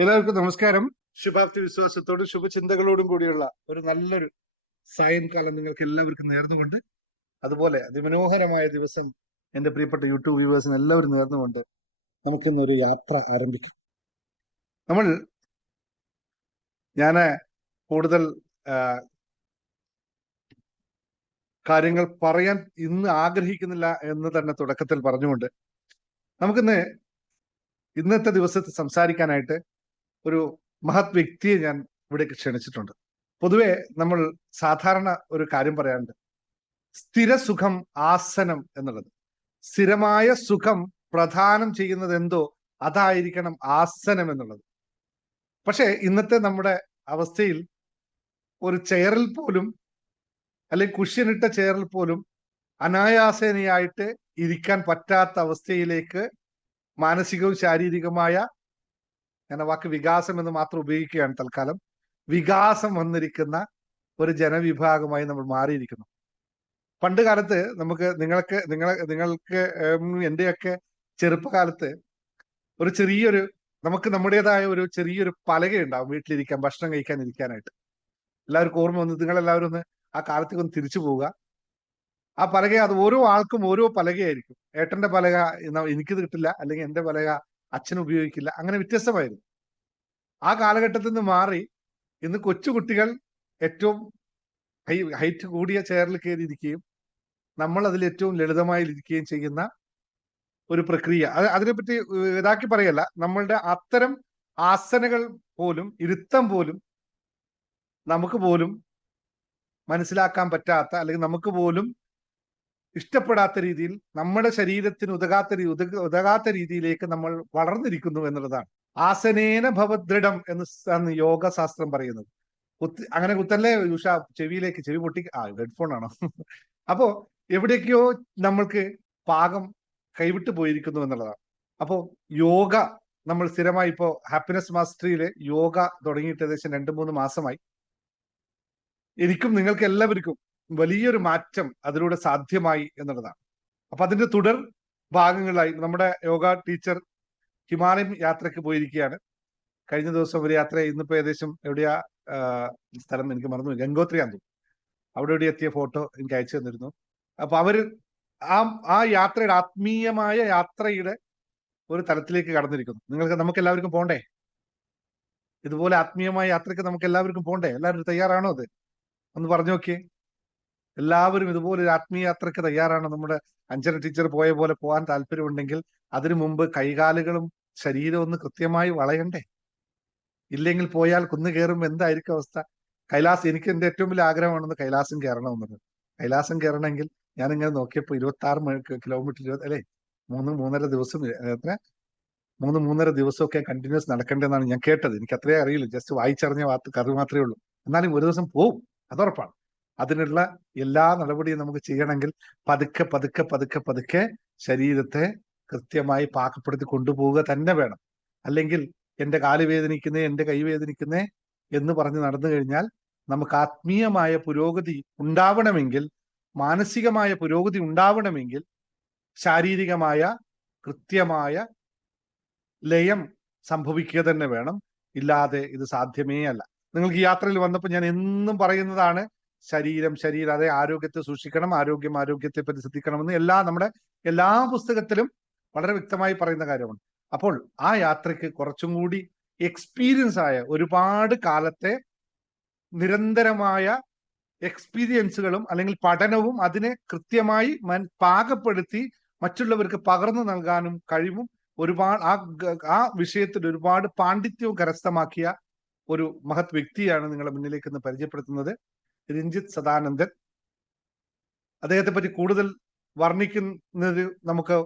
എല്ലാവർക്കും നമസ്കാരം. ശുഭാപ്തി വിശ്വാസത്തോടും ശുഭചിന്തകളോടും കൂടിയുള്ള ഒരു നല്ലൊരു സായംകാലം നിങ്ങൾക്ക് എല്ലാവർക്കും നേർന്നുകൊണ്ട്, അതുപോലെ അതിമനോഹരമായ ദിവസം എന്റെ പ്രിയപ്പെട്ട യൂട്യൂബ് വ്യൂവേഴ്സിന് എല്ലാവരും നേർന്നുകൊണ്ട് നമുക്കിന്നൊരു യാത്ര ആരംഭിക്കാം. ഞാൻ കൂടുതൽ കാര്യങ്ങൾ പറയാൻ ഇന്ന് ആഗ്രഹിക്കുന്നില്ല എന്ന് തന്നെ തുടക്കത്തിൽ പറഞ്ഞുകൊണ്ട് ഇന്നത്തെ ദിവസത്തെ സംസാരിക്കാനായിട്ട് ഒരു മഹത് വ്യക്തിയെ ഞാൻ ഇവിടേക്ക് ക്ഷണിച്ചിട്ടുണ്ട്. പൊതുവെ നമ്മൾ സാധാരണ ഒരു കാര്യം പറയാറുണ്ട്, സ്ഥിരസുഖം ആസനം എന്നുള്ളത്. സ്ഥിരമായ സുഖം പ്രദാനം ചെയ്യുന്നത് എന്തോ അതായിരിക്കണം ആസനം എന്നുള്ളത്. പക്ഷെ ഇന്നത്തെ നമ്മുടെ അവസ്ഥയിൽ ഒരു ചെയറിൽ പോലും, അല്ലെങ്കിൽ കുഷ്യനിട്ട ചെയറിൽ പോലും അനായാസേനയായിട്ട് ഇരിക്കാൻ പറ്റാത്ത അവസ്ഥയിലേക്ക് മാനസികവും ശാരീരികമായ, ഞാൻ വാക്ക് വികാസം എന്ന് മാത്രം ഉപയോഗിക്കുകയാണ് തൽക്കാലം, വികാസം വന്നിരിക്കുന്ന ഒരു ജനവിഭാഗമായി നമ്മൾ മാറിയിരിക്കുന്നു. പണ്ട് കാലത്ത് നിങ്ങൾക്ക് എന്റെയൊക്കെ ചെറുപ്പകാലത്ത് നമ്മുടേതായ ഒരു ചെറിയൊരു പലകയുണ്ടാവും വീട്ടിലിരിക്കാൻ, ഭക്ഷണം കഴിക്കാൻ ഇരിക്കാനായിട്ട്. എല്ലാവർക്കും ഓർമ്മ വന്ന് നിങ്ങളെല്ലാവരും ഒന്ന് ആ കാലത്തേക്ക് ഒന്ന് തിരിച്ചു പോവുക. ആ പലക, അത് ഓരോ ആൾക്കും ഓരോ പലകയായിരിക്കും. ഏട്ടന്റെ പലക എനിക്കിത് കിട്ടില്ല, അല്ലെങ്കിൽ എന്റെ പലക അച്ഛൻ ഉപയോഗിക്കില്ല, അങ്ങനെ വ്യത്യസ്തമായിരുന്നു. ആ കാലഘട്ടത്തിൽ നിന്ന് മാറി ഇന്ന് കൊച്ചുകുട്ടികൾ ഏറ്റവും ഹൈറ്റ് കൂടിയ ചെയറിൽ കയറിയിരിക്കുകയും നമ്മൾ അതിൽ ഏറ്റവും ലളിതമായി ഇരിക്കുകയും ചെയ്യുന്ന ഒരു പ്രക്രിയ. അതിനെപ്പറ്റി ഇതാക്കി പറയല്ല, നമ്മളുടെ അത്തരം ആസനകൾ പോലും, ഇരുത്തം പോലും നമുക്ക് പോലും മനസ്സിലാക്കാൻ പറ്റാത്ത, അല്ലെങ്കിൽ നമുക്ക് പോലും ഇഷ്ടപ്പെടാത്ത രീതിയിൽ, നമ്മുടെ ശരീരത്തിന് ഉതകാത്ത രീതിയിലേക്ക് നമ്മൾ വളർന്നിരിക്കുന്നു എന്നുള്ളതാണ്. ആസനേന ഭവദൃഢം എന്ന് യോഗശാസ്ത്രം പറയുന്നത്. അങ്ങനെ കുത്തല്ലേ ഉഷ, ചെവി പൊട്ടി, ഹെഡ്ഫോൺ ആണോ? അപ്പോ എവിടേക്കോ നമ്മൾക്ക് പാകം കൈവിട്ടു പോയിരിക്കുന്നു എന്നുള്ളതാണ്. അപ്പോ യോഗ നമ്മൾ സ്ഥിരമായി, ഇപ്പോ ഹാപ്പിനെസ് മാസ്റ്ററിയില് യോഗ തുടങ്ങിയിട്ട് ഏകദേശം 2-3 മാസമായി. എനിക്കും നിങ്ങൾക്ക് എല്ലാവർക്കും വലിയൊരു മാറ്റം അതിലൂടെ സാധ്യമായി എന്നുള്ളതാണ്. അപ്പൊ അതിന്റെ തുടർ ഭാഗങ്ങളായി നമ്മുടെ യോഗ ടീച്ചർ ഹിമാലയൻ യാത്രയ്ക്ക് പോയിരിക്കുകയാണ്. കഴിഞ്ഞ ദിവസം ഒരു യാത്ര, ഇന്നിപ്പോ ഏകദേശം എവിടെയാ സ്ഥലം എനിക്ക് മറന്നു, ഗംഗോത്രിയാന്ന് തോന്നുന്നു. അവിടെ എവിടെ എത്തിയ ഫോട്ടോ എനിക്ക് അയച്ചു തന്നിരുന്നു. അപ്പൊ അവര് ആ യാത്രയുടെ, ആത്മീയമായ യാത്രയുടെ ഒരു തലത്തിലേക്ക് കടന്നിരിക്കുന്നു. നമുക്ക് എല്ലാവർക്കും പോണ്ടേ? ഇതുപോലെ ആത്മീയമായ യാത്രയ്ക്ക് നമുക്ക് എല്ലാവർക്കും പോണ്ടേ? എല്ലാവരും തയ്യാറാണോ? അത് ഒന്ന് പറഞ്ഞു നോക്കിയേ. എല്ലാവരും ഇതുപോലെ ഒരു ആത്മീയ യാത്രയ്ക്ക് തയ്യാറാണോ? നമ്മുടെ അഞ്ജന ടീച്ചർ പോയ പോലെ പോകാൻ താല്പര്യമുണ്ടെങ്കിൽ അതിനു മുമ്പ് കൈകാലുകളും ശരീരവും ഒന്ന് കൃത്യമായി വളയണ്ടേ? ഇല്ലെങ്കിൽ പോയാൽ കുന്നു കയറുമ്പോൾ എന്തായിരിക്കും അവസ്ഥ? എനിക്ക് എന്റെ ഏറ്റവും വലിയ ആഗ്രഹമാണെന്ന് കൈലാസം കയറണമെന്നത്. കൈലാസം കയറണമെങ്കിൽ ഞാനിങ്ങനെ നോക്കിയപ്പോൾ 26 കിലോമീറ്റർ, അല്ലെ 3-3.5 ദിവസം, എത്ര 3-3.5 ദിവസമൊക്കെ കണ്ടിന്യൂസ് നടക്കേണ്ടതെന്നാണ് ഞാൻ കേട്ടത്. എനിക്ക് അത്രേ അറിയില്ല, ജസ്റ്റ് വായിച്ചറിഞ്ഞ കറി മാത്രമേ ഉള്ളൂ. എന്നാലും ഒരു ദിവസം പോവും, അതുറപ്പാണ്. അതിനുള്ള എല്ലാ നടപടിയും നമുക്ക് ചെയ്യണമെങ്കിൽ പതുക്കെ പതുക്കെ പതുക്കെ പതുക്കെ ശരീരത്തെ കൃത്യമായി പാകപ്പെടുത്തി കൊണ്ടുപോവുക തന്നെ വേണം. അല്ലെങ്കിൽ എന്റെ കാല് വേദനിക്കുന്നേ, എന്റെ കൈ വേദനിക്കുന്നേ എന്ന് പറഞ്ഞ് നടന്നു കഴിഞ്ഞാൽ നമുക്ക് ആത്മീയമായ പുരോഗതി ഉണ്ടാവണമെങ്കിൽ, മാനസികമായ പുരോഗതി ഉണ്ടാവണമെങ്കിൽ ശാരീരികമായ കൃത്യമായ ലയം സംഭവിക്കുക തന്നെ വേണം. ഇല്ലാതെ ഇത് സാധ്യമേ അല്ല. നിങ്ങൾക്ക് ഈ യാത്രയിൽ വന്നപ്പോൾ ഞാൻ എന്നും പറയുന്നതാണ്, ശരീരം അതെ, ആരോഗ്യത്തെ സൂക്ഷിക്കണം, ആരോഗ്യത്തെ പറ്റി ശ്രദ്ധിക്കണമെന്ന് നമ്മുടെ എല്ലാ പുസ്തകത്തിലും വളരെ വ്യക്തമായി പറയുന്ന കാര്യമാണ്. അപ്പോൾ ആ യാത്രയ്ക്ക് കുറച്ചും കൂടി എക്സ്പീരിയൻസ് ആയ, ഒരുപാട് കാലത്തെ നിരന്തരമായ എക്സ്പീരിയൻസുകളും അല്ലെങ്കിൽ പഠനവും അതിനെ കൃത്യമായി പാകപ്പെടുത്തി മറ്റുള്ളവർക്ക് പകർന്നു നൽകാനും കഴിവും ഒരുപാട് ആ വിഷയത്തിൽ ഒരുപാട് പാണ്ഡിത്യവും കരസ്ഥമാക്കിയ ഒരു മഹത് വ്യക്തിയാണ് നിങ്ങളുടെ മുന്നിലേക്ക് ഇന്ന് പരിചയപ്പെടുത്തുന്നത്, രഞ്ജിത്ത് സദാനന്ദൻ. അദ്ദേഹത്തെ പറ്റി കൂടുതൽ വർണ്ണിക്കുന്നത് നമുക്ക്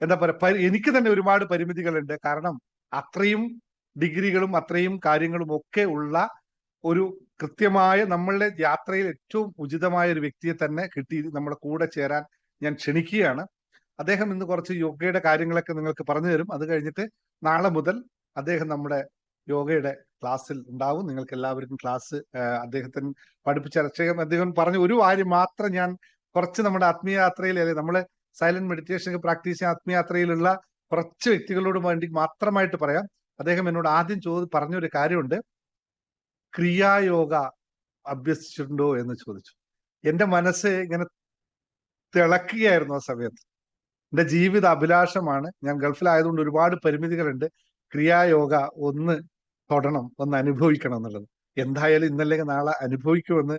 എന്താ പറയുക, എനിക്ക് തന്നെ ഒരുപാട് പരിമിതികളുണ്ട്. കാരണം അത്രയും ഡിഗ്രികളും അത്രയും കാര്യങ്ങളും ഒക്കെ ഉള്ള ഒരു കൃത്യമായ, നമ്മളുടെ യാത്രയിൽ ഏറ്റവും ഉചിതമായ ഒരു വ്യക്തിയെ തന്നെ കിട്ടി നമ്മുടെ കൂടെ ചേരാൻ ഞാൻ ക്ഷണിക്കുകയാണ്. അദ്ദേഹം ഇന്ന് കുറച്ച് യോഗയുടെ കാര്യങ്ങളൊക്കെ നിങ്ങൾക്ക് പറഞ്ഞു തരും. അത് കഴിഞ്ഞിട്ട് നാളെ മുതൽ അദ്ദേഹം നമ്മുടെ യോഗയുടെ ക്ലാസ്സിൽ ഉണ്ടാവും. നിങ്ങൾക്ക് എല്ലാവർക്കും ക്ലാസ് അദ്ദേഹത്തിന് അദ്ദേഹം പറഞ്ഞ ഒരു കാര്യം മാത്രം ഞാൻ കുറച്ച് നമ്മുടെ ആത്മീയ യാത്രയിൽ, അല്ലെങ്കിൽ നമ്മള് സൈലന്റ് മെഡിറ്റേഷൻ ഒക്കെ പ്രാക്ടീസ് ചെയ്യുന്ന ആത്മീയ യാത്രയിലുള്ള കുറച്ച് വ്യക്തികളോട് വേണ്ടി മാത്രമായിട്ട് പറയാം. അദ്ദേഹം എന്നോട് ആദ്യം പറഞ്ഞൊരു കാര്യമുണ്ട്, ക്രിയായോഗ അഭ്യസിച്ചിട്ടുണ്ടോ എന്ന് ചോദിച്ചു. എന്റെ മനസ്സ് ഇങ്ങനെ തിളക്കുകയായിരുന്നു ആ സമയത്ത്. എന്റെ ജീവിത അഭിലാഷമാണ്, ഞാൻ ഗൾഫിലായതുകൊണ്ട് ഒരുപാട് പരിമിതികളുണ്ട്, ക്രിയായോഗ ഒന്ന് തൊടണം, ഒന്ന് അനുഭവിക്കണം എന്നുള്ളത്. എന്തായാലും ഇന്നല്ലെങ്കിൽ നാളെ അനുഭവിക്കുമെന്ന്,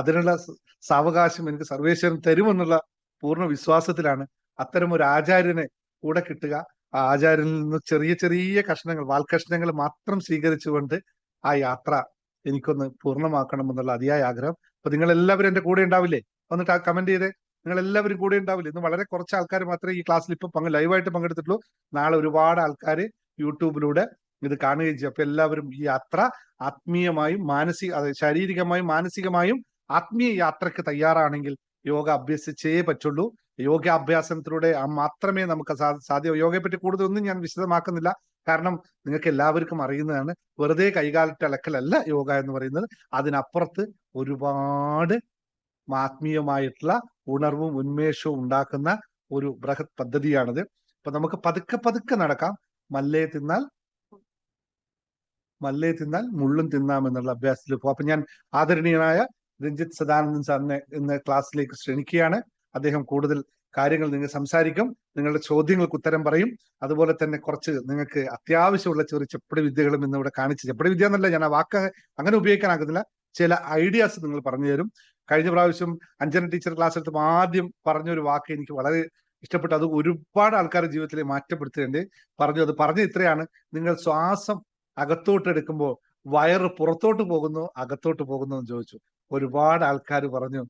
അതിനുള്ള സാവകാശം എനിക്ക് സർവേശ്വരൻ തരുമെന്നുള്ള പൂർണ്ണ വിശ്വാസത്തിലാണ്. അത്തരം ഒരു ആചാര്യനെ കൂടെ കിട്ടുക, ആ ആചാര്യനിൽ നിന്ന് ചെറിയ ചെറിയ കഷ്ണങ്ങൾ, വാൽക്കഷ്ണങ്ങൾ മാത്രം സ്വീകരിച്ചുകൊണ്ട് ആ യാത്ര എനിക്കൊന്ന് പൂർണ്ണമാക്കണം എന്നുള്ള അതിയായ ആഗ്രഹം. അപ്പൊ നിങ്ങൾ എല്ലാവരും എന്റെ കൂടെ ഉണ്ടാവില്ലേ? വന്നിട്ട് ആ കമന്റ് ചെയ്തേ. നിങ്ങൾ എല്ലാവരും കൂടെ ഉണ്ടാവില്ല. ഇന്ന് വളരെ കുറച്ച് ആൾക്കാർ മാത്രമേ ഈ ക്ലാസ്സിൽ ഇപ്പൊ ലൈവായിട്ട് പങ്കെടുത്തിട്ടുള്ളൂ. നാളെ ഒരുപാട് ആൾക്കാർ യൂട്യൂബിലൂടെ ഇത് കാണുകയും ചെയ്യും. അപ്പൊ എല്ലാവരും ഈ യാത്ര ആത്മീയമായും ശാരീരികമായും മാനസികമായും ആത്മീയ യാത്രക്ക് തയ്യാറാണെങ്കിൽ യോഗ അഭ്യസിച്ചേ പറ്റുള്ളൂ. യോഗാഭ്യാസനത്തിലൂടെ മാത്രമേ നമുക്ക് സാധ്യമാകൂ. യോഗയെ പറ്റി കൂടുതലൊന്നും ഞാൻ വിശദമാക്കുന്നില്ല, കാരണം നിങ്ങൾക്ക് എല്ലാവർക്കും അറിയുന്നതാണ്. വെറുതെ കൈകാലിട്ട് അലക്കലല്ല യോഗ എന്ന് പറയുന്നത്. അതിനപ്പുറത്ത് ഒരുപാട് ആത്മീയമായിട്ടുള്ള ഉണർവും ഉന്മേഷവും ഉണ്ടാക്കുന്ന ഒരു ബൃഹത് പദ്ധതിയാണിത്. അപ്പൊ നമുക്ക് പതുക്കെ പതുക്കെ നടക്കാം. മല്ലേ തിന്നാൽ മുള്ളും തിന്നാമെന്നുള്ള അഭ്യാസത്തിൽ പോകും. അപ്പൊ ഞാൻ ആദരണീയനായ രഞ്ജിത്ത് സദാനന്ദൻ സാറിനെ ഇന്ന് ക്ലാസ്സിലേക്ക് ക്ഷണിക്കുകയാണ്. അദ്ദേഹം കൂടുതൽ കാര്യങ്ങൾ നിങ്ങൾ സംസാരിക്കും, നിങ്ങളുടെ ചോദ്യങ്ങൾക്ക് ഉത്തരം പറയും. അതുപോലെ തന്നെ കുറച്ച് നിങ്ങൾക്ക് അത്യാവശ്യമുള്ള ചെറിയ ചെപ്പടി വിദ്യകളും ഇന്ന് ഇവിടെ കാണിച്ച്, ചെപ്പടി വിദ്യ എന്നല്ല, ഞാൻ ആ വാക്ക് അങ്ങനെ ഉപയോഗിക്കാനാകുന്നില്ല, ചില ഐഡിയാസ് നിങ്ങൾ പറഞ്ഞു തരും. കഴിഞ്ഞ പ്രാവശ്യം അഞ്ജന ടീച്ചർ ക്ലാസ് എടുത്തപ്പോൾ ആദ്യം പറഞ്ഞൊരു വാക്ക് എനിക്ക് വളരെ ഇഷ്ടപ്പെട്ടു. അത് ഒരുപാട് ആൾക്കാരുടെ ജീവിതത്തിൽ മാറ്റപ്പെടുത്തുന്നുണ്ട്. അത് പറഞ്ഞ ഇത്രയാണ്: നിങ്ങൾ ശ്വാസം അകത്തോട്ട് എടുക്കുമ്പോൾ വയറ് പുറത്തോട്ട് പോകുന്നു അകത്തോട്ട് പോകുന്നു എന്ന് ചോദിച്ചു. ഒരുപാട് ആൾക്കാർ പറഞ്ഞു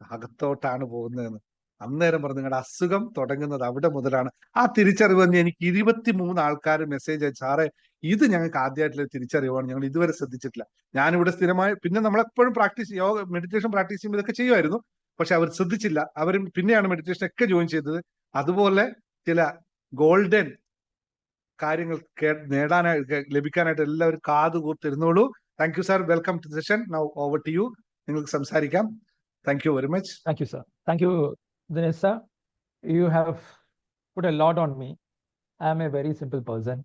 അകത്തോട്ടാണ് പോകുന്നതെന്ന്. അന്നേരം പറഞ്ഞു നിങ്ങളുടെ അസുഖം തുടങ്ങുന്നത് അവിടെ മുതലാണ്. ആ തിരിച്ചറിവ് തന്നെ എനിക്ക് 23 ആൾക്കാർ മെസ്സേജ് അയച്ചു, സാറേ ഇത് ഞങ്ങൾക്ക് ആദ്യമായിട്ടുള്ള തിരിച്ചറിവാണ്, ഞങ്ങൾ ഇതുവരെ ശ്രദ്ധിച്ചിട്ടില്ല. ഞാനിവിടെ സ്ഥിരമായി, പിന്നെ നമ്മളെപ്പോഴും മെഡിറ്റേഷൻ പ്രാക്ടീസ് ചെയ്യുമ്പോൾ ഇതൊക്കെ ചെയ്യുമായിരുന്നു, പക്ഷെ അവർ ശ്രദ്ധിച്ചില്ല. അവരും പിന്നെയാണ് മെഡിറ്റേഷൻ ഒക്കെ ജോയിൻ ചെയ്തത്. അതുപോലെ ചില ഗോൾഡൻ കാര്യങ്ങൾ ലഭിക്കാനായിട്ട് എല്ലാവരും കാത് കൂർത്തിരുന്നോളൂ. Thank you sir, welcome to session. Now over to you. നിങ്ങൾക്ക് സംസാരിക്കാം. Thank you very much. Thank you sir. Thank you Dinesh sir. You have put a lot on me. I am a very simple person.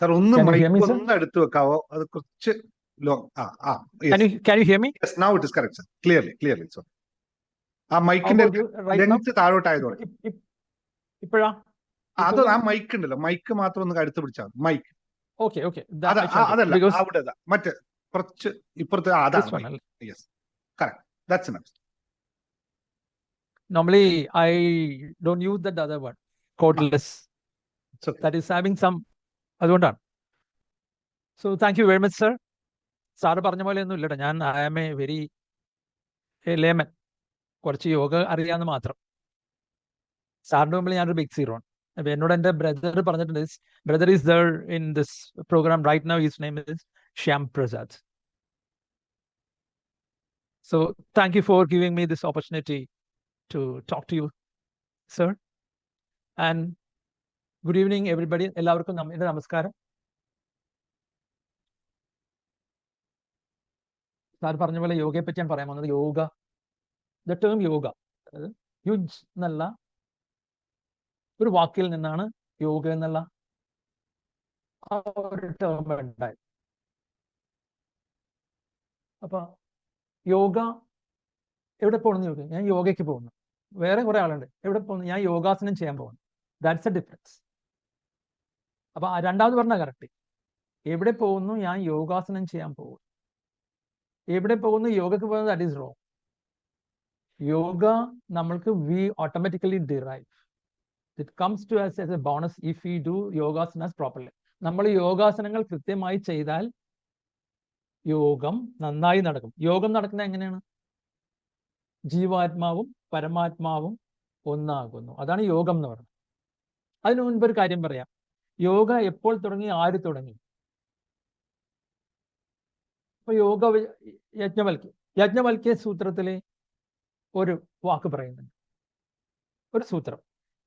Sir ഒന്ന് mike ഒന്ന് അടുത്ത് വെക്കാവോ? അത് കുറച്ച് long. Can you hear me? Yes, now it is correct sir. Clearly sir. ആ മൈക്കിന്റെ length താഴോട്ടായതുകൊണ്ട് ഇപ്പോഴാ അത് ആ മൈക്ക് ഉണ്ടല്ലോ, മൈക്ക് മാത്രം ഒന്ന് അടുത്ത് പിടിച്ചാൽ മൈക്ക്. ഓക്കെ അതല്ല, അവിടെ മറ്റേ കുറച്ച് ഇപ്പുറത്തെ അതാണ്. Yes, correct. That's enough. Normally I don't use that other one, cordless. That is having some, അതുകൊണ്ടാണ്. So thank you very much sir. Sir പറഞ്ഞ പോലെ ഒന്നും ഇല്ലട്ടോ, ഞാൻ I am a very layman. കുറച്ച് യോഗ അറിയാമെന്ന് മാത്രം. സാറിന്റെ മുമ്പിൽ ഞാനൊരു ബിഗ് സീറോ ആണ്. അപ്പൊ എന്നോട് എൻ്റെ ബ്രദർ പറഞ്ഞിട്ടുണ്ട്, brother is there in this program right now, his name is Shyam Prasad. So thank you for giving me this opportunity to talk to you, sir. And good evening everybody. എല്ലാവർക്കും എൻ്റെ നമസ്കാരം. Sir പറഞ്ഞ പോലെ യോഗയെ പറ്റി ഞാൻ പറയാൻ വന്നത്, യോഗ, ദ ടേം യോഗ, യുജ് എന്നുള്ള ഒരു വാക്കിൽ നിന്നാണ് യോഗ എന്നുള്ള ആ ഒരു ടേം ഉണ്ടായത്. അപ്പൊ യോഗ എവിടെ പോകുന്നു ചോദിക്കും, ഞാൻ യോഗയ്ക്ക് പോകുന്നു. വേറെ കുറെ ആളുണ്ട്, എവിടെ പോകുന്നു, ഞാൻ യോഗാസനം ചെയ്യാൻ പോകുന്നു. That's A difference. അപ്പൊ രണ്ടാമത് പറഞ്ഞ കറക്റ്റ്. എവിടെ പോകുന്നു, ഞാൻ യോഗാസനം ചെയ്യാൻ പോകുന്നു. എവിടെ പോകുന്നു, യോഗയ്ക്ക് പോകുന്നത്, ദാറ്റ് ഈസ് റോങ്. യോഗ നമ്മൾക്ക് we automatically derive, it comes to us as a bonus if we do yogasanas properly. നമ്മൾ യോഗാസനങ്ങൾ കൃത്യമായി ചെയ്താൽ യോഗം നന്നായി നടക്കും. യോഗം നടക്കുന്നത് എങ്ങനെയാണ്? ജീവാത്മാവും പരമാത്മാവും ഒന്നാകുന്നു. അതാണ് യോഗം എന്ന് പറയുന്നത്. അതിനു മുൻപ് ഒരു കാര്യം പറയാം. യോഗ എപ്പോൾ തുടങ്ങി, ആര് തുടങ്ങി? അപ്പൊ യോഗ യജ്ഞവൽക്യ സൂത്രത്തിലെ ഒരു വാക്ക് പറയുന്നുണ്ട്, ഒരു സൂത്രം,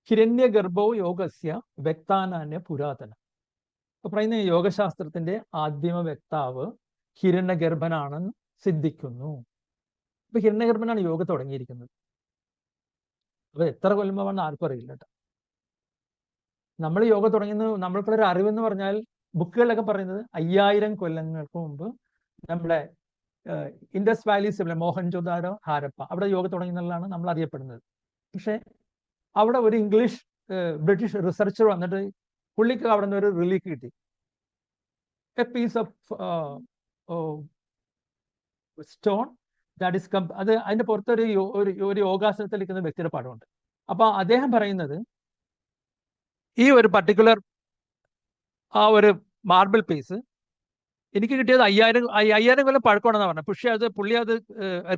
ഹിരണ്യഗർഭോ യോഗസ്യ വ്യക്താനാന്യ പുരാതന. അപ്പൊ പറയുന്ന യോഗശാസ്ത്രത്തിന്റെ ആദ്യമ വ്യക്താവ് ഹിരണ്യഗർഭനാണെന്ന് സിദ്ധിക്കുന്നു. അപ്പൊ ഹിരണ്യഗർഭനാണ് യോഗ തുടങ്ങിയിരിക്കുന്നത്. അപ്പൊ എത്ര കൊല്ലമാണെന്ന് ആർക്കും അറിയില്ല കേട്ടോ. നമ്മൾ യോഗ തുടങ്ങുന്നത്, നമ്മൾക്കുള്ളൊരു അറിവെന്ന് പറഞ്ഞാൽ ബുക്കുകളിലൊക്കെ പറയുന്നത് 5000 കൊല്ലങ്ങൾക്ക് മുമ്പ് നമ്മുടെ Indus valley civil, Mohenjodaro, Harappa, അവിടെ യോഗ തുടങ്ങുന്നതാണ് നമ്മൾ അറിയപ്പെടുന്നത്. പക്ഷെ അവിടെ ഒരു ഇംഗ്ലീഷ് ബ്രിട്ടീഷ് റിസർച്ചർ വന്നിട്ട് പുള്ളിക്ക് അവിടെ നിന്ന് ഒരു റിലീഫ് കിട്ടി, a piece of stone that is അത് അതിന്റെ പുറത്തൊരു ഒരു യോഗാസനത്തിൽ നിൽക്കുന്ന വ്യക്തിയുടെ പടമുണ്ട്. അപ്പൊ അദ്ദേഹം പറയുന്നത് ഈ ഒരു പർട്ടിക്കുലർ ആ ഒരു മാർബിൾ പീസ് എനിക്ക് കിട്ടിയത് 5000 കൊല്ലം പഴക്കമാണെന്നാണ് പറഞ്ഞത്. പക്ഷേ പുള്ളി അത്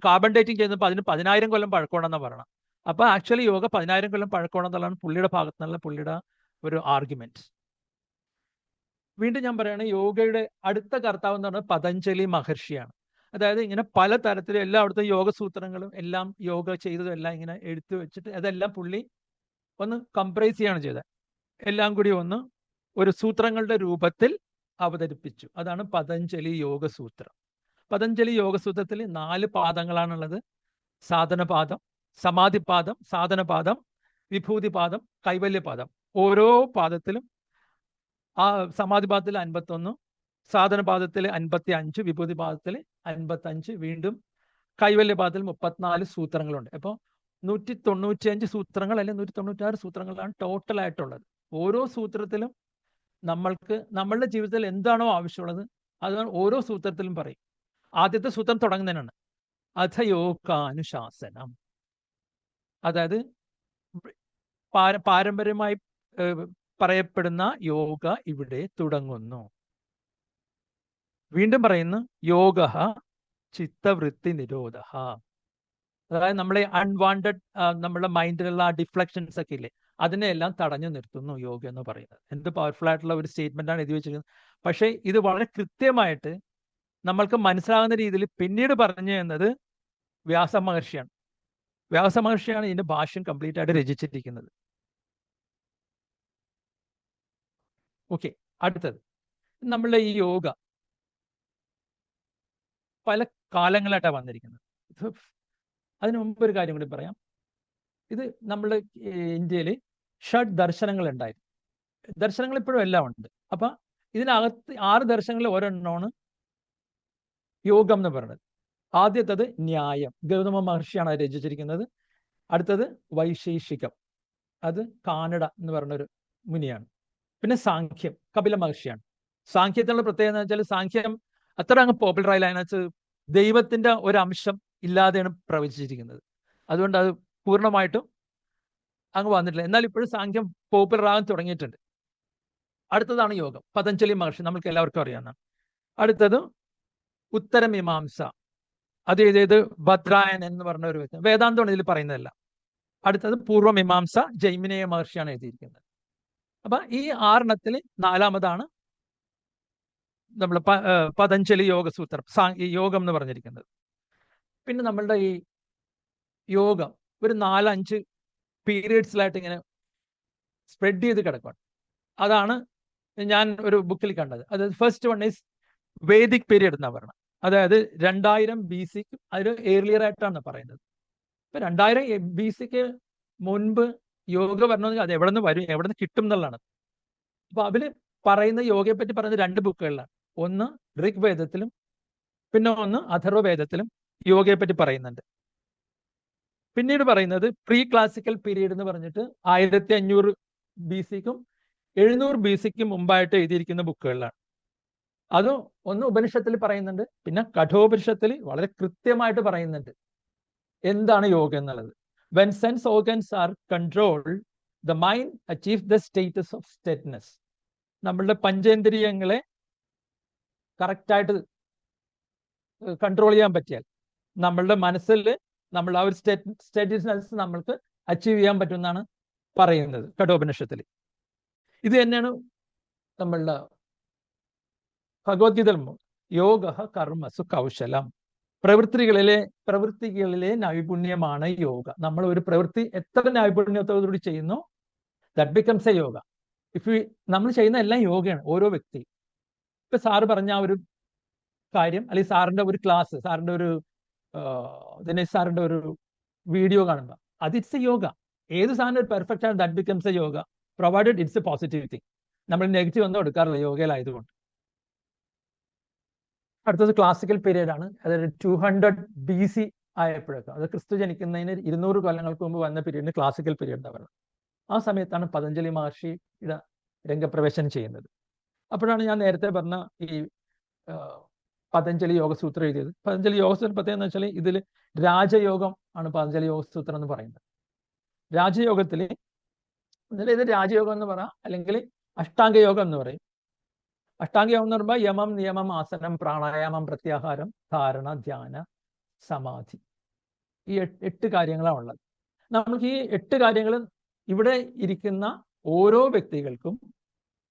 കാർബൺ ഡേറ്റിംഗ് ചെയ്യുന്നപ്പോൾ അതിന് 10000 കൊല്ലം പഴക്കമാണെന്നാണ് പറയണം. അപ്പൊ ആക്ച്വലി യോഗ 10000 കൊല്ലം പഴക്കമാണെന്നുള്ളതാണ് പുള്ളിയുടെ ഭാഗത്തു നിന്നുള്ള പുള്ളിയുടെ ഒരു ആർഗ്യുമെന്റ്. വീണ്ടും ഞാൻ പറയുകയാണ്, യോഗയുടെ അടുത്ത കർത്താവ് എന്ന് പറഞ്ഞാൽ പതഞ്ജലി മഹർഷിയാണ്. അതായത് ഇങ്ങനെ പല തരത്തിലും എല്ലായിടത്തും യോഗസൂത്രങ്ങളും എല്ലാം യോഗ ചെയ്തതും എല്ലാം ഇങ്ങനെ എടുത്തു വെച്ചിട്ട് അതെല്ലാം പുള്ളി ഒന്ന് കംപ്രൈസ് ചെയ്യാണ് ചെയ്തത്. എല്ലാം കൂടി ഒന്ന് ഒരു സൂത്രങ്ങളുടെ രൂപത്തിൽ അവതരിപ്പിച്ചു. അതാണ് പതഞ്ജലി യോഗസൂത്രം. പതഞ്ജലി യോഗസൂത്രത്തിൽ 4 പാദങ്ങളാണുള്ളത്: സാധനപാദം, സമാധിപാദം, സാധനപാദം, വിഭൂതിപാദം, കൈവല്യപാദം. ഓരോ പാദത്തിലും ആ സമാധിപാദത്തിൽ 51, സാധനപാദത്തിൽ 55, വിഭൂതിപാദത്തിൽ 55, വീണ്ടും കൈവല്യപാദത്തിൽ 34 സൂത്രങ്ങളുണ്ട്. അപ്പോൾ 195 സൂത്രങ്ങൾ അല്ലെങ്കിൽ 196 സൂത്രങ്ങളാണ് ടോട്ടൽ ആയിട്ടുള്ളത്. ഓരോ സൂത്രത്തിലും നമ്മൾക്ക് നമ്മളുടെ ജീവിതത്തിൽ എന്താണോ ആവശ്യമുള്ളത് അതാണ് ഓരോ സൂത്രത്തിലും പറയും. ആദ്യത്തെ സൂത്രം തുടങ്ങുന്നതിനാണ് അധയോഗാനുശാസനം. അതായത് പാരമ്പര്യമായി പറയപ്പെടുന്ന യോഗ ഇവിടെ തുടങ്ങുന്നു. വീണ്ടും പറയുന്നു യോഗ ചിത്തവൃത്തി നിരോധ. അതായത് നമ്മളെ അൺവാണ്ടഡ് നമ്മുടെ മൈൻഡിലുള്ള ആ ഡിഫ്ലക്ഷൻസ് ഒക്കെ ഇല്ലേ, അതിനെല്ലാം തടഞ്ഞു നിർത്തുന്നു യോഗ എന്ന് പറയുന്നത്. എന്ത് പവർഫുൾ ആയിട്ടുള്ള ഒരു സ്റ്റേറ്റ്മെന്റ് ആണ് എഴുതി വെച്ചിരിക്കുന്നത്. പക്ഷേ ഇത് വളരെ കൃത്യമായിട്ട് നമ്മൾക്ക് മനസ്സിലാകുന്ന രീതിയിൽ പിന്നീട് പറഞ്ഞു തന്നത് വ്യാസ മഹർഷിയാണ്. വ്യാസ മഹർഷിയാണ് ഇതിന്റെ ഭാഷ്യം കംപ്ലീറ്റ് ആയിട്ട് രചിച്ചിരിക്കുന്നത്. ഓക്കെ, അടുത്തത് നമ്മളുടെ ഈ യോഗ പല കാലങ്ങളായിട്ടാണ് വന്നിരിക്കുന്നത്. അതിനു മുമ്പ് ഒരു കാര്യം കൂടി പറയാം. ഇത് നമ്മുടെ ഇന്ത്യയിൽ ഷഡ് ദർശനങ്ങൾ ഉണ്ടായിരുന്നു. ദർശനങ്ങൾ ഇപ്പോഴും എല്ലാം ഉണ്ട്. അപ്പൊ ഇതിനകത്ത് 6 ദർശനങ്ങളിൽ ഒരെണ്ണമാണ് യോഗം എന്ന് പറയുന്നത്. ആദ്യത്തത് ന്യായം, ഗൗതമ മഹർഷിയാണ് അത് രചിച്ചിരിക്കുന്നത്. അടുത്തത് വൈശേഷികം, അത് കാനഡ എന്ന് പറയുന്നൊരു മുനിയാണ്. പിന്നെ സാഖ്യം, കപില മഹർഷിയാണ്. സാഖ്യത്തിനുള്ള പ്രത്യേകത എന്ന് വെച്ചാൽ സാഖ്യം അത്ര അങ്ങ് പോപ്പുലർ ആയില്ല. അതിനകത്ത് ദൈവത്തിന്റെ ഒരു അംശം ഇല്ലാതെയാണ് പ്രവചിച്ചിരിക്കുന്നത്. അതുകൊണ്ട് അത് പൂർണ്ണമായിട്ടും അങ്ങ് വന്നിട്ടില്ല. എന്നാൽ ഇപ്പോഴും സാഖ്യം പോപ്പുലർ ആകാൻ തുടങ്ങിയിട്ടുണ്ട്. അടുത്തതാണ് യോഗം, പതഞ്ജലി മഹർഷി, നമ്മൾക്ക് എല്ലാവർക്കും അറിയാവുന്നതാണ്. അടുത്തത് ഉത്തരമീമാംസ, അത് എഴുതിയത് ഭദ്രായൻ എന്ന് പറഞ്ഞ ഒരു വ്യക്തി, വേദാന്തമാണ് ഇതിൽ പറയുന്നതല്ല. അടുത്തത് പൂർവമീമാംസ, ജൈമിനേയ മഹർഷിയാണ് എഴുതിയിരിക്കുന്നത്. അപ്പൊ ഈ 6 നാലാമതാണ് നമ്മൾ പതഞ്ജലി യോഗസൂത്രം, ഈ യോഗം എന്ന് പറഞ്ഞിരിക്കുന്നത്. പിന്നെ നമ്മളുടെ ഈ യോഗം ഒരു 4-5 പീരിയഡ്സിലായിട്ട് ഇങ്ങനെ സ്പ്രെഡ് ചെയ്ത് കിടക്കുകയാണ്. അതാണ് ഞാൻ ഒരു ബുക്കിൽ കണ്ടത്. അതായത് first one is Vedic period എന്നാണ് പറയുന്നത്. അതായത് 2000 BC അതൊരു ഏർലിയർ ആയിട്ടാണ് പറയുന്നത്. ഇപ്പൊ 2000 BC മുൻപ് യോഗ വരണമെങ്കിൽ അത് എവിടെ നിന്ന് വരും, എവിടെ നിന്ന് കിട്ടും എന്നുള്ളതാണ്. അപ്പൊ അവര് പറയുന്ന യോഗയെ പറ്റി പറയുന്നത് 2 ബുക്കുകളിലാണ്. ഒന്ന് ഋഗ്വേദത്തിലും പിന്നെ ഒന്ന് അഥർവവേദത്തിലും യോഗയെ പറ്റി പറയുന്നുണ്ട്. പിന്നീട് പറയുന്നത് പ്രീ ക്ലാസിക്കൽ പീരീഡ് എന്ന് പറഞ്ഞിട്ട് 1500 BC 700 BC മുമ്പായിട്ട് എഴുതിയിരിക്കുന്ന ബുക്കുകളിലാണ്. അത് ഒന്ന് ഉപനിഷത്തിൽ പറയുന്നുണ്ട്, പിന്നെ കഠോപനിഷത്തിൽ വളരെ കൃത്യമായിട്ട് പറയുന്നുണ്ട് എന്താണ് യോഗ എന്നുള്ളത്. When sense organs are controlled, the mind achieve the status of steadiness. നമ്മളുടെ പഞ്ചേന്ദ്രിയങ്ങളെ കറക്റ്റായിട്ട് കൺട്രോൾ ചെയ്യാൻ പറ്റിയാൽ നമ്മളുടെ മനസ്സിൽ നമ്മൾ ആ ഒരു സ്റ്റേറ്റസ് നമ്മൾക്ക് അച്ചീവ് ചെയ്യാൻ പറ്റുമെന്നാണ് പറയുന്നത് കഠോപനിഷത്തിൽ. ഇത് തന്നെയാണ് നമ്മളുടെ ഭഗവത്ഗീത, യോഗ കർമ്മസു കൗശലം, പ്രവൃത്തികളിലെ നൈപുണ്യമാണ് യോഗ. നമ്മൾ ഒരു പ്രവൃത്തി എത്ര നൈപുണ്യത്തോടുകൂടി ചെയ്യുന്നു, ദാറ്റ് ബിക്കംസ് എ യോഗ. നമ്മൾ ചെയ്യുന്ന എല്ലാം യോഗയാണ്, ഓരോ വ്യക്തി. ഇപ്പൊ സാറ് പറഞ്ഞ ആ ഒരു കാര്യം, അല്ലെങ്കിൽ സാറിന്റെ ഒരു ക്ലാസ്, സാറിന്റെ ഒരു ദിനേശ് സാറിന്റെ ഒരു വീഡിയോ കാണുമ്പോൾ അത് ഇറ്റ്സ് എ യോഗ. ഏത് സാധനം ഒരു പെർഫെക്റ്റ് ആണ്, that becomes A yoga. Provided it's A positive thing. നമ്മൾ നെഗറ്റീവ് ഒന്നും എടുക്കാറില്ല യോഗയിലായതുകൊണ്ട്. അടുത്തത് ക്ലാസിക്കൽ പീരീഡ് ആണ്. അതായത് 200 BC ആയപ്പോഴൊക്കെ, അത് ക്രിസ്തു ജനിക്കുന്നതിന് 200 കൊല്ലങ്ങൾക്ക് മുമ്പ് വന്ന പീരീഡിന് ക്ലാസിക്കൽ പീരീഡ് എന്ന് പറയുന്നത്. ആ സമയത്താണ് പതഞ്ജലി മഹർഷിയുടെ രംഗപ്രവേശനം ചെയ്യുന്നത്. അപ്പോഴാണ് ഞാൻ നേരത്തെ പറഞ്ഞ ഈ പതഞ്ജലി യോഗസൂത്രം എഴുതിയത്. പതഞ്ജലി യോഗസൂത്രം പ്രത്യേകം എന്ന് വെച്ചാൽ ഇതിൽ രാജയോഗം ആണ് പതഞ്ജലി യോഗസൂത്രം എന്ന് പറയുന്നത്. രാജയോഗത്തിൽ ഇത് രാജയോഗം എന്ന് പറയാം, അല്ലെങ്കിൽ അഷ്ടാംഗയോഗം എന്ന് പറയും. അഷ്ടാംഗയോഗം എന്ന് പറയുമ്പോൾ യമം, നിയമം, ആസനം, പ്രാണായാമം, പ്രത്യാഹാരം, ധാരണ, ധ്യാന, സമാധി, ഈ 8 കാര്യങ്ങളാണ് ഉള്ളത്. നമുക്ക് ഈ 8 കാര്യങ്ങൾ ഇവിടെ ഇരിക്കുന്ന ഓരോ വ്യക്തികൾക്കും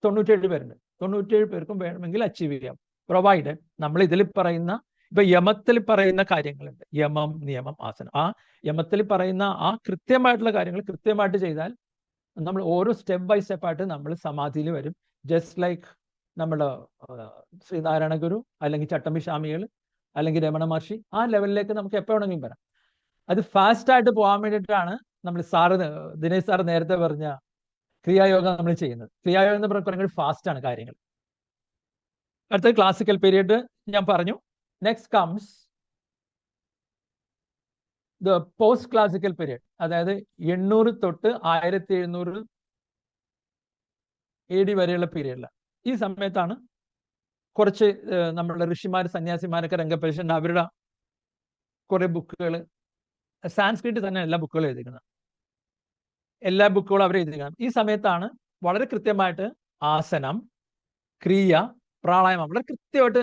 97 പേരുണ്ട്. 97 പേർക്കും വേണമെങ്കിൽ അച്ചീവ് ചെയ്യാം, പ്രൊവൈഡഡ് നമ്മൾ ഇതിൽ പറയുന്ന, ഇപ്പൊ യമത്തിൽ പറയുന്ന കാര്യങ്ങളുണ്ട്, യമം, നിയമം, ആസനം. ആ യമത്തിൽ പറയുന്ന ആ കൃത്യമായിട്ടുള്ള കാര്യങ്ങൾ കൃത്യമായിട്ട് ചെയ്താൽ നമ്മൾ ഓരോ സ്റ്റെപ്പ് ബൈ സ്റ്റെപ്പായിട്ട് നമ്മൾ സമാധിയിൽ വരും. ജസ്റ്റ് ലൈക്ക് നമ്മുടെ ശ്രീനാരായണ ഗുരു, അല്ലെങ്കിൽ ചട്ടമ്പി സ്വാമികൾ, അല്ലെങ്കിൽ രമണ മഹർഷി, ആ ലെവലിലേക്ക് നമുക്ക് എപ്പോൾ വേണമെങ്കിലും വരാം. അത് ഫാസ്റ്റ് ആയിട്ട് പോകാൻ വേണ്ടിയിട്ടാണ് നമ്മൾ ദിനേശ് സാറ് നേരത്തെ പറഞ്ഞ ക്രിയായോഗം നമ്മൾ ചെയ്യുന്നത്. ക്രിയായോഗം എന്ന് പറയുന്നത് ഫാസ്റ്റ് ആണ് കാര്യങ്ങൾ. അടുത്തത് ക്ലാസിക്കൽ പീരീഡ് ഞാൻ പറഞ്ഞു. Next comes the post classical period, അതായത് 800 തൊട്ട് 1700 AD വരെയുള്ള പീരീഡിലാണ്. ഈ സമയത്താണ് കുറച്ച് നമ്മളുടെ ഋഷിമാർ, സന്യാസിമാരൊക്കെ രംഗപ്രവേശനം. അവരുടെ കുറെ ബുക്കുകൾ, സാൻസ്ക്രിറ്റ് തന്നെ എല്ലാ ബുക്കുകളും എഴുതിക്കുന്നത്, എല്ലാ ബുക്കുകളും അവർ എഴുതിക്കണം. ഈ സമയത്താണ് വളരെ കൃത്യമായിട്ട് ആസനം, ക്രിയ, പ്രാണായാമം വളരെ കൃത്യമായിട്ട്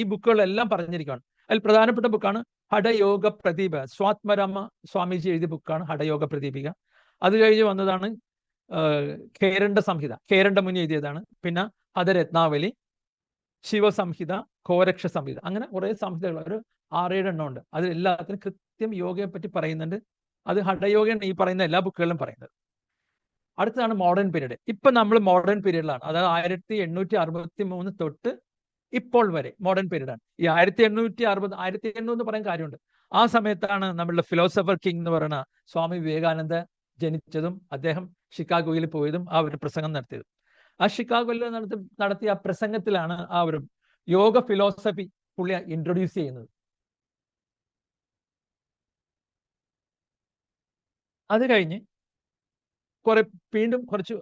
ഈ ബുക്കുകളെല്ലാം പറഞ്ഞിരിക്കുകയാണ്. അതിൽ പ്രധാനപ്പെട്ട ബുക്കാണ് ഹഠയോഗ പ്രദീപ, സ്വാത്മരാമ സ്വാമിജി എഴുതിയ ബുക്കാണ് ഹഠയോഗ പ്രദീപിക. അത് കഴിഞ്ഞ് വന്നതാണ് കേരണ്ട സംഹിത, കേരണ്ട മുനി എഴുതിയതാണ്. പിന്നെ ഹതരത്നാവലി, ശിവസംഹിത, ഘോരക്ഷ സംഹിത, അങ്ങനെ കുറെ സംഹിതകൾ, ഒരു 6-7 എണ്ണം ഉണ്ട്. അതിലെല്ലാത്തിനും കൃത്യം യോഗയെ പറ്റി പറയുന്നുണ്ട്. അത് ഹഠയോഗയാണ് ഈ പറയുന്ന എല്ലാ ബുക്കുകളിലും പറയുന്നത്. അടുത്തതാണ് മോഡേൺ പീരീഡ്. ഇപ്പൊ നമ്മൾ മോഡേൺ പീരീഡിലാണ്, അതായത് 1863 തൊട്ട് ഇപ്പോൾ വരെ മോഡേൺ പീരീഡാണ്. ഈ 1860 എന്ന് പറയാൻ കാര്യമുണ്ട്. ആ സമയത്താണ് നമ്മളുടെ ഫിലോസഫർ കിങ് എന്ന് പറയുന്ന സ്വാമി വിവേകാനന്ദ ജനിച്ചതും അദ്ദേഹം ഷിക്കാഗോയിൽ പോയതും ആ ഒരു പ്രസംഗം നടത്തിയതും. ആ ഷിക്കാഗോയിൽ നടത്തിയ ആ പ്രസംഗത്തിലാണ് ആ ഒരു യോഗ ഫിലോസഫി പുള്ളി ഇൻട്രൊഡ്യൂസ് ചെയ്യുന്നത്. അത് കഴിഞ്ഞ് വീണ്ടും കുറച്ച്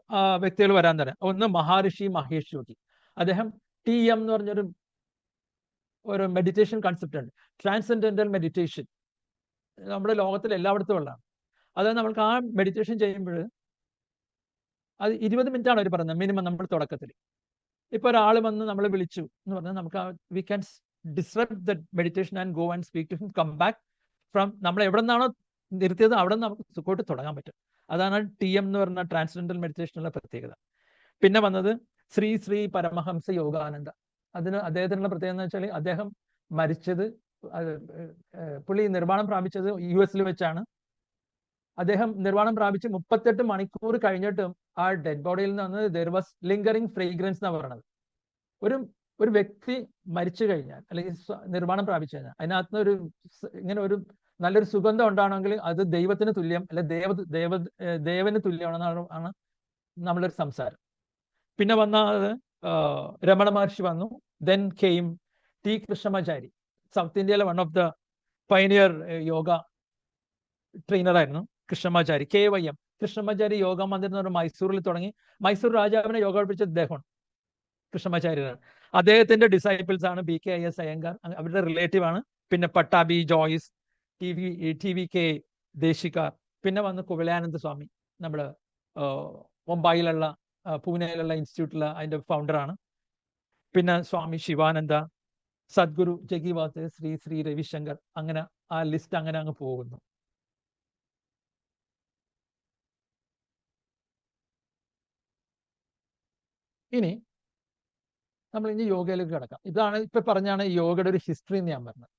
വ്യക്തികൾ വരാൻ തരാം. ഒന്ന് മഹാഋഷി മഹേഷ് യോഗി. അദ്ദേഹം TM എന്ന് പറഞ്ഞൊരു മെഡിറ്റേഷൻ കൺസെപ്റ്റ് ഉണ്ട്, ട്രാൻസെൻഡന്റൽ മെഡിറ്റേഷൻ. നമ്മുടെ ലോകത്തിൽ എല്ലായിടത്തും ഉള്ളതാണ്. അതായത് നമ്മൾക്ക് ആ മെഡിറ്റേഷൻ ചെയ്യുമ്പോൾ അത് 20 മിനിറ്റ് ആണ് അവർ പറയുന്നത് മിനിമം. നമ്മൾ തുടക്കത്തിൽ ഇപ്പൊ ഒരാൾ വന്ന് നമ്മൾ വിളിച്ചു എന്ന് പറഞ്ഞാൽ നമുക്ക് we can disrupt the meditation and go and speak to him, come back from നമ്മൾ എവിടെ നിന്നാണോ നിർത്തിയത് അവിടെ നിന്ന് നമുക്ക് സുഖമായിട്ട് തുടങ്ങാൻ പറ്റും. അതാണ് TM എന്ന് പറഞ്ഞ ട്രാൻസെൻഡന്റൽ മെഡിറ്റേഷനുള്ള പ്രത്യേകത. പിന്നെ വന്നത് ശ്രീ പരമഹംസ യോഗാനന്ദ. അദ്ദേഹത്തിനുള്ള പ്രത്യേകത എന്ന് വെച്ചാൽ അദ്ദേഹം മരിച്ചത്, പുള്ളി നിർമ്മാണം പ്രാപിച്ചത് US വെച്ചാണ്. അദ്ദേഹം നിർമ്മാണം പ്രാപിച്ച് 38 മണിക്കൂർ കഴിഞ്ഞിട്ടും ആ ഡെഡ് ബോഡിയിൽ നിന്ന് ദർ വാസ് ലിങ്കറിങ് ഫ്രേഗ്രൻസ് എന്നാണ് പറയുന്നത്. ഒരു വ്യക്തി മരിച്ചു കഴിഞ്ഞാൽ അല്ലെങ്കിൽ നിർമ്മാണം പ്രാപിച്ചു കഴിഞ്ഞാൽ അതിനകത്ത് ഇങ്ങനെ ഒരു നല്ലൊരു സുഗന്ധം ഉണ്ടാണെങ്കിൽ അത് ദൈവത്തിന് തുല്യം, അല്ലെ ദേവന് തുല്യമാണെന്നാണ് നമ്മളൊരു സംസാരം. പിന്നെ വന്നത് രമണ മഹർഷി വന്നു. Then came T. Krishnamachari, south ഇന്ത്യയിലെ one of the pioneer yoga trainer ആയിരുന്നു കൃഷ്ണമാചാരി. KYM കൃഷ്ണമാചാരി യോഗ മന്ദിർ എന്ന് പറഞ്ഞ മൈസൂരിൽ തുടങ്ങി. മൈസൂർ രാജാവിനെ യോഗ പഠിപ്പിച്ച അദ്ദേഹമാണ്, കൃഷ്ണമാചാര്യരാണ്. അദ്ദേഹത്തിന്റെ ഡിസൈപ്പിൾസ് ആണ് BKIS അയ്യങ്കാർ, അവരുടെ റിലേറ്റീവ് ആണ്. പിന്നെ പട്ടാഭി ജോയ്സ്, TVK ദേശിക്കാർ. പിന്നെ വന്ന് കുവലയാനന്ദ സ്വാമി, നമ്മുടെ മുംബൈയിലുള്ള പൂനെയിലുള്ള ഇൻസ്റ്റിറ്റ്യൂട്ടിലെ അതിന്റെ ഫൗണ്ടറാണ്. പിന്നെ സ്വാമി ശിവാനന്ദ, സദ്ഗുരു ജഗി വാസുദേവ്, ശ്രീ രവിശങ്കർ. അങ്ങനെ ആ ലിസ്റ്റ് അങ്ങനെ അങ്ങ് പോകുന്നു. ഇനി നമ്മൾ ഇനി യോഗയിലേക്ക് കിടക്കാം. ഇതാണ് ഇപ്പൊ പറഞ്ഞാണ് യോഗയുടെ ഒരു ഹിസ്റ്ററി എന്ന് ഞാൻ പറഞ്ഞത്.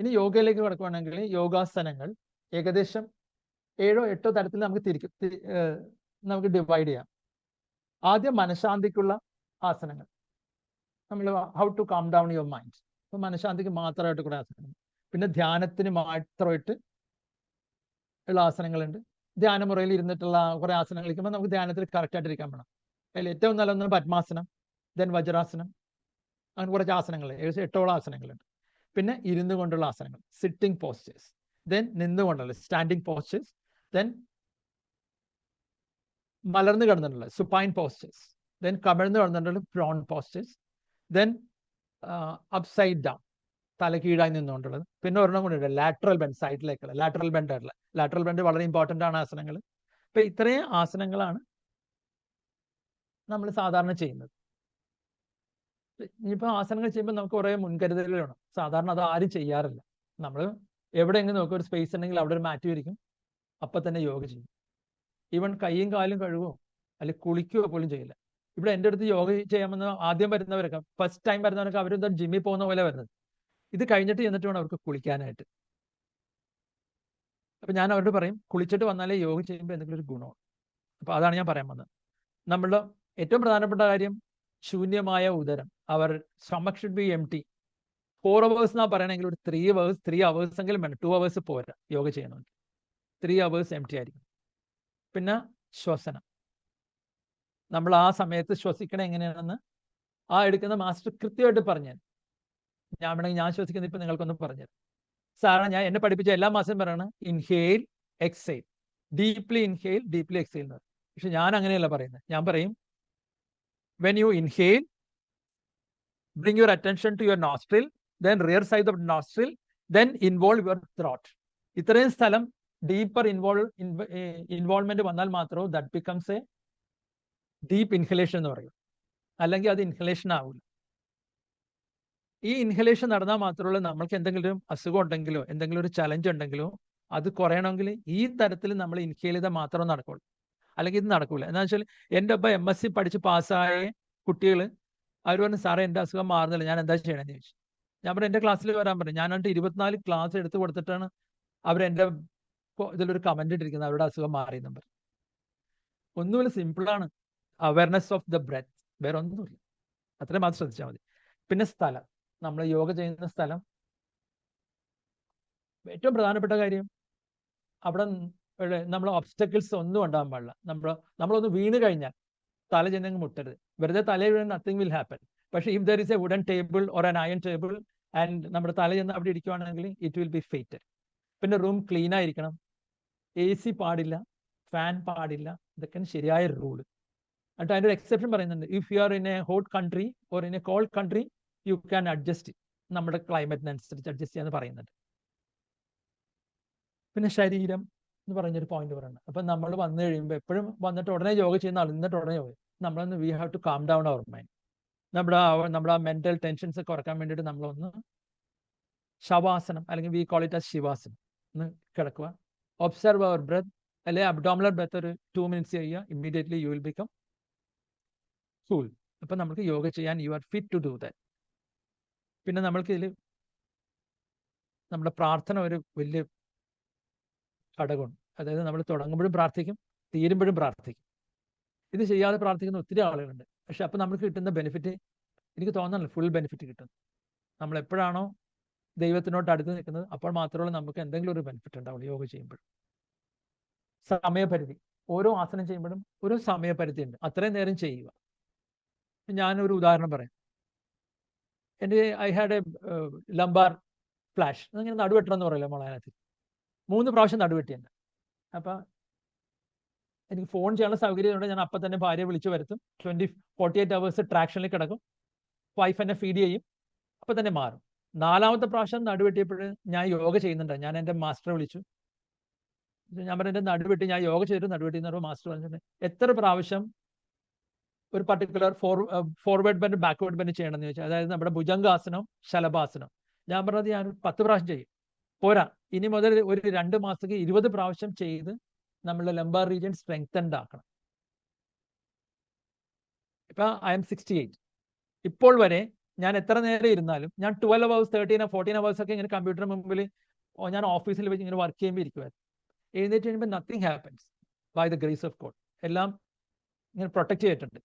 ഇനി യോഗയിലേക്ക് കിടക്കുകയാണെങ്കിൽ യോഗാസനങ്ങൾ ഏകദേശം 7-8 തരത്തിൽ നമുക്ക് ഡിവൈഡ് ചെയ്യാം. ആദ്യം മനഃശാന്തിക്കുള്ള ആസനങ്ങൾ, നമ്മൾ how to calm down your mind. അപ്പൊ മനഃശാന്തിക്ക് മാത്രമായിട്ട് കുറെ ആസനങ്ങൾ. പിന്നെ ധ്യാനത്തിന് മാത്രമായിട്ട് ഉള്ള ആസനങ്ങളുണ്ട്. ധ്യാനമുറയിൽ ഇരുന്നിട്ടുള്ള കുറെ ആസനങ്ങൾ ഇരിക്കുമ്പോൾ നമുക്ക് ധ്യാനത്തിൽ കറക്റ്റായിട്ട് ഇരിക്കാൻ വേണം. അതിൽ ഏറ്റവും നല്ല ഒന്നാണ് പത്മാസനം, ദെൻ വജ്രാസനം, അങ്ങനെ കുറച്ച് ആസനങ്ങൾ, ഏകദേശം 8ഓളം ആസനങ്ങളുണ്ട്. പിന്നെ ഇരുന്നു കൊണ്ടുള്ള ആസനങ്ങൾ, സിറ്റിംഗ് പോസ്റ്റേഴ്സ്, ദെൻ നിന്നുകൊണ്ടുള്ള സ്റ്റാൻഡിങ് പോസ്റ്റേഴ്സ്, ദെൻ മലർന്നു കിടന്നിട്ടുള്ള സുപ്പൈൻ പോസ്റ്റേഴ്സ്, ദെൻ കമിഴ്ന്ന് കിടന്നിട്ടുള്ള prone postures, then upside down, തല കീഴായി നിന്നുകൊണ്ടുള്ളത്. പിന്നെ ഒരെണ്ണം കൂടെ ഉണ്ട്, ലാറ്ററൽ ബെൻഡ്, സൈഡിലേക്കുള്ള ലാറ്ററൽ ബെൻഡ് ആയിട്ടുള്ള. ലാറ്ററൽ ബെൻഡ് വളരെ ഇമ്പോർട്ടൻ്റ് ആണ് ആസനങ്ങൾ. അപ്പൊ ഇത്രയും ആസനങ്ങളാണ് നമ്മൾ സാധാരണ ചെയ്യുന്നത്. ഇനിയിപ്പോൾ ആസനങ്ങൾ ചെയ്യുമ്പോൾ നമുക്ക് കുറേ മുൻകരുതലുകൾ വേണം. സാധാരണ അത് ആരും ചെയ്യാറില്ല. നമ്മൾ എവിടെയെങ്കിലും നോക്കുക, ഒരു സ്പേസ് ഉണ്ടെങ്കിൽ അവിടെ ഒരു മാറ്റി വരിക്കും, അപ്പം തന്നെ യോഗ ചെയ്യും. ഈവൻ കൈയും കാലും കഴുകുമോ അല്ലെങ്കിൽ കുളിക്കുകയോ പോലും ചെയ്യില്ല. ഇവിടെ എൻ്റെ അടുത്ത് യോഗ ചെയ്യാമെന്ന് ആദ്യം വരുന്നവരൊക്കെ, ഫസ്റ്റ് ടൈം വരുന്നവരൊക്കെ അവരെന്താ ജിമ്മിൽ പോകുന്ന പോലെ വരുന്നത്. ഇത് കഴിഞ്ഞിട്ട് ചെന്നിട്ട് വേണം അവർക്ക് കുളിക്കാനായിട്ട്. അപ്പം ഞാൻ അവരോട് പറയും, കുളിച്ചിട്ട് വന്നാലേ യോഗ ചെയ്യുമ്പോൾ എന്തെങ്കിലും ഒരു ഗുണമാണ്. അപ്പോൾ അതാണ് ഞാൻ പറയാൻ വന്നത്. നമ്മളുടെ ഏറ്റവും പ്രധാനപ്പെട്ട കാര്യം ശൂന്യമായ ഉദരം. Our stomach should be empty. 4 hours എന്നാ പറയണമെങ്കിൽ ഒരു 3 hours എങ്കിലും വേണം. 2 hours പോരാ യോഗ ചെയ്യണമെങ്കിൽ. 3 hours എംപ്റ്റി ആയിരിക്കും. പിന്നെ ശ്വസനം. നമ്മൾ ആ സമയത്ത് ശ്വസിക്കണം എങ്ങനെയാണെന്ന് ആ എടുക്കുന്ന മാസ്റ്റർ കൃത്യമായിട്ട് പറഞ്ഞു. ഞാൻ വേണമെങ്കിൽ ഞാൻ ശ്വസിക്കുന്നത് ഇപ്പം നിങ്ങൾക്കൊന്ന് പറഞ്ഞുതരാം. സാധാരണ ഞാൻ എന്നെ പഠിപ്പിച്ച എല്ലാ മാസവും പറയണം inhale exhale, deeply inhale deeply exhale എന്ന് പറയും. പക്ഷെ ഞാൻ അങ്ങനെയല്ല പറയുന്നത്. ഞാൻ പറയും, when you inhale, bring your attention to your nostril, then rear side of the nostril, then involve your throat. ഇത്രയും സ്ഥലം ഡീപ്പർ ഇൻവോൾവ്മെന്റ് വന്നാൽ മാത്രമേ that becomes A deep inhalation എന്ന് പറയും. അല്ലെങ്കിൽ അത് ഇൻഹലേഷൻ ആവില്ല. ഈ ഇൻഹലേഷൻ നടന്നാൽ മാത്രമേ നമ്മൾക്ക് എന്തെങ്കിലും അസുഖം ഉണ്ടെങ്കിലോ എന്തെങ്കിലും ഒരു ചലഞ്ച് ഉണ്ടെങ്കിലോ അത് കുറയണമെങ്കിൽ ഈ തരത്തിൽ നമ്മൾ ഇൻഹേൽ ചെയ്താൽ മാത്രമേ നടക്കുള്ളൂ. അല്ലെങ്കിൽ ഇത് നടക്കൂല. എന്താ വെച്ചാൽ എൻ്റെ ഒപ്പം MSc പഠിച്ച് പാസ്സായ കുട്ടികൾ അവർ പറഞ്ഞു, സാറേ എൻ്റെ അസുഖം മാറുന്നില്ല, ഞാൻ എന്താ ചെയ്യണമെന്ന് ചോദിച്ചു. ഞാൻ പറഞ്ഞു എൻ്റെ ക്ലാസ്സിൽ വരാൻ പറഞ്ഞു. ഞാൻ 24 ക്ലാസ് എടുത്ത് കൊടുത്തിട്ടാണ് അവരെൻ്റെ ഇതിലൊരു കമന്റ് ഇട്ടിരിക്കുന്നത്, അവരുടെ അസുഖം മാറിയെന്നും പറഞ്ഞു. ഒന്നുമില്ല, സിമ്പിളാണ്. അവയർനെസ് ഓഫ് ദ ബ്രെത്ത്, വേറെ ഒന്നുമില്ല. അത്രയും മാത്രം ശ്രദ്ധിച്ചാൽ മതി. പിന്നെ സ്ഥലം, നമ്മൾ യോഗ ചെയ്യുന്ന സ്ഥലം ഏറ്റവും പ്രധാനപ്പെട്ട കാര്യം. അവിടെ നമ്മൾ ഒബ്സ്റ്റക്കിൾസ് ഒന്നും ഉണ്ടാകാൻ പാടില്ല. നമ്മളൊന്ന് വീണ് കഴിഞ്ഞാൽ തല ചെന്നങ്ങ് മുട്ടരുത്. വെറുതെ തല വീഴാൻ നത്തിങ് വിൽ ഹാപ്പൻ. പക്ഷേ if there is a wooden table or an iron table and നമ്മുടെ തല ചെന്ന് അവിടെ ഇരിക്കുവാണെങ്കിൽ ഇറ്റ് വിൽ ബി ഫേറ്റൽ. പിന്നെ റൂം ക്ലീൻ ആയിരിക്കണം, AC പാടില്ല, ഫാൻ പാടില്ല. ഇതൊക്കെയാണ് ശരിയായ റൂള്. എന്നിട്ട് അതിൻ്റെ ഒരു എക്സെപ്ഷൻ പറയുന്നുണ്ട്. If you are in a hot country or in a cold country you can adjust, നമ്മുടെ ക്ലൈമറ്റിനനുസരിച്ച് അഡ്ജസ്റ്റ് ചെയ്യാന്ന് പറയുന്നുണ്ട്. പിന്നെ ശരീരം എന്ന് പറഞ്ഞൊരു പോയിന്റ് പറയുന്നത്. അപ്പം നമ്മൾ വന്നു കഴിയുമ്പോൾ എപ്പോഴും വന്നിട്ട് ഉടനെ യോഗ ചെയ്യുന്ന ആൾ എന്നിട്ട് ഉടനെ യോഗ നമ്മളൊന്ന് we have to calm down our mind. നമ്മുടെ മെന്റൽ ടെൻഷൻസ് കുറക്കാൻ വേണ്ടിയിട്ട് നമ്മളൊന്ന് ശവാസനം അല്ലെങ്കിൽ വി കോൾ ഇറ്റ് ആസ് ശിവാസനം ഒന്ന് കിടക്കുക. ഒബ്സർവ് അവർ ബ്രെത്ത്, അല്ലെങ്കിൽ അബ്ഡോമിനൽ ബ്രെത്ത് ഒരു 2 minutes ചെയ്യുക. Immediately you will become cool. അപ്പം നമുക്ക് യോഗ ചെയ്യാൻ you are fit to do that. പിന്നെ നമ്മൾക്ക് ഇതിൽ നമ്മുടെ പ്രാർത്ഥന ഒരു വലിയ ഘടകമുണ്ട്. അതായത് നമ്മൾ തുടങ്ങുമ്പോഴും പ്രാർത്ഥിക്കും, തീരുമ്പോഴും പ്രാർത്ഥിക്കും. ഇത് ചെയ്യാതെ പ്രാർത്ഥിക്കുന്ന ഒത്തിരി ആളുകളുണ്ട്. പക്ഷെ അപ്പം നമുക്ക് കിട്ടുന്ന ബെനിഫിറ്റ് എനിക്ക് തോന്നുന്നില്ല ഫുൾ ബെനിഫിറ്റ് കിട്ടും. നമ്മൾ എപ്പോഴാണോ ദൈവത്തിനോട്ട് അടുത്ത് നിൽക്കുന്നത് അപ്പോൾ മാത്രമേ നമുക്ക് എന്തെങ്കിലും ഒരു ബെനിഫിറ്റ് ഉണ്ടാവുള്ളൂ യോഗ ചെയ്യുമ്പോഴും. സമയപരിധി, ഓരോ ആസനം ചെയ്യുമ്പോഴും ഒരു സമയപരിധി ഉണ്ട്, അത്രയും നേരം ചെയ്യുക. ഞാനൊരു ഉദാഹരണം പറയാം. I had A lumbar flash, അങ്ങനെ നടുവെട്ടണം എന്ന് പറയില്ല മോളതിനകത്ത്. 3 പ്രാവശ്യം നടുവെട്ടിയുണ്ട്. അപ്പം എനിക്ക് ഫോൺ ചെയ്യാനുള്ള സൗകര്യമുണ്ട്. ഞാൻ അപ്പം തന്നെ ഭാര്യയെ വിളിച്ചു വരുത്തും. 48 hours ട്രാക്ഷനിൽ കിടക്കും. വൈഫ് എന്നെ ഫീഡ് ചെയ്യും, അപ്പം തന്നെ മാറും. 4ാമത്തെ പ്രാവശ്യം നടുവെട്ടിയപ്പോൾ ഞാൻ യോഗ ചെയ്യുന്നുണ്ട്. ഞാൻ എൻ്റെ മാസ്റ്ററെ വിളിച്ചു. ഞാൻ പറഞ്ഞ എൻ്റെ നടുവെട്ടി, ഞാൻ യോഗ ചെയ്തിട്ട് നടുവെട്ടി എന്ന് പറയുമ്പോൾ മാസ്റ്റർ പറഞ്ഞിട്ട് എത്ര പ്രാവശ്യം ഒരു particular forward bend backward bend ചെയ്യണമെന്ന് ചോദിച്ചാൽ, അതായത് നമ്മുടെ ഭുജംഗാസനം ശലഭാസനം. ഞാൻ പറഞ്ഞത് ഞാൻ 10 പ്രാവശ്യം ചെയ്യും, പോരാ. ഇനി മുതൽ ഒരു 2 മാസത്തേക്ക് 20 പ്രാവശ്യം ചെയ്ത് നമ്മളുടെ ലംബാർ റീജിയൻ സ്ട്രെങ്തൻഡ് ആക്കണം. ഇപ്പം I am 68. ഇപ്പോൾ വരെ ഞാൻ എത്ര നേരം ഇരുന്നാലും ഞാൻ 12 hours 13 or 14 hours ഒക്കെ ഇങ്ങനെ കമ്പ്യൂട്ടറിന് മുമ്പിൽ ഞാൻ ഓഫീസിൽ വെച്ച് ഇങ്ങനെ വർക്ക് ചെയ്യുമ്പോൾ ഇരിക്കുമായിരുന്നു. എഴുന്നേറ്റ് കഴിയുമ്പോൾ nothing happens by the grace of God. എല്ലാം ഇങ്ങനെ പ്രൊട്ടക്ട് ചെയ്തിട്ടുണ്ട്.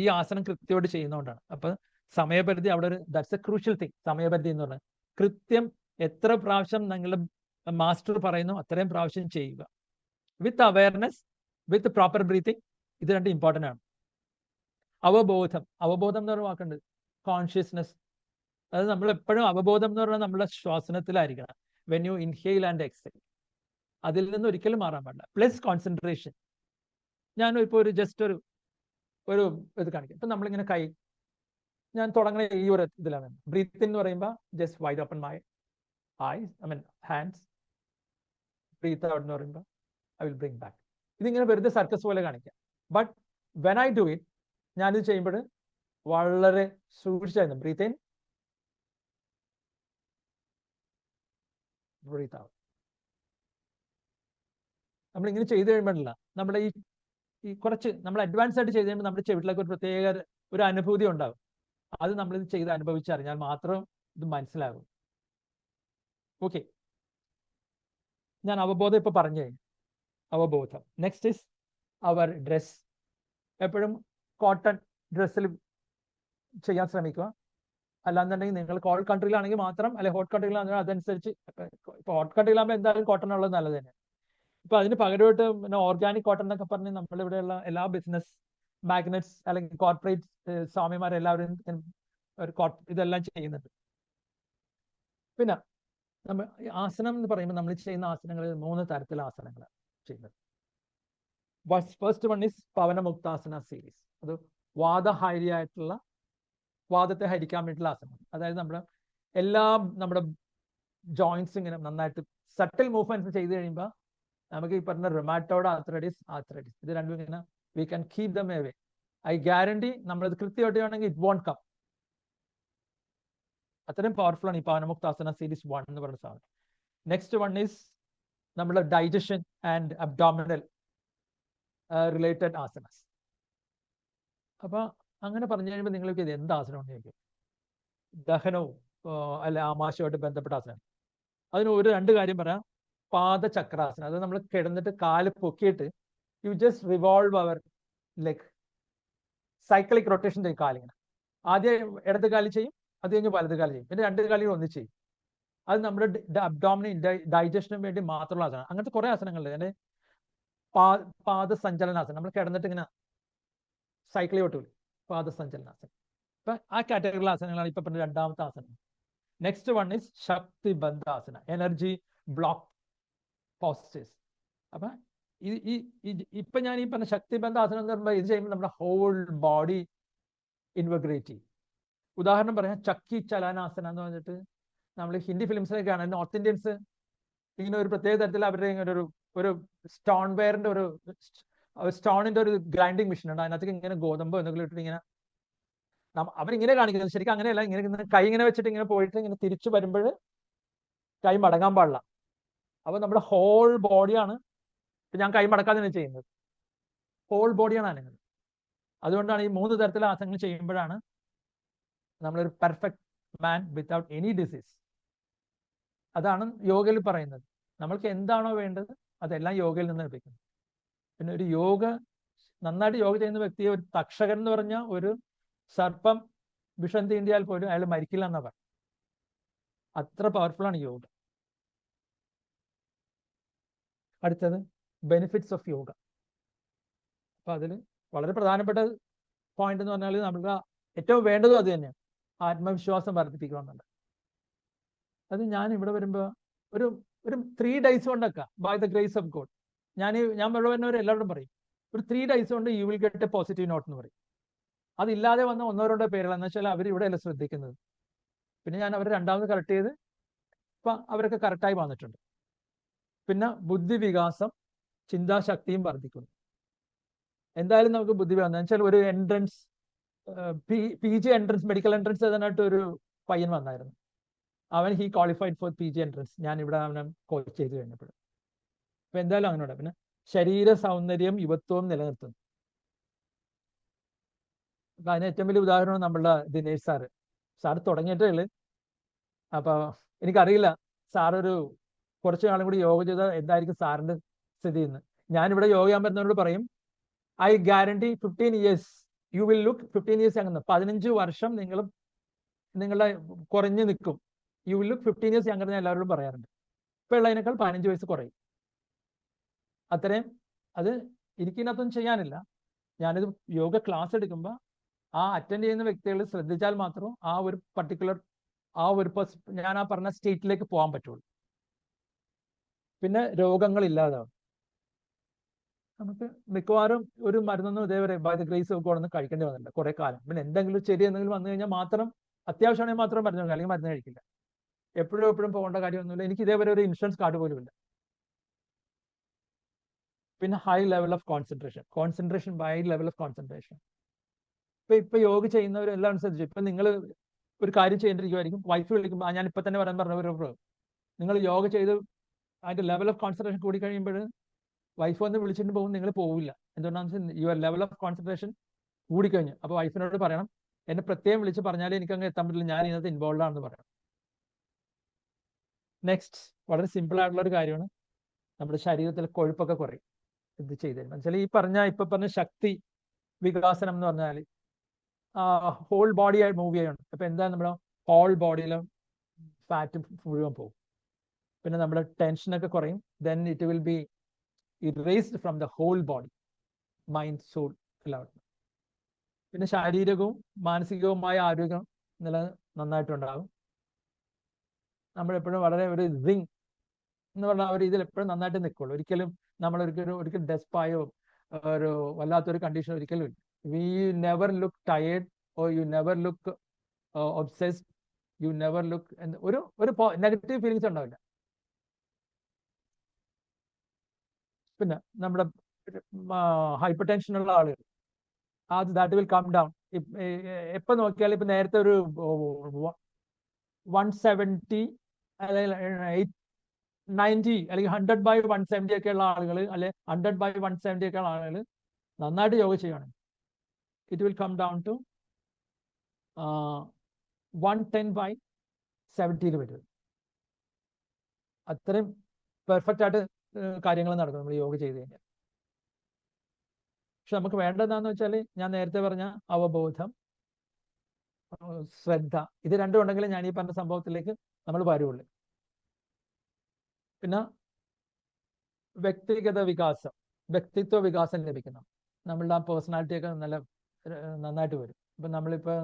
ഈ ആസനം കൃത്യമായിട്ട് ചെയ്യുന്നതുകൊണ്ടാണ്. അപ്പം സമയപരിധി അവിടെ ഒരു ദാറ്റ്സ് എ ക്രൂഷ്യൽ തിങ്. സമയപരിധി എന്ന് പറഞ്ഞാൽ കൃത്യം എത്ര പ്രാവശ്യം നിങ്ങളുടെ മാസ്റ്റർ പറയുന്നു അത്രയും പ്രാവശ്യം ചെയ്യുക. വിത്ത് അവയർനെസ്, വിത്ത് പ്രോപ്പർ ബ്രീത്തിങ്. ഇത് രണ്ട് ഇമ്പോർട്ടൻ്റ് ആണ്. അവബോധം എന്ന് പറയുന്ന വാക്കുണ്ട്, കോൺഷ്യസ്നെസ്. അത് നമ്മൾ എപ്പോഴും അവബോധം എന്ന് പറഞ്ഞാൽ നമ്മുടെ ശ്വാസനത്തിലായിരിക്കണം. When you inhale and exhale, അതിൽ നിന്ന് ഒരിക്കലും മാറാൻ പാടില്ല. Plus concentration. ഞാൻ ഇപ്പോൾ ജസ്റ്റ് ഒരു ഇത് കാണിക്കാം. ഇപ്പം നമ്മളിങ്ങനെ ഞാൻ തുടങ്ങുന്ന ഈ ഒരു ഇതിലാണ്. ബ്രീത്ത് എന്ന് പറയുമ്പോൾ just wide open my eyes, hands. Breath out എന്ന് പറയുമ്പോൾ ഐ വിൽ ബ്രിങ് ബാക്ക്. ഇതിങ്ങനെ വെറുതെ സർക്കസ് പോലെ കാണിക്കാം. But when I do it, ഞാനിത് ചെയ്യുമ്പോൾ വളരെ സൂക്ഷിച്ചായിരുന്നു. Breathe in, breathe out. നമ്മളിങ്ങനെ ചെയ്ത് കഴിയുമ്പോഴല്ല നമ്മുടെ ഈ കുറച്ച് നമ്മൾ അഡ്വാൻസ് ആയിട്ട് ചെയ്ത് കഴിയുമ്പോൾ നമ്മുടെ ചെവിട്ടിലൊക്കെ ഒരു പ്രത്യേക ഒരു അനുഭൂതി ഉണ്ടാകും. അത് നമ്മളിത് ചെയ്ത് അനുഭവിച്ചറിഞ്ഞാൽ മാത്രം ഇത് മനസ്സിലാകും. ഓക്കെ, ഞാൻ അവബോധം ഇപ്പൊ പറഞ്ഞു കഴിഞ്ഞു. അവബോധം. Next is our dress. എപ്പോഴും കോട്ടൺ ഡ്രസ്സിൽ ചെയ്യാൻ ശ്രമിക്കുക. അല്ലാന്നുണ്ടെങ്കിൽ നിങ്ങൾ കോൾഡ് കൺട്രിയിലാണെങ്കിൽ മാത്രം, അല്ലെങ്കിൽ ഹോട്ട് കൺട്രിയിലാണെങ്കിൽ അതനുസരിച്ച്. ഇപ്പൊ ഹോട്ട് കൺട്രിയിലാകുമ്പോൾ എന്തായാലും കോട്ടൺ ഉള്ളത് നല്ലത് തന്നെ. ഇപ്പൊ അതിന് പകരമായിട്ട് പിന്നെ ഓർഗാനിക് കോട്ടൺ എന്നൊക്കെ പറഞ്ഞ് നമ്മളിവിടെയുള്ള എല്ലാ ബിസിനസ് മാഗ്നറ്റ്സ് അല്ലെങ്കിൽ കോർപ്പറേറ്റ് സ്വാമിമാരെല്ലാവരും ഇതെല്ലാം ചെയ്യുന്നുണ്ട്. പിന്നെ നമ്മൾ ആസനം എന്ന് പറയുമ്പോൾ നമ്മൾ ചെയ്യുന്ന ആസനങ്ങൾ 3 തരത്തിലുള്ള ആസനങ്ങളാണ് ചെയ്യുന്നത്. First one is Pavanamuktasana series. അത് വാദഹാരിയായിട്ടുള്ള, വാദത്തെ ഹരിക്കാൻ വേണ്ടിയിട്ടുള്ള ആസനം. അതായത് നമ്മുടെ ജോയിന്റ്സ് ഇങ്ങനെ നന്നായിട്ട് സട്ടിൽ മൂവ്മെന്റ്സ് ചെയ്ത് കഴിയുമ്പോൾ നമുക്ക് ഈ പറഞ്ഞ റൊമാറ്റോയിഡ് ആർത്രൈറ്റിസ് ഇത് രണ്ടും ഇങ്ങനെ we can keep them away. I guarantee നമ്മളിത് കൃത്യമായിട്ട് വേണമെങ്കിൽ ഇറ്റ് വോണ്ട് കം. അത്രയും പവർഫുൾ ആണ് ഈ പവനമുക്താസന സീരീസ് 1 എന്ന് പറയുന്ന സാധനം. നെക്സ്റ്റ് വൺ ഈസ് നമ്മുടെ ഡൈജഷൻ ആൻഡ് അബ്ഡോമിനൽ റിലേറ്റഡ് ആസനസ്. അപ്പൊ അങ്ങനെ പറഞ്ഞു കഴിയുമ്പോൾ നിങ്ങൾക്ക് ഇത് എന്ത് ആസനമാണെന്ന് ചോദിക്കും. ദഹനവും അല്ല ആമാശയമായിട്ട് ബന്ധപ്പെട്ട ആസനം. അതിന് 2 കാര്യം പറയാം. പാദചക്രാസനം. അത് നമ്മൾ കിടന്നിട്ട് കാല് പൊക്കിയിട്ട് you just revolve our leg. Cyclic rotation ചെയ്യും കാലിങ്ങനെ. ആദ്യം ഇടത് കാലി ചെയ്യും, അത് കഴിഞ്ഞ് വലത് കാലി ചെയ്യും, പിന്നെ 2 കാലിയും ഒന്നിച്ച് ചെയ്യും. അത് നമ്മുടെ അബ്ഡോമിനും ഡൈജഷനും വേണ്ടി മാത്രമുള്ള ആസനം. അങ്ങനത്തെ കുറെ ആസനങ്ങളുണ്ട്. അതിന് പാദസഞ്ചലനാസനം. നമ്മൾ കിടന്നിട്ട് ഇങ്ങനെ സൈക്കിൾ ഓട്ടൂല, പാദസഞ്ചലനാസനം. ഇപ്പൊ ആ കാറ്റഗറിയിലുള്ള ആസനങ്ങളാണ് ഇപ്പൊ പറഞ്ഞ 2ാമത്തെ ആസനം. Next one is Shakti Bandhasana, energy block postures. അപ്പൊ ഇപ്പൊ ഞാൻ ഈ പറഞ്ഞ ശക്തിബന്ധ ആസനം എന്ന് പറയുമ്പോൾ ഇത് ചെയ്യുമ്പോൾ നമ്മുടെ ഹോൾ ബോഡി ഇൻവഗ്രേറ്റ് ചെയ്യും. ഉദാഹരണം പറയാം, ചക്കി ചലനാസന എന്ന് പറഞ്ഞിട്ട് നമ്മൾ ഹിന്ദി ഫിലിംസിലൊക്കെയാണ് നോർത്ത് ഇന്ത്യൻസ് ഇങ്ങനെ ഒരു പ്രത്യേക തരത്തിൽ അവരുടെ ഇങ്ങനെ ഒരു സ്റ്റോൺ വെയറിന്റെ സ്റ്റോണിന്റെ ഒരു ഗ്രൈൻഡിങ് മെഷീൻ ഉണ്ട്. അതിനകത്തേക്ക് ഇങ്ങനെ ഗോതമ്പോ എന്തെങ്കിലും ഇട്ടിട്ട് ഇങ്ങനെ അവരിങ്ങനെ കാണിക്കുന്നത്. ശരിക്കും അങ്ങനെയല്ല. ഇങ്ങനെ കൈ ഇങ്ങനെ വെച്ചിട്ട് ഇങ്ങനെ പോയിട്ട് ഇങ്ങനെ തിരിച്ചു വരുമ്പോൾ കൈ മടങ്ങാൻ പാടില്ല. അപ്പൊ നമ്മുടെ ഹോൾ ബോഡിയാണ്. ഞാൻ കൈ മടക്കാതെയാണ് ചെയ്യുന്നത്. ഹോൾ ബോഡിയാണ് അനങ്ങുന്നത്. അതുകൊണ്ടാണ് ഈ 3 തരത്തിലുള്ള ആസനങ്ങൾ ചെയ്യുമ്പോഴാണ് നമ്മളൊരു പെർഫെക്റ്റ് മാൻ വിത്തൗട്ട് എനി ഡിസീസ്. അതാണ് യോഗയിൽ പറയുന്നത്. നമ്മൾക്ക് എന്താണോ വേണ്ടത് അതെല്ലാം യോഗയിൽ നിന്ന് ലഭിക്കുന്നു. പിന്നെ ഒരു നന്നായിട്ട് യോഗ ചെയ്യുന്ന വ്യക്തിയെ ഒരു തക്ഷകൻ എന്ന് പറഞ്ഞ ഒരു സർപ്പം വിഷം തീണ്ടിയാൽ പോലും അയാൾ മരിക്കില്ല എന്നാ പറയും. അത്ര പവർഫുൾ ആണ് യോഗ. അടുത്തത് ബെനിഫിറ്റ്സ് ഓഫ് യോഗ. അപ്പൊ അതിൽ വളരെ പ്രധാനപ്പെട്ട പോയിന്റ് എന്ന് പറഞ്ഞാൽ നമുക്ക് ഏറ്റവും വേണ്ടതും അത് തന്നെയാണ്, ആത്മവിശ്വാസം വർദ്ധിപ്പിക്കുക എന്നുള്ളത്. അത് ഞാൻ ഇവിടെ വരുമ്പോൾ ഒരു 3 days കൊണ്ടൊക്കെ by the grace of God ഞാൻ ഇവിടെ വരുന്നവർ എല്ലാവരും പറയും ഒരു 3 days കൊണ്ട് you will get a positive note എന്ന് പറയും. അതില്ലാതെ വന്ന 1-2 പേരുകൾ എന്ന് വെച്ചാൽ അവർ ഇവിടെയല്ല ശ്രദ്ധിക്കുന്നത്. പിന്നെ ഞാൻ അവരെ 2ാമത് കറക്റ്റ് ചെയ്ത് ഇപ്പൊ അവരൊക്കെ കറക്റ്റായി വന്നിട്ടുണ്ട്. പിന്നെ ബുദ്ധിവികാസം, ചിന്താശക്തിയും വർദ്ധിക്കുന്നു. എന്തായാലും നമുക്ക് ബുദ്ധിവികാസം എന്ന് വെച്ചാൽ ഒരു entrance PG entrance, medical entrance എഴുതാനായിട്ട് ഒരു പയ്യൻ വന്നായിരുന്നു. He qualified four PG entrance. ഞാൻ ഇവിടെ അവനെ കോച്ച് ചെയ്ത് കഴിഞ്ഞപ്പോൾ. അപ്പൊ എന്തായാലും അങ്ങനെ. പിന്നെ ശരീര സൗന്ദര്യം യുവത്വവും നിലനിർത്തുന്നു. അപ്പൊ അതിന് ഏറ്റവും വലിയ ഉദാഹരണം നമ്മളുടെ ദിനേശ് സാറ് തുടങ്ങിയിട്ടേ ഉള്ളു. അപ്പൊ എനിക്കറിയില്ല സാറൊരു കുറച്ചു നാളും കൂടി യോഗ ചെയ്താൽ എന്തായിരിക്കും സാറിന്റെ സ്ഥിതി എന്ന്. ഞാനിവിടെ യോഗ ചെയ്യാൻ പറ്റുന്നവരോട് പറയും, I guarantee 15 years you will look 15 years അങ്ങനെ 15 വർഷം നിങ്ങളുടെ കുറഞ്ഞു നിൽക്കും. യു വിൽ ലുക്ക് 15 years അങ്ങനെ ഞാൻ എല്ലാവരോടും പറയാറുണ്ട്. ഇപ്പൊ ഉള്ളതിനേക്കാൾ 15 വയസ്സ് കുറയും. അത്രയും അത് എനിക്കിതിനകത്തൊന്നും ചെയ്യാനില്ല. ഞാനിത് യോഗ ക്ലാസ് എടുക്കുമ്പോൾ ആ അറ്റൻഡ് ചെയ്യുന്ന വ്യക്തികൾ ശ്രദ്ധിച്ചാൽ മാത്രം ആ ഒരു പർട്ടിക്കുലർ ഞാൻ ആ പറഞ്ഞ സ്റ്റേറ്റിലേക്ക് പോകാൻ പറ്റുള്ളൂ. പിന്നെ രോഗങ്ങൾ ഇല്ലാതാവും. നമുക്ക് മിക്കവാറും ഒരു മരുന്നൊന്നും ഇതേവരെ by the grace of God ഒന്നും കഴിക്കേണ്ടി വന്നില്ല കുറെ കാലം. പിന്നെ എന്തെങ്കിലും ചെറിയ എന്തെങ്കിലും വന്നു കഴിഞ്ഞാൽ മാത്രം അത്യാവശ്യമാണെങ്കിൽ മാത്രം മരുന്ന് കഴിക്കും, അല്ലെങ്കിൽ മരുന്ന് കഴിക്കില്ല. എപ്പോഴും പോകേണ്ട കാര്യമൊന്നുമില്ല. എനിക്ക് ഇതേവരെ ഒരു ഇൻഷുറൻസ് കാർഡ് പോലും ഇല്ല. പിന്നെ high level of concentration high level of concentration. ഇപ്പൊ യോഗ ചെയ്യുന്നവരെല്ലാം ശ്രദ്ധിച്ചു. ഇപ്പൊ നിങ്ങൾ ഒരു കാര്യം ചെയ്യേണ്ടിരിക്കുമായിരിക്കും, വൈഫ് വിളിക്കുമ്പോൾ ഞാൻ ഇപ്പൊ തന്നെ പറയാൻ പറഞ്ഞ നിങ്ങൾ യോഗ ചെയ്ത് അതിന്റെ ലെവൽ ഓഫ് കോൺസെൻട്രേഷൻ കൂടി കഴിയുമ്പോൾ വൈഫ് വന്ന് വിളിച്ചിട്ട് പോകും, നിങ്ങൾ പോവില്ല. എന്തുകൊണ്ടാണെന്ന് വെച്ചാൽ യുവർ ലെവൽ ഓഫ് കോൺസെൻട്രേഷൻ കൂടിക്കഴിഞ്ഞു. അപ്പോൾ വൈഫിനോട് പറയണം, എന്നെ പ്രത്യേകം വിളിച്ച് പറഞ്ഞാലേ എനിക്ക് അങ്ങ് എത്താൻ പറ്റില്ല, ഞാൻ ഇതിനകത്ത് ഇൻവോൾവ് ആണെന്ന് പറയണം. നെക്സ്റ്റ്, വളരെ സിമ്പിൾ ആയിട്ടുള്ള ഒരു കാര്യമാണ്, നമ്മുടെ ശരീരത്തിൽ കൊഴുപ്പൊക്കെ കുറയും ഇത് ചെയ്ത് കഴിഞ്ഞാൽ. വെച്ചാൽ ഇപ്പൊ പറഞ്ഞ ശക്തി വികാസനം എന്ന് പറഞ്ഞാൽ ഹോൾ ബോഡി ആയിട്ട് മൂവ് ചെയ്യണം. അപ്പൊ എന്താ നമ്മുടെ ഹോൾ ബോഡിയിലും ഫാറ്റ് മുഴുവൻ പോകും. പിന്നെ നമ്മുടെ ടെൻഷനൊക്കെ കുറയും. Then it will be erased from the whole body, mind, soul എല്ലാം. പിന്നെ ശാരീരികവും മാനസികവുമായ ആരോഗ്യം നന്നായിട്ടുണ്ടാകും. നമ്മളെപ്പോഴും വളരെ ഒരു റിങ് എന്ന് പറഞ്ഞ ആ ഒരു ഇതിൽ എപ്പോഴും നന്നായിട്ട് നിൽക്കുള്ളൂ. ഒരിക്കലും ഒരിക്കലും ഡെസ്പായോ ഒരു വല്ലാത്തൊരു കണ്ടീഷൻ ഒരിക്കലും ഇല്ല. We never look tired or you never look obsessed, you never look ഒരു നെഗറ്റീവ് ഫീലിങ്സ് ഉണ്ടാവില്ല. പിന്നെ നമ്മുടെ ഹൈപ്പർ ടെൻഷൻ ഉള്ള ആളുകൾ ദാറ്റ് വിൽ കം ഡൗൺ. എപ്പോൾ നോക്കിയാലും ഇപ്പൊ നേരത്തെ ഒരു 170 അല്ലെങ്കിൽ 90 അല്ലെങ്കിൽ 100/170 ഒക്കെ ഉള്ള ആളുകൾ, അല്ലെ 100/170 ഒക്കെ ഉള്ള ആളുകൾ നന്നായിട്ട് യോഗ ചെയ്യുകയാണെങ്കിൽ it will come down to 110/70 വരും. അത്രയും പെർഫെക്റ്റ് ആയിട്ട് കാര്യങ്ങൾ നടക്കും നമ്മൾ യോഗ ചെയ്ത് കഴിഞ്ഞാൽ. പക്ഷെ നമുക്ക് വേണ്ടതെന്ന് വെച്ചാൽ ഞാൻ നേരത്തെ പറഞ്ഞ അവബോധം, ശ്രദ്ധ, ഇത് രണ്ടും ഉണ്ടെങ്കിൽ ഞാൻ ഈ പറഞ്ഞ സംഭവത്തിലേക്ക് നമ്മൾ വരുള്ളൂ. പിന്നെ വ്യക്തിത്വ വികാസം ലഭിക്കണം. നമ്മളുടെ ആ പേഴ്സണാലിറ്റി ഒക്കെ നന്നായിട്ട് വരും. ഇപ്പൊ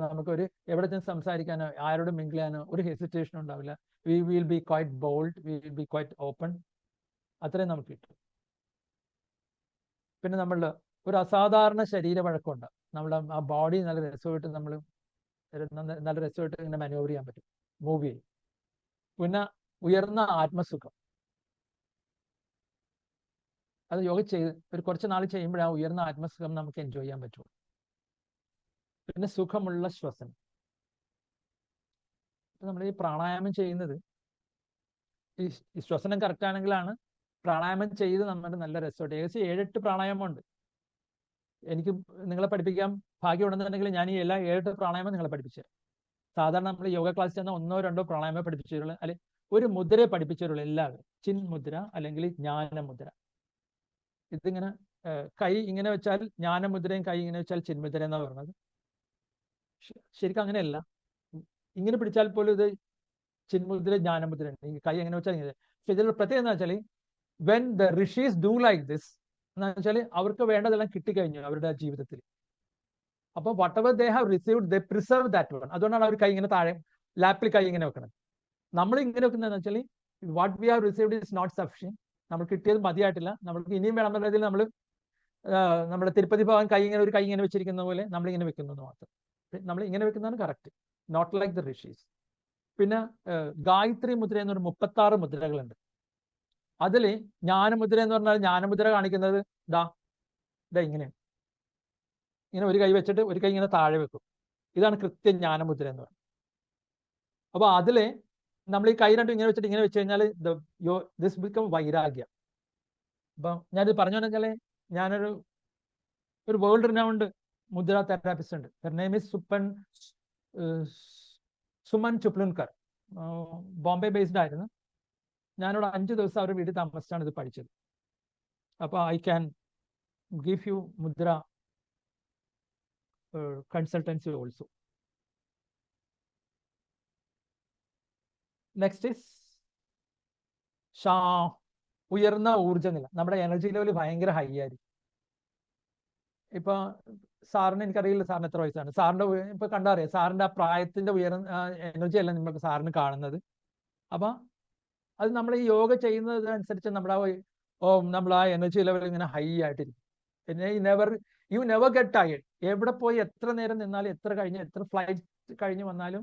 നമുക്കൊരു എവിടെ ചെന്ന് സംസാരിക്കാനോ ആരോടും മിങ്കിൾ ചെയ്യാനോ ഒരു ഹെസിറ്റേഷൻ ഉണ്ടാവില്ല. We will be quite bold, we will be quite open. അത്രയും നമുക്ക് കിട്ടും. പിന്നെ നമ്മളുടെ ഒരു അസാധാരണ ശരീരവഴക്കമുണ്ട്. നമ്മുടെ ആ ബോഡി നല്ല രസമായിട്ട് നല്ല രസമായിട്ട് ഇങ്ങനെ മാനോവർ ചെയ്യാൻ പറ്റും, മൂവ് ചെയ്യും. പിന്നെ ഉയർന്ന ആത്മസുഖം, അത് യോഗ ചെയ്ത് ഒരു കുറച്ച് നാൾ ചെയ്യുമ്പോഴേ ആ ഉയർന്ന ആത്മസുഖം നമുക്ക് എൻജോയ് ചെയ്യാൻ പറ്റുള്ളൂ. പിന്നെ സുഖമുള്ള ശ്വസനം. ഇപ്പൊ നമ്മൾ ഈ പ്രാണായാമം ചെയ്യുന്നത്, ഈ ശ്വസനം കറക്റ്റ് ആണെങ്കിലാണ് പ്രാണായാമം ചെയ്ത് നമ്മുടെ നല്ല രസമായിട്ട്. ഏകദേശം 7-8 പ്രാണായാമം ഉണ്ട്. എനിക്ക് നിങ്ങളെ പഠിപ്പിക്കാൻ ഭാഗ്യം ഉണ്ടെന്നുണ്ടെങ്കിൽ ഞാൻ ഈ എല്ലാ 7-8 പ്രാണായാമം നിങ്ങളെ പഠിപ്പിച്ചു തരാം. സാധാരണ നമ്മൾ യോഗ ക്ലാസ്സിൽ ചെന്നാൽ 1-2 പ്രാണായാമം പഠിപ്പിച്ചു തരുള്ളൂ, അല്ലെങ്കിൽ ഒരു മുദ്രയെ പഠിപ്പിച്ചു തരുള്ളൂ എല്ലാവരും. ചിൻ മുദ്ര അല്ലെങ്കിൽ ജ്ഞാനമുദ്ര. ഇതിങ്ങനെ കൈ ഇങ്ങനെ വെച്ചാൽ ജ്ഞാനമുദ്രയും കൈ ഇങ്ങനെ വെച്ചാൽ ചിന്മുദ്ര എന്നാണ് പറയുന്നത്. ശരിക്കും അങ്ങനെയല്ല. ഇങ്ങനെ പിടിച്ചാൽ പോലും ഇത് ചിന്മുദ്ര ജ്ഞാനമുദ്ര ഉണ്ട്. ഈ കൈ എങ്ങനെ വെച്ചാൽ ഇങ്ങനെ. പക്ഷെ ഇതിലുള്ള പ്രത്യേകത എന്ന് വെച്ചാൽ when the rishis do like this എന്ന് വെച്ചാൽ അവർക്ക് വേണ്ടതെല്ലാം കിട്ടിക്കഴിഞ്ഞു അവരുടെ ജീവിതത്തിൽ. അപ്പൊ whatever they have received they preserve that one. അതുകൊണ്ടാണ് അവർ കൈ ഇങ്ങനെ താഴെ ലാപ്പിൽ കൈ ഇങ്ങനെ വെക്കണം. നമ്മൾ ഇങ്ങനെ വെക്കുന്നതെന്ന് വെച്ചാൽ what we have received is not sufficient. നമ്മൾ കിട്ടിയത് മതിയായിട്ടില്ല, നമ്മൾക്ക് ഇനിയും വേണം എന്നുള്ളതിൽ നമ്മൾ നമ്മുടെ തിരുപ്പതി ഭഗവാൻ ഒരു കൈ ഇങ്ങനെ വെച്ചിരിക്കുന്ന പോലെ നമ്മളിങ്ങനെ വെക്കുന്നത് മാത്രം. നമ്മൾ ഇങ്ങനെ വെക്കുന്നതാണ് correct, not like the rishis. പിന്നെ ഗായത്രി മുദ്ര എന്നൊരു 36 മുദ്രകളുണ്ട്. അതിൽ ജ്ഞാനമുദ്ര എന്ന് പറഞ്ഞാൽ ജ്ഞാനമുദ്ര കാണിക്കുന്നത് ഇതാ ഇങ്ങനെ ഒരു കൈ വെച്ചിട്ട് ഒരു കൈ ഇങ്ങനെ താഴെ വെക്കും. ഇതാണ് കൃത്യ ജ്ഞാനമുദ്ര എന്ന് പറയുന്നത്. അപ്പൊ അതില് നമ്മൾ ഈ കൈ രണ്ടും ഇങ്ങനെ വെച്ചിട്ട് ഇങ്ങനെ വെച്ച് കഴിഞ്ഞാൽ ദിസ് ബിക്കം വൈരാഗ്യം. അപ്പൊ ഞാനിത് പറഞ്ഞു വെച്ചാല് ഞാനൊരു വേൾഡ് റിനൗണ്ട് മുദ്ര തെറാപ്പിസ്റ്റ് ഉണ്ട്. Her name is Suman Chuplunkar. Bombay based ആയിരുന്നു. ഞാനിവിടെ 5 ദിവസം അവരുടെ വീട്ടിൽ താമസിച്ചാണ് ഇത് പഠിച്ചത്. അപ്പൊ ഐ ക്യാൻ ഗിവ് യു മുദ്ര consultancy also. Next is ഉയർന്ന ഊർജ്ജ നില, നമ്മുടെ എനർജി ലെവൽ ഭയങ്കര ഹൈ ആയിരിക്കും. ഇപ്പൊ സാറിന്, എനിക്കറിയില്ല സാറിന് എത്ര വയസ്സാണ്, സാറിന്റെ ഇപ്പൊ കണ്ടറിയാം സാറിന്റെ ആ പ്രായത്തിന്റെ ഉയർന്ന എനർജി അല്ല നിങ്ങൾക്ക് സാറിന് കാണുന്നത്. അപ്പൊ അത് നമ്മൾ ഈ യോഗ ചെയ്യുന്നതനുസരിച്ച് നമ്മൾ ആ എനർജി ലെവൽ ഇങ്ങനെ ഹൈ ആയിട്ടിരിക്കും. പിന്നെ യു നെവർ ഗെറ്റ് ടയേർഡ്. എവിടെ പോയി എത്ര നേരം നിന്നാലും, എത്ര ഫ്ലൈറ്റ് കഴിഞ്ഞ് വന്നാലും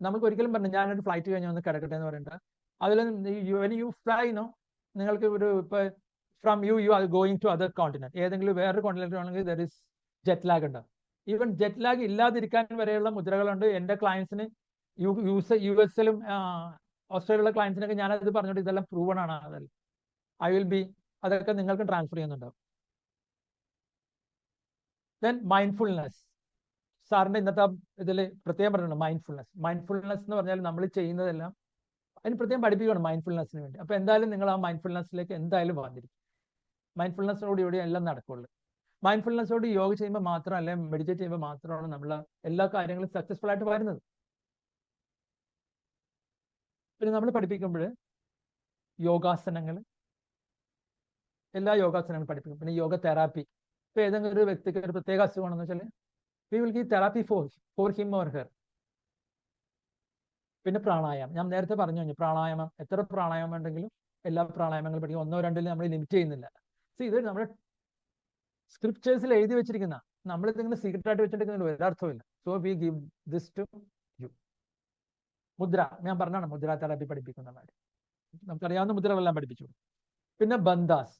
നമുക്ക് ഒരിക്കലും പറഞ്ഞു ഞാനൊരു ഫ്ലൈറ്റ് കഴിഞ്ഞ് വന്ന് കിടക്കട്ടെ എന്ന് പറയണ്ട. അതിൽ യു ഫ്ലൈ നോ, നിങ്ങൾക്ക് ഇപ്പൊ from you are going to other continent, ഏതെങ്കിലും വേറൊരു കോണ്ടിനെന്റ് ആണെങ്കിൽ ദർ ഇസ് ജെറ്റ് ലാഗ് ഉണ്ടാവും. ഈവൻ ജെറ്റ് ലാഗ് ഇല്ലാതിരിക്കാൻ വരെയുള്ള മുദ്രകളുണ്ട്. എൻ്റെ ക്ലയൻസിന് യു എസിലും ഓസ്ട്രേലിയയിലുള്ള ക്ലയൻസിനൊക്കെ ഞാനത് പറഞ്ഞിട്ട് ഇതെല്ലാം പ്രൂവൺ ആണ്. അതല്ല ഐ വിൽ ബി, അതൊക്കെ നിങ്ങൾക്ക് ട്രാൻസ്ഫർ ചെയ്യുന്നുണ്ടാവും. ദെൻ മൈൻഡ്ഫുൾനെസ്, സാറിന്റെ ഇന്നത്തെ ഇതിൽ പ്രത്യേകം പറഞ്ഞിട്ടുണ്ട് മൈൻഡ്ഫുൾനെസ് എന്ന് പറഞ്ഞാൽ നമ്മൾ ചെയ്യുന്നതെല്ലാം അതിന് പ്രത്യേകം പഠിപ്പിക്കുകയാണ് മൈൻഡ്ഫുൾനെസ്സിന് വേണ്ടി. അപ്പൊ എന്തായാലും നിങ്ങൾ ആ മൈൻഡ്ഫുൾനെസ്സിലേക്ക് എന്തായാലും വന്നിരിക്കും. മൈൻഡ്ഫുൾനെസ്സിനോട് കൂടി എല്ലാം നടക്കുള്ളൂ. മൈൻഡ്ഫുൾനെസ്സോട് യോഗ ചെയ്യുമ്പോൾ മാത്രം, അല്ലെങ്കിൽ മെഡിറ്റേറ്റ് ചെയ്യുമ്പോൾ മാത്രമാണ് നമ്മൾ എല്ലാ കാര്യങ്ങളും സക്സസ്ഫുൾ ആയിട്ട് വരുന്നത്. പിന്നെ നമ്മൾ പഠിപ്പിക്കുമ്പോൾ യോഗാസനങ്ങൾ, എല്ലാ യോഗാസനങ്ങളും പഠിപ്പിക്കും. പിന്നെ യോഗ തെറാപ്പി. ഇപ്പൊ ഏതെങ്കിലും ഒരു വ്യക്തിക്ക് ഒരു പ്രത്യേക അസുഖമാണെന്ന് വെച്ചാൽ we will give therapy for him or her. പിന്നെ പ്രാണായാമം, ഞാൻ നേരത്തെ പറഞ്ഞു കഴിഞ്ഞു, പ്രാണായാമം എത്ര പ്രാണായാമം ഉണ്ടെങ്കിലും എല്ലാ പ്രാണായാമങ്ങളും പഠിക്കും. 1 2 നമ്മൾ ലിമിറ്റ് ചെയ്യുന്നില്ല. ഇത് നമ്മുടെ സ്ക്രിപ്റ്റേഴ്സിൽ എഴുതി വെച്ചിരിക്കുന്ന, നമ്മളിതിങ്ങനെ സീക്രട്ട് ആയിട്ട് വെച്ചിരിക്കുന്നതിൽ ഒരർത്ഥമില്ല. So we give this to you. Mudra ഞാൻ പറഞ്ഞാണ് മുദ്ര തെറാപ്പി പഠിപ്പിക്കുന്നതാണ്. നമുക്കറിയാവുന്ന മുദ്രകളെല്ലാം പഠിപ്പിച്ചു. പിന്നെ ബന്ധാസ്,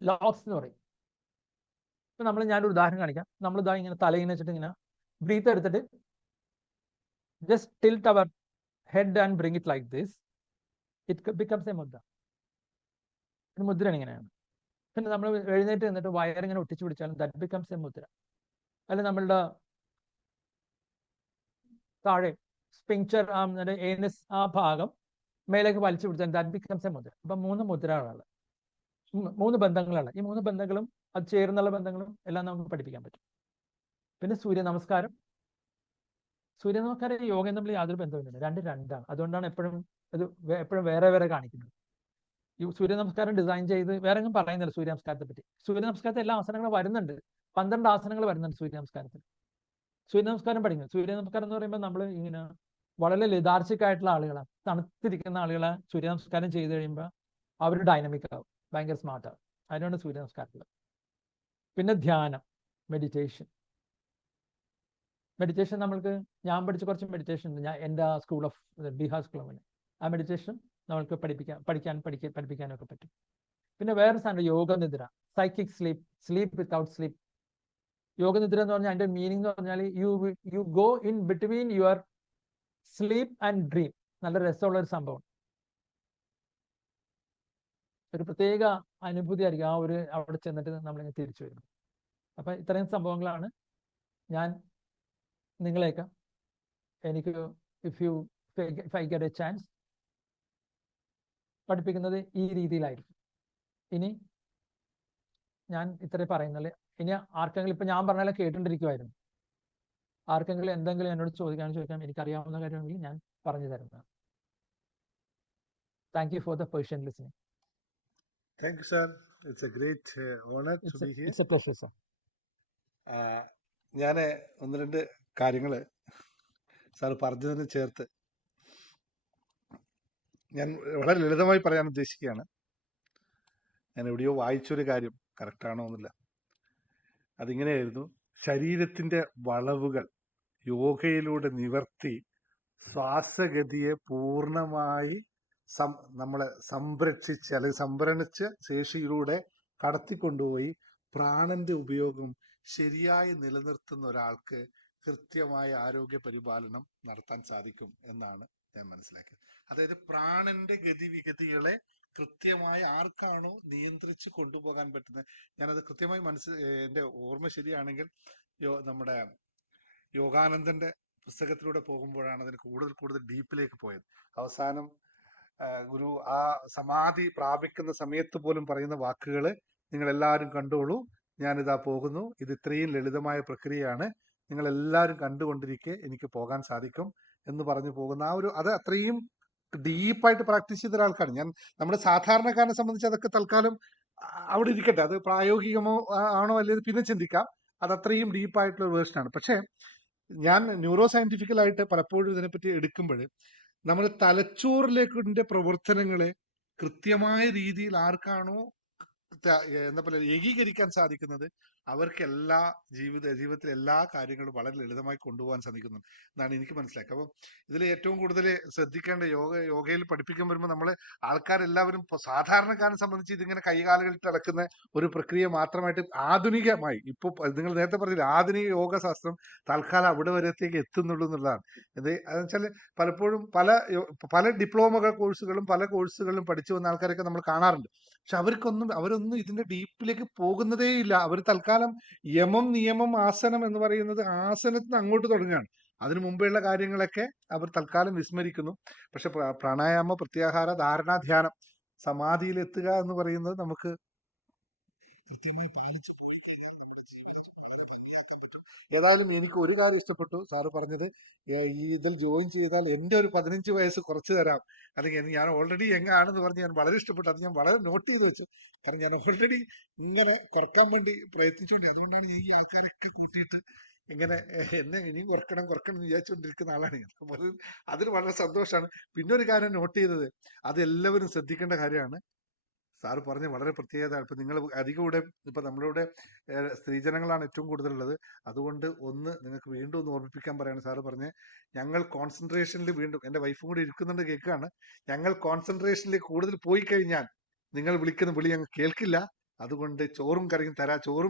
ലോക്സ് എന്ന് പറയും. ഇപ്പൊ ഞാനൊരു ഉദാഹരണം കാണിക്കാം. നമ്മളിതാ ഇങ്ങനെ തലയിങ്ങനെ വെച്ചിട്ട് ഇങ്ങനെ ബ്രീത്ത് എടുത്തിട്ട് just tilt our head and bring it like this, it becomes a mudra. മുദ്രയാണ് ഇങ്ങനെയാണ്. പിന്നെ നമ്മൾ എഴുന്നേറ്റ് നിന്നിട്ട് വയറിങ്ങനെ ഒട്ടിച്ചു പിടിച്ചാലും ദാറ്റ് ബിക്കംസ് എ മുദ്ര. അല്ലെ നമ്മളുടെ താഴെ സ്പിങ്ചർ ഏനസ് ആ ഭാഗം മേലേക്ക് വലിച്ചു പിടിച്ചാൽ ദാറ്റ് ബിക്കംസ് എ മുദ്ര. അപ്പൊ 3 മുദ്രകളാണ്, 3 ബന്ധങ്ങളാണ്. ഈ 3 ബന്ധങ്ങളും അത് ചേർന്നുള്ള ബന്ധങ്ങളും എല്ലാം നമുക്ക് പഠിപ്പിക്കാൻ പറ്റും. പിന്നെ സൂര്യ നമസ്കാരം. സൂര്യ നമസ്കാരം യോഗയും തമ്മിൽ യാതൊരു ബന്ധവുമില്ല, രണ്ടാണ്. അതുകൊണ്ടാണ് എപ്പോഴും വേറെ വേറെ കാണിക്കുന്നത്. ഈ സൂര്യ നമസ്കാരം ഡിസൈൻ ചെയ്ത് വേറെ എങ്ങും പറയുന്നില്ല സൂര്യ നമസ്കാരത്തെ പറ്റി. സൂര്യ നമസ്കാരത്തിൽ എല്ലാ ആസനങ്ങളും വരുന്നുണ്ട്, 12 ആസനങ്ങൾ വരുന്നുണ്ട് സൂര്യ നമസ്കാരത്തിൽ. സൂര്യ നമസ്കാരം പഠിക്കുന്നത്, സൂര്യ നമസ്കാരം എന്ന് പറയുമ്പോൾ നമ്മൾ ഇങ്ങനെ വളരെ ലിതാർജിക് ആയിട്ടുള്ള ആളുകളാണ്, തണുത്തിരിക്കുന്ന ആളുകളെ സൂര്യ നമസ്കാരം ചെയ്ത് കഴിയുമ്പോൾ അവർ ഡൈനമിക് ആവും, ഭയങ്കര സ്മാർട്ട് ആവും. അതിനാണ് സൂര്യ നമസ്കാരത്തിൽ. പിന്നെ ധ്യാനം, മെഡിറ്റേഷൻ നമ്മൾക്ക്, ഞാൻ പഠിച്ച കുറച്ച് മെഡിറ്റേഷൻ ഉണ്ട്. എൻ്റെ school of Bihar school of, ആ മെഡിറ്റേഷൻ നമ്മൾക്ക് പഠിപ്പിക്കാനൊക്കെ പറ്റും. പിന്നെ വേറെ സാധനം yoga nidra, psychic sleep without sleep. Yoga nidra എന്ന് പറഞ്ഞാൽ അതിന്റെ മീനിങ് എന്ന് പറഞ്ഞാൽ you go in between your sleep and dream. നല്ല രസമുള്ള ഒരു സംഭവം, ഒരു പ്രത്യേക അനുഭൂതി ആയിരിക്കും അവിടെ ചെന്നിട്ട് നമ്മളിങ്ങനെ തിരിച്ചു വരും. അപ്പൊ ഇത്രയും സംഭവങ്ങളാണ് ഞാൻ നിങ്ങളെയൊക്കെ എനിക്ക് if I get A chance പഠിപ്പിക്കുന്നത് ഈ രീതിയിലായിരിക്കും. ഇനി ഞാൻ ഇത്രേ പറയുന്നത്. ഇനി ആർക്കെങ്കിലും, ഇപ്പൊ ഞാൻ പറഞ്ഞാൽ കേട്ടുകൊണ്ടിരിക്കുമായിരുന്നു, ആർക്കെങ്കിലും എന്തെങ്കിലും എന്നോട് ചോദിക്കാം, എനിക്കറിയാവുന്ന കാര്യമെങ്കിൽ ഞാൻ പറഞ്ഞു തരുന്നതാണ്. Thank you for the patient listening. Thank you, sir. It's a great honor to be here. It's a pleasure, sir. ഞാൻ 1-2 കാര്യങ്ങൾ സാർ പറഞ്ഞതിന് ചേർത്ത് ഞാൻ വളരെ ലളിതമായി പറയാൻ ഉദ്ദേശിക്കുകയാണ്. ഞാൻ എവിടെയോ വായിച്ചൊരു കാര്യം, കറക്റ്റാണോ എന്നില്ല. അതിങ്ങനെയായിരുന്നു: ശരീരത്തിന്റെ വളവുകൾ യോഗയിലൂടെ നിവർത്തി ശ്വാസഗതിയെ പൂർണ്ണമായി നമ്മളെ സംരക്ഷിച്ച് അല്ലെങ്കിൽ സംഭരണിച്ച് ശേഷിയിലൂടെ കടത്തിക്കൊണ്ടുപോയി പ്രാണന്റെ ഉപയോഗം ശരിയായി നിലനിർത്തുന്ന ഒരാൾക്ക് കൃത്യമായ ആരോഗ്യ പരിപാലനം നടത്താൻ സാധിക്കും എന്നാണ് ഞാൻ മനസ്സിലാക്കിയത്. അതായത് പ്രാണന്റെ ഗതിവിഗതികളെ കൃത്യമായി ആർക്കാണോ നിയന്ത്രിച്ച് കൊണ്ടുപോകാൻ പറ്റുന്നത്, ഞാനത് കൃത്യമായി എൻ്റെ ഓർമ്മ ശരിയാണെങ്കിൽ നമ്മുടെ യോഗാനന്ദന്റെ പുസ്തകത്തിലൂടെ പോകുമ്പോഴാണ് അതിന് കൂടുതൽ ഡീപ്പിലേക്ക് പോയത്. അവസാനം ഗുരു ആ സമാധി പ്രാപിക്കുന്ന സമയത്ത് പോലും പറയുന്ന വാക്കുകൾ നിങ്ങൾ എല്ലാവരും കണ്ടോളൂ, ഞാനിതാ പോകുന്നു, ഇത് ഇത്രയും ലളിതമായ പ്രക്രിയയാണ്, നിങ്ങൾ എല്ലാവരും കണ്ടുകൊണ്ടിരിക്കെ എനിക്ക് പോകാൻ സാധിക്കും എന്ന് പറഞ്ഞു പോകുന്ന അത് അത്രയും ഡീപ്പായിട്ട് പ്രാക്ടീസ് ചെയ്ത ഒരാൾക്കാണ് ഞാൻ. നമ്മുടെ സാധാരണക്കാരനെ സംബന്ധിച്ച് അതൊക്കെ തൽക്കാലം അവിടെ ഇരിക്കട്ടെ. അത് പ്രായോഗികമോ ആണോ അല്ലയോ പിന്നെ ചിന്തിക്കാം. അത് അത്രയും ഡീപ്പായിട്ടുള്ള വേർഷനാണ്. പക്ഷേ ഞാൻ ന്യൂറോ സയന്റിഫിക്കലായിട്ട് പലപ്പോഴും ഇതിനെപ്പറ്റി എടുക്കുമ്പോൾ നമ്മൾ തലച്ചോറിലേക്കിന്റെ പ്രവർത്തനങ്ങളെ കൃത്യമായ രീതിയിൽ ആർക്കാണോ എന്താ പറയുക ഏകീകരിക്കാൻ സാധിക്കുന്നത് അവർക്ക് ജീവിതത്തിലെ എല്ലാ കാര്യങ്ങളും വളരെ ലളിതമായി കൊണ്ടുപോകാൻ സാധിക്കുന്നു എന്നാണ് എനിക്ക് മനസ്സിലാക്കുക. അപ്പം ഇതിൽ ഏറ്റവും കൂടുതൽ ശ്രദ്ധിക്കേണ്ട യോഗയിൽ പഠിപ്പിക്കാൻ വരുമ്പോൾ നമ്മള് ആൾക്കാരെല്ലാവരും സാധാരണക്കാരനെ സംബന്ധിച്ച് ഇതിങ്ങനെ കൈകാലുകളിട്ട് നടക്കുന്ന ഒരു പ്രക്രിയ മാത്രമായിട്ട് ആധുനികമായി ഇപ്പൊ നിങ്ങൾ നേരത്തെ പറഞ്ഞില്ല ആധുനിക യോഗ ശാസ്ത്രം തൽക്കാലം അവിടെ വരത്തേക്ക് എത്തുന്നുള്ളൂ എന്നുള്ളതാണ്. അതെന്ന് വെച്ചാൽ പലപ്പോഴും പല ഡിപ്ലോമ കോഴ്സുകളും പല കോഴ്സുകളിലും പഠിച്ചു വന്ന ആൾക്കാരൊക്കെ നമ്മൾ കാണാറുണ്ട്. പക്ഷെ അവരൊന്നും ഇതിന്റെ ഡീപ്പിലേക്ക് പോകുന്നതേ ഇല്ല. അവർ തൽക്കാലം യമം നിയമം ആസനം എന്ന് പറയുന്നത് ആസനത്തിന് അങ്ങോട്ട് തുടങ്ങുകയാണ്. അതിനു മുമ്പെയുള്ള കാര്യങ്ങളൊക്കെ അവർ തൽക്കാലം വിസ്മരിക്കുന്നു. പക്ഷെ പ്രാണായാമ പ്രത്യാഹാര ധാരണ ധ്യാനം സമാധിയിൽ എത്തുക എന്ന് പറയുന്നത് നമുക്ക് കൃത്യമായി പാലിച്ചു പോയി കഴിഞ്ഞാൽ നമ്മുടെ ജീവിതം വളരെ ഭംഗിയാക്കാൻ പറ്റും. ഏതായാലും എനിക്ക് ഒരു കാര്യം ഇഷ്ടപ്പെട്ടു സാറ് പറഞ്ഞത്, ഇതിൽ ജോയിൻ ചെയ്താൽ എന്റെ ഒരു 15 വയസ്സ് കുറച്ച് തരാം, അല്ലെങ്കിൽ ഞാൻ ഓൾറെഡി ആണെന്ന് പറഞ്ഞ് ഞാൻ വളരെ ഇഷ്ടപ്പെട്ടു. അത് ഞാൻ വളരെ നോട്ട് ചെയ്ത് വെച്ചു. കാരണം ഞാൻ ഓൾറെഡി ഇങ്ങനെ കുറക്കാൻ വേണ്ടി പ്രയത്നിച്ചുകൊണ്ട് അതുകൊണ്ടാണ് ഈ ആൾക്കാരൊക്കെ കൂട്ടിയിട്ട് ഇങ്ങനെ എന്നെ ഇനിയും കുറക്കണം എന്ന് വിചാരിച്ചുകൊണ്ടിരിക്കുന്ന ആളാണ് ഞാൻ. അപ്പൊ അതിന് വളരെ സന്തോഷമാണ്. പിന്നെ ഒരു കാര്യം നോട്ട് ചെയ്തത്, അത് എല്ലാവരും ശ്രദ്ധിക്കേണ്ട കാര്യമാണ്. സാറ് പറഞ്ഞ വളരെ പ്രത്യേകത. ഇപ്പൊ നിങ്ങൾ അധികം ഇവിടെ ഇപ്പൊ നമ്മളിവിടെ സ്ത്രീജനങ്ങളാണ് ഏറ്റവും കൂടുതലുള്ളത്. അതുകൊണ്ട് നിങ്ങൾക്ക് വീണ്ടും ഒന്ന് ഓർമ്മിപ്പിക്കാൻ പറയാണ്. സാറ് പറഞ്ഞ് ഞങ്ങൾ കോൺസെൻട്രേഷനിൽ വീണ്ടും എന്റെ വൈഫും കൂടി ഇരിക്കുന്നുണ്ട് കേൾക്കുകയാണ്. ഞങ്ങൾ കോൺസെൻട്രേഷനിൽ കൂടുതൽ പോയി കഴിഞ്ഞാൽ നിങ്ങൾ വിളിക്കുന്ന വിളി ഞങ്ങൾ കേൾക്കില്ല. അതുകൊണ്ട് ചോറും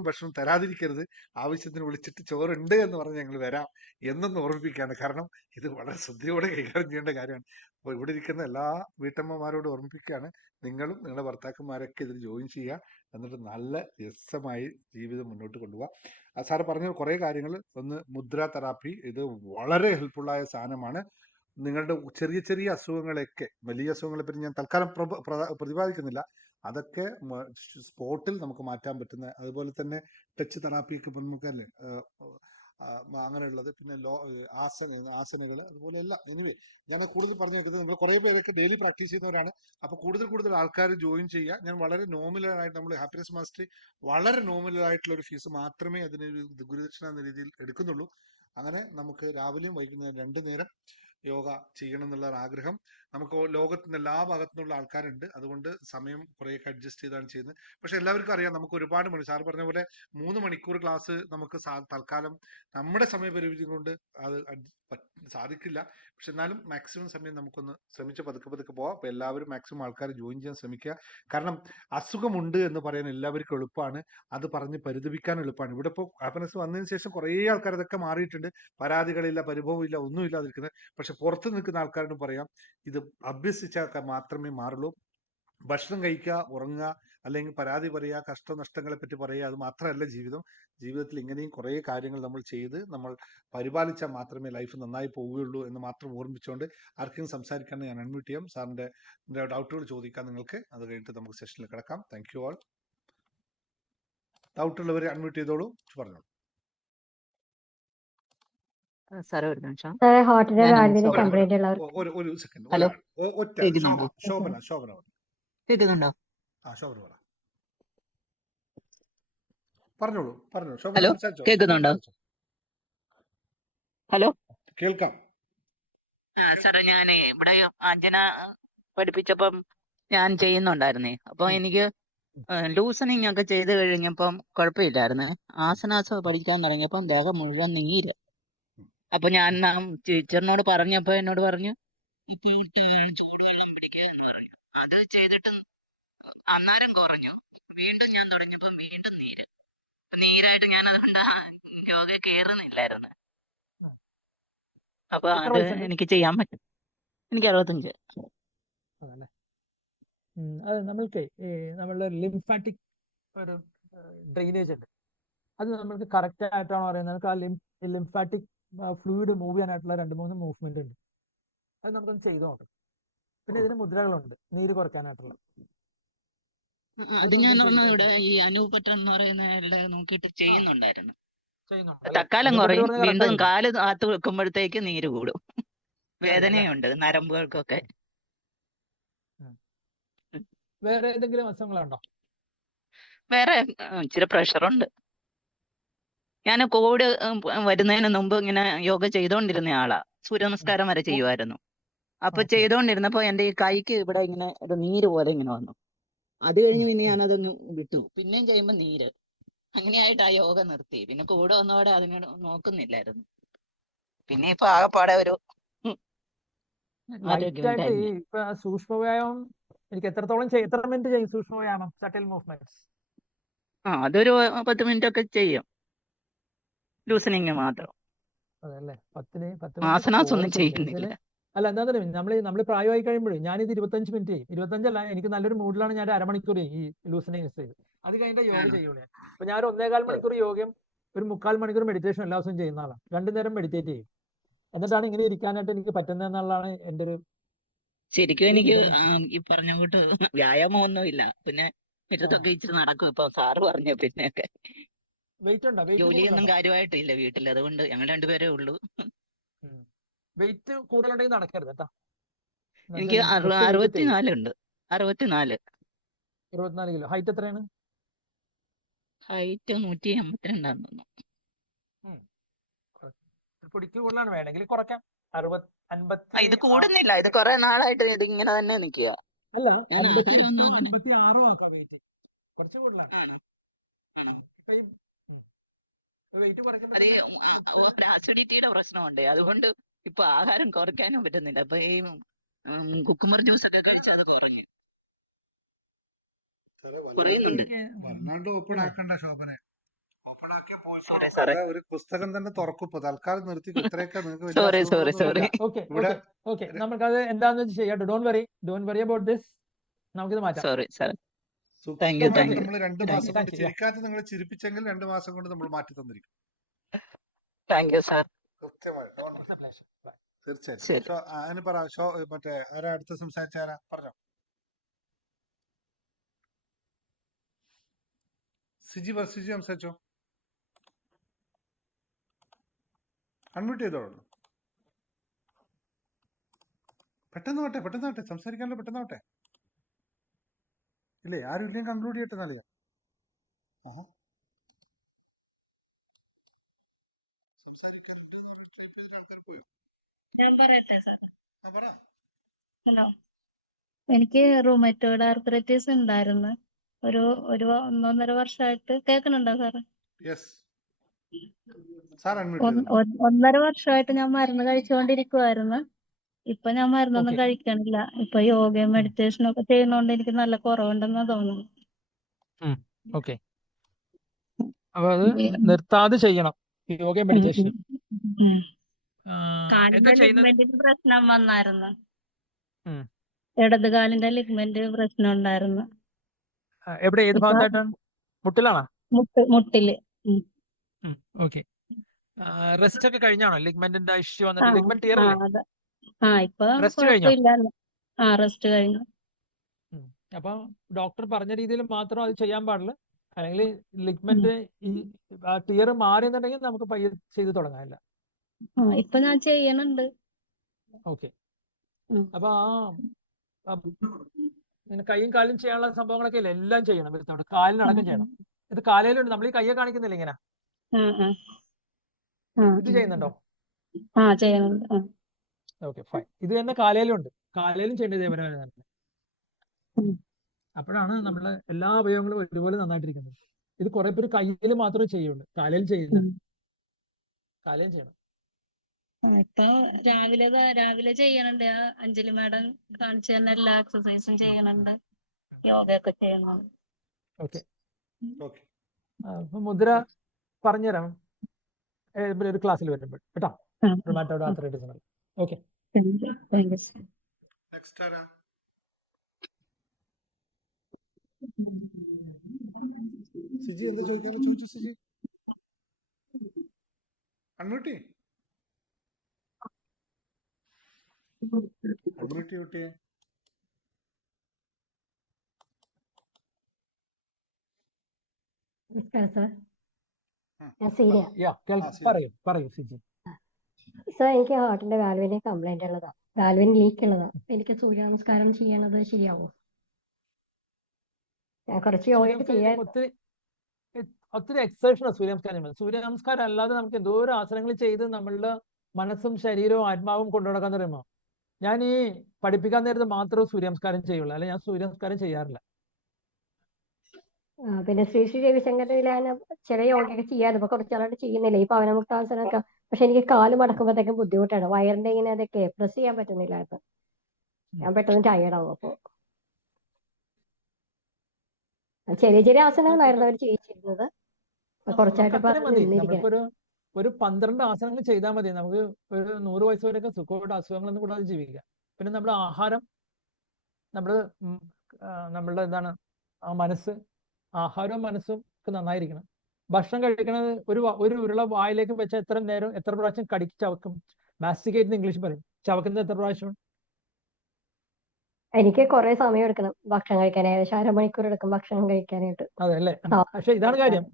ഭക്ഷണവും തരാതിരിക്കരുത്. ആവശ്യത്തിന് വിളിച്ചിട്ട് ചോറുണ്ട് എന്ന് പറഞ്ഞ് ഞങ്ങൾ വരാം എന്നൊന്ന് ഓർമ്മിപ്പിക്കുകയാണ്. കാരണം ഇത് വളരെ ശ്രദ്ധയോടെ കൈകാര്യം ചെയ്യേണ്ട കാര്യമാണ്. അപ്പോൾ ഇവിടെ ഇരിക്കുന്ന എല്ലാ വീട്ടമ്മമാരോട് ഓർമ്മിപ്പിക്കുകയാണ്, നിങ്ങളും നിങ്ങളുടെ ഭർത്താക്കന്മാരൊക്കെ ഇതിൽ ജോയിൻ ചെയ്യുക. എന്നിട്ട് നല്ല രസമായി ജീവിതം മുന്നോട്ട് കൊണ്ടുപോവുക. സാറ് പറഞ്ഞ കുറേ കാര്യങ്ങൾ, ഒന്ന് മുദ്ര തെറാപ്പി, ഇത് വളരെ ഹെൽപ്ഫുള്ളായ സാധനമാണ്. നിങ്ങളുടെ ചെറിയ ചെറിയ അസുഖങ്ങളെയൊക്കെ, വലിയ അസുഖങ്ങളെ പറ്റി ഞാൻ തൽക്കാലം പ്രതിപാദിക്കുന്നില്ല, അതൊക്കെ സ്പോട്ടിൽ നമുക്ക് മാറ്റാൻ പറ്റുന്ന. അതുപോലെ തന്നെ ടച്ച് തെറാപ്പിയൊക്കെ നമുക്കല്ലേ അങ്ങനെയുള്ളത്. പിന്നെ ആസനകൾ അതുപോലെ എല്ലാം. എനിവേ ഞാൻ കൂടുതൽ പറഞ്ഞു വെക്കുന്നത്, നിങ്ങൾ കുറേ പേരൊക്കെ ഡെയിലി പ്രാക്ടീസ് ചെയ്യുന്നവരാണ്. അപ്പൊ കൂടുതൽ ആൾക്കാർ ജോയിൻ ചെയ്യുക. ഞാൻ വളരെ നോമിനലായിട്ട്, നമ്മൾ ഹാപ്പിനെസ് മാസ്റ്ററി വളരെ നോമിനലായിട്ടുള്ള ഒരു ഫീസ് മാത്രമേ അതിനൊരു ഗുരുദക്ഷിണ എന്ന രീതിയിൽ എടുക്കുന്നുള്ളൂ. അങ്ങനെ നമുക്ക് രാവിലെയും വൈകുന്നേരം 2 നേരം യോഗ ചെയ്യണം എന്നുള്ള ആഗ്രഹം. നമുക്ക് ലോകത്തിന് എല്ലാ ഭാഗത്തു നിന്നുള്ള ആൾക്കാരുണ്ട്. അതുകൊണ്ട് സമയം കുറേയൊക്കെ അഡ്ജസ്റ്റ് ചെയ്താണ് ചെയ്യുന്നത്. പക്ഷെ എല്ലാവർക്കും അറിയാം, നമുക്ക് ഒരുപാട് സാർ പറഞ്ഞ പോലെ 3 മണിക്കൂർ ക്ലാസ് നമുക്ക് തൽക്കാലം നമ്മുടെ സമയപരിമിതി കൊണ്ട് അത് സാധിക്കില്ല. പക്ഷെ എന്നാലും മാക്സിമം സമയം നമുക്കൊന്ന് ശ്രമിച്ച് പതുക്കെ പോവാം. അപ്പൊ എല്ലാവരും മാക്സിമം ആൾക്കാർ ജോയിൻ ചെയ്യാൻ ശ്രമിക്കുക. കാരണം അസുഖമുണ്ട് എന്ന് പറയാൻ എല്ലാവർക്കും എളുപ്പമാണ്, അത് പറഞ്ഞ് പരിതപിക്കാൻ എളുപ്പമാണ്. ഇവിടെ ഇപ്പോൾ ഹാപ്പിനെസ് വന്നതിന് ശേഷം കുറേ ആൾക്കാർ ഇതൊക്കെ മാറിയിട്ടുണ്ട്. പരാതികളില്ല, പരിഭവമില്ല, ഒന്നും ഇല്ലാതിരിക്കുന്നത്. പക്ഷെ പുറത്ത് നിൽക്കുന്ന ആൾക്കാരോട് പറയാം, ഇത് അഭ്യസിച്ചാൽ മാത്രമേ മാറുള്ളൂ. ഭക്ഷണം കഴിക്കുക, ഉറങ്ങുക, അല്ലെങ്കിൽ പരാതി പറയുക, കഷ്ടനഷ്ടങ്ങളെ പറ്റി പറയുക, അത് മാത്രമല്ല ജീവിതം. ജീവിതത്തിൽ ഇങ്ങനെയും കുറേ കാര്യങ്ങൾ നമ്മൾ ചെയ്ത് നമ്മൾ പരിപാലിച്ചാൽ മാത്രമേ ലൈഫ് നന്നായി പോവുകയുള്ളൂ എന്ന് മാത്രം ഓർമ്മിച്ചുകൊണ്ട് ആർക്കെങ്കിലും സംസാരിക്കാൻ ഞാൻ അൺമ്യൂട്ട് ചെയ്യാം. സാറിന്റെ ഡൗട്ടുകൾ ചോദിക്കാം നിങ്ങൾക്ക്. അത് കഴിഞ്ഞിട്ട് നമുക്ക് സെഷനിൽ കിടക്കാം. Thank you all. ഡൗട്ടുള്ളവരെ അൺമ്യൂട്ട് ചെയ്തോളൂ, പറഞ്ഞോളൂ. സാറേ ഒരു നിമിഷം. ഹാർട്ടിന്റെ വാൽവിന് കംപ്ലൈന്റ് ഒരു സെക്കൻഡ്. ഹലോ, ഒറ്റ കേൾക്കുന്നുണ്ടോ? ശോഭന കേൾക്കുന്നുണ്ടോ? ശോഭന പറഞ്ഞോളൂ. ശോഭന ഹലോ, സംസാരിച്ചോ. കേൾക്കുന്നുണ്ടോ? ഹലോ, കേൾക്കാം. സാറേ ഞാൻ ഇവിടെ അഞ്ജന പഠിപ്പിച്ചപ്പം ഞാൻ ചെയ്യുന്നുണ്ടായിരുന്നേ. അപ്പൊ എനിക്ക് ലൂസണിങ് ഒക്കെ ചെയ്ത് കഴിഞ്ഞപ്പം കുഴപ്പമില്ലായിരുന്നു. ആസനാസം പഠിക്കാൻ തുടങ്ങിയപ്പം ദേഹം മുഴുവൻ നീര്. അപ്പൊ ഞാൻ ടീച്ചറിനോട് പറഞ്ഞപ്പോ എന്നോട് പറഞ്ഞു ചൂടുവെള്ളം പിടിക്കുക എന്ന് പറഞ്ഞു. അത് ചെയ്തിട്ട് അന്നേരം കുറഞ്ഞു. വീണ്ടും ഞാൻ തുടങ്ങിയപ്പോ വീണ്ടും നീരായിട്ട് ഞാൻ അതുകൊണ്ട് യോഗ കേറുന്നില്ലായിരുന്നു. അപ്പൊ അത് എനിക്ക് ചെയ്യാൻ പറ്റും. എനിക്ക് 65. അതല്ലേ. അത് നമ്മൾക്ക് നമ്മളുടെ ലിംഫാറ്റിക് ഒരു ഡ്രെയിനേജ് ഉണ്ട്. അത് നമ്മൾക്ക് കറക്റ്റ് ആയിട്ടാണോ പറയുന്നത്? നമുക്ക് ആ ലിംഫാറ്റിക് ഫ്ലൂയിഡ് മൂവ് ചെയ്യാനായിട്ടുള്ള 2-3 മൂവ്മെന്റ് ഉണ്ട്. അത് നമുക്കൊന്ന് ചെയ്തു നോക്കാം. പിന്നെ ഇതിന് മുദ്രകളുണ്ട് നീര് കുറയ്ക്കാനായിട്ടുള്ള. അത് ഞാൻ ഇവിടെ ഈ അനൂപട്ടൻ എന്ന് പറയുന്ന നോക്കിയിട്ട് ചെയ്യുന്നുണ്ടായിരുന്നു. തക്കാലം കുറയും, വീണ്ടും കാല് താത്ത് വെക്കുമ്പോഴത്തേക്ക് നീര് കൂടും. വേദനയുണ്ട് നരമ്പുകൾക്കൊക്കെ. വേറെ ഏതെങ്കിലും അസുഖങ്ങളുണ്ടോ? വേറെ ഇച്ചിരി പ്രഷറുണ്ട്. ഞാൻ കോവിഡ് വരുന്നതിന് മുമ്പ് ഇങ്ങനെ യോഗ ചെയ്തുകൊണ്ടിരുന്ന ആളാ. സൂര്യനമസ്കാരം വരെ ചെയ്യുമായിരുന്നു. അപ്പൊ ഓക്കെ. ചെയ്തുകൊണ്ടിരുന്നപ്പോ എന്റെ ഈ കൈക്ക് ഇവിടെ ഇങ്ങനെ ഒരു നീര് പോലെ ഇങ്ങനെ വന്നു. അത് കഴിഞ്ഞ് പിന്നെ ഞാനതങ്ങ് വിട്ടു. പിന്നെയും ചെയ്യുമ്പോ നീര്. അങ്ങനെയായിട്ട് ആ യോഗ നിർത്തി. പിന്നെ കൂടെ വന്നതോടെ അതിനോട് നോക്കുന്നില്ലായിരുന്നു. പിന്നെ ഇപ്പൊ ആകെപ്പാടെ ഒരു ലൈറ്റ് ആരോഗ്യമില്ല ആയിട്ട് തന്നെ. ഇപ്പൊ സൂക്ഷ്മ വ്യായാമം എനിക്ക് എത്ര മിനിറ്റ് ചെയ്യും സൂക്ഷ്മ വ്യായാമം, ഷട്ടിൽ മൂവ്മെന്റ്സ്? അതൊരു 10 മിനിറ്റ് ഒക്കെ ചെയ്യും. ലൂസനിങ് മാത്രം. അതല്ലേ, 10 മിനിറ്റ് ആസനാസ് ഒന്നും കുറച്ച് ചെയ്യുന്നില്ല. അല്ല, എന്താ നമ്മൾ പ്രായമായി കഴിയുമ്പോഴേ ഞാനിത് 25 മിനിറ്റ് ചെയ്യും. 25 എനിക്ക് നല്ലൊരു മൂഡിലാണ് ഞാൻ അരമണിക്കൂർ ചെയ്യും ഈ ലൂസനിങ് ചെയ്ത്. അത് കഴിഞ്ഞിട്ട് യോഗ ചെയ്യുള്ളൂ ഞാൻ. അപ്പൊ ഞാൻ 1.25 മണിക്കൂർ യോഗയും ഒരു 3/4 മണിക്കൂർ മെഡിറ്റേഷൻ എല്ലാ ദിവസവും ചെയ്യുന്ന ആളാണ്. 2 നേരം മെഡിറ്റേറ്റ് ചെയ്യും. എന്നിട്ടാണ് ഇങ്ങനെ ഇരിക്കാനായിട്ട് എനിക്ക് പറ്റുന്നതെന്നുള്ളതാണ് എൻ്റെ ഒരു ശരിക്കും എനിക്ക് ഈ പറഞ്ഞ കൂട്ട് വ്യായാമം ഒന്നുമില്ല. പിന്നെ മുറ്റത്തൊക്കെ ഇച്ചിരി നടക്കും. ഇപ്പൊ സാറ് പറഞ്ഞു പിന്നെയൊക്കെ. വെയിറ്റ് ഉണ്ടോ? വെയിറ്റ് ജോലിയൊന്നും കൂടുതലുണ്ടോ? കാര്യമായിട്ടില്ല വീട്ടിൽ. അതുകൊണ്ട് ഞങ്ങൾ രണ്ടുപേരേ ഉള്ളൂ. വെയിറ്റ് കൂടുതലുണ്ടെങ്കിൽ നടക്കരുത് കേട്ടോ. എനിക്ക് 64 ഉണ്ട്. 64. 24 കിലോ. ഹൈറ്റ് എത്രയാണ്? ഹൈറ്റ് 182 തോന്നുന്നു. പൊടിക്ക് കൂടുതലാണ്, വേണമെങ്കിൽ കുറയ്ക്കാം. 50 ഇത് കൂടുന്നില്ല. ഇത് കുറെ നാളായിട്ട് ഇത് ഇങ്ങനെ തന്നെ നിൽക്കുക. അല്ല, ഞാൻ 58 ആഹാരം ഒന്നും അങ്ങനെ 56 ആക്കാം വെയിറ്റ്. കുറച്ച് കൂടുതലാണ്. വെയിറ്റ് കുറയ്ക്കുമ്പോൾ അത് ഒരു അസിഡിറ്റിയുടെ പ്രശ്നമുണ്ട്. അതുകൊണ്ട് ഇപ്പൊ ആഹാരം കുറയ്ക്കാനും പറ്റുന്നില്ല. അപ്പൊ ഈ കുക്കുംബർ ജ്യൂസ് ഒക്കെ കഴിച്ച് അത് കുറഞ്ഞു. കുറയുന്നുണ്ട്. വല്ലാണ്ട് ഓപ്പൺ ആക്കണ്ട ശോഭനെ. ഓപ്പൺ ആക്കിയ Sorry. ഒരു പുസ്തകം തന്നെ തുറക്കും. തൽക്കാലം നിർത്തി. ഇത്രയൊക്കെ നിങ്ങൾക്ക് Sorry. ഓക്കെ. നമുക്കത് എന്താന്ന് വെച്ച് ചെയ്യാം. Don't worry about this. നമുക്കിത് മാറ്റാം. Sorry sir. Thank U. നമ്മൾ 2 മാസം കൊണ്ട് ചിരിക്കാത്ത നിങ്ങളെ ചിരിപ്പിച്ചെങ്കിൽ 2 മാസം കൊണ്ട് നമ്മൾ മാറ്റി തന്നിരിക്കും. Thank you sir. കൃത്യമായിട്ട് ശരി. തീർച്ചയായിട്ടും. അതിന് പറ. മറ്റേ ആരാ അടുത്ത് സംസാരിച്ച ആരാ പറഞ്ഞോ? സിജി സംസാരിച്ചോ. അൺമ്യൂട്ട് ചെയ്തോളൂ. പെട്ടെന്ന് സംസാരിക്കാനല്ലോ. പെട്ടെന്ന് ഇല്ലേ? ആരും ഇല്ലെങ്കിൽ കൺക്ലൂഡ് ചെയ്യട്ടെ. നല്ല ഞാൻ പറയട്ടെ സാർ? ഹലോ, എനിക്ക് റൂമറ്റോയിഡ് ആർത്രൈറ്റിസ് ഉണ്ടായിരുന്നു. ഒരു 1.5 വർഷമായിട്ട്. കേൾക്കുന്നുണ്ടോ സാറ്? 1.5 വർഷമായിട്ട് ഞാൻ മരുന്ന് കഴിച്ചുകൊണ്ടിരിക്കുവായിരുന്നു. ഇപ്പൊ ഞാൻ മരുന്നൊന്നും കഴിക്കണില്ല. ഇപ്പൊ യോഗയും മെഡിറ്റേഷനും ഒക്കെ ചെയ്യുന്നോണ്ട് എനിക്ക് നല്ല കുറവുണ്ടെന്ന് തോന്നുന്നു. ഓക്കെ. അപ്പൊ അത് നിർത്താതെ ചെയ്യണം യോഗ മെഡിറ്റേഷൻ. കാലിന്റെ ലിഗ്മെന്റിന് പ്രശ്നം വന്നായിരുന്നു. ഇടത് കാലിന്റെ ലിഗ്മെന്റ് പ്രശ്നം ഉണ്ടായിരുന്നു. എവിടെ? ഏത് ഭാഗത്തായിട്ടാണ്? മുട്ടിലാണോ? മുട്ടില്. ഓക്കെ. റെസ്റ്റ് ഒക്കെ കഴിഞ്ഞാണോ ലിഗ്മെന്റിന്റെ ഇഷ്യൂ വന്നിട്ട്? ലിഗ്മെന്റ് ടിയർ അല്ലേ? ഇപ്പൊ റെസ്റ്റ് കഴിഞ്ഞോ? റെസ്റ്റ് കഴിഞ്ഞു. അപ്പൊ ഡോക്ടർ പറഞ്ഞ രീതിയിൽ മാത്രം അത് ചെയ്യാൻ പാടില്ല. അല്ലെങ്കിൽ ലിഗ്മെന്റ് ഈ ടിയർ മാറിയെന്നുണ്ടെങ്കിൽ നമുക്ക് പയ്യെ ചെയ്ത് തുടങ്ങാനില്ല. ഇപ്പൊ ഞാൻ ചെയ്യണുണ്ട്. ഓക്കെ. അപ്പൊ കൈയും കാലും ചെയ്യാനുള്ള സംഭവങ്ങളൊക്കെ ഇല്ല, എല്ലാം ചെയ്യണം. കാലിനടക്കം ചെയ്യണം. ഇത് കാലയിലുണ്ട്. നമ്മൾ ഈ കയ്യെ കാണിക്കുന്നില്ല ഇങ്ങനെ. ഇത് ചെയ്യുന്നുണ്ടോ? ചെയ്യുന്നുണ്ട്. Okay, fine. ഇത് തന്നെ കാലയിലുണ്ട്. കാലയിലും ചെയ്യേണ്ടത് ഇതേപോലെ തന്നെ. അപ്പോഴാണ് നമ്മളെ എല്ലാ അവയവങ്ങളും ഒരുപോലെ നന്നായിട്ടിരിക്കുന്നത്. ഇത് കുറെ പേര് കയ്യിൽ മാത്രമേ ചെയ്യുള്ളൂ, കാലയിൽ ചെയ്യില്ല. കാലയും ചെയ്യണം. ഇപ്പൊ രാവിലെ ചെയ്യണുണ്ട്. അഞ്ജലി മാഡം കാണിച്ചു തന്ന എല്ലാ എക്സസൈസും ചെയ്യണുണ്ട്. യോഗ ഒക്കെ ചെയ്യുന്നുണ്ട്. ഓക്കെ. അപ്പൊ മുദ്ര പറഞ്ഞുതരാം ഒരു ക്ലാസ്സിൽ വരുമ്പോൾ കേട്ടോ. റൊമാറ്റോയിഡ് ആർത്രൈറ്റിസിന്. ഓക്കെ. സിജി എന്താ ചോദിക്കാറ്? ചോദിച്ചു സിജി. അൺമ്യൂട്ട് ചെയ്യേ. പറയൂ സിജി. സർ, എനിക്ക് ഹാർട്ടിന്റെ വാൽവിന് കംപ്ലൈന്റ് ഉള്ളതാ. വാൽവിന് ലീക്ക് ഉള്ളതാ. എനിക്ക് സൂര്യ നമസ്കാരം ചെയ്യണത് ശരിയാവോ? ഞാൻ കുറച്ച് യോഗയൊക്കെ ചെയ്യാൻ ഒത്തിരി ഒത്തിരി എക്സേഷൻ സൂര്യ നമസ്കാരം ചെയ്യുന്നത്. സൂര്യ നമസ്കാരം അല്ലാതെ നമുക്ക് എന്തോരം ആസനങ്ങൾ ചെയ്ത് നമ്മളുടെ മനസ്സും ശരീരവും ആത്മാവും കൊണ്ടുനടക്കാൻ പറയുമ്പോൾ ഞാൻ ഈ പഠിപ്പിക്കാൻ നേരത്ത് മാത്രമേ സൂര്യ നമസ്കാരം ചെയ്യുള്ളൂ, അല്ലെ ഞാൻ സൂര്യ നമസ്കാരം ചെയ്യാറില്ല. പിന്നെ ശ്രീ ശ്രീ രവിശങ്കറിൽ ഞാൻ ചില യോഗയൊക്കെ ചെയ്യാറുണ്ട്. ഇപ്പൊ കുറച്ചാളായിട്ട് ചെയ്യുന്നില്ല ഈ പവനമുക്താസനമൊക്കെ. പക്ഷെ എനിക്ക് കാല് മടക്കുമ്പോഴത്തേക്കും ബുദ്ധിമുട്ടാണ്. വയറിന്റെ ഇങ്ങനെ അതൊക്കെ പ്രസ് ചെയ്യാൻ പറ്റുന്നില്ലായിരുന്നു. ഞാൻ പെട്ടെന്ന് ടയേർഡാവും. അപ്പൊ ചെറിയ ചെറിയ ആസനങ്ങളായിരുന്നു അവർ ചെയ്യിച്ചിരുന്നത്. കുറച്ചായിട്ട് ഇപ്പൊ അത്രയും അത് മതി. നിന്നിരിക്കണം. നമുക്കൊരു ഒരു 12 ആസനങ്ങൾ ചെയ്താൽ മതി. നമുക്ക് ഒരു 100 വയസ്സ് വരെയൊക്കെ സുഖമായിട്ട് അസുഖങ്ങളൊന്നും കൂടാതെ ജീവിക്കാം. പിന്നെ നമ്മുടെ ആഹാരം, നമ്മളുടെ എന്താണ് ആ മനസ്സ്, ആഹാരവും മനസ്സും ഒക്കെ നന്നായിരിക്കണം. ഭക്ഷണം കഴിക്കണത് ഒരു ഉരുള വായിലേക്ക് വെച്ചാൽ എത്ര നേരം എത്ര പ്രാവശ്യം കടിച്ച് ചവക്കും? മാസ്റ്റിക്കേറ്റ് ഇംഗ്ലീഷ് പറയും. ചവക്കുന്നത് എത്ര പ്രാവശ്യം? എനിക്ക് കുറെ സമയം എടുക്കണം ഭക്ഷണം കഴിക്കാൻ. ഏകദേശം 1/2 മണിക്കൂർ എടുക്കും ഭക്ഷണം കഴിക്കാനായിട്ട്. അതെ അല്ലേ? പക്ഷെ ഇതാണ് കാര്യം,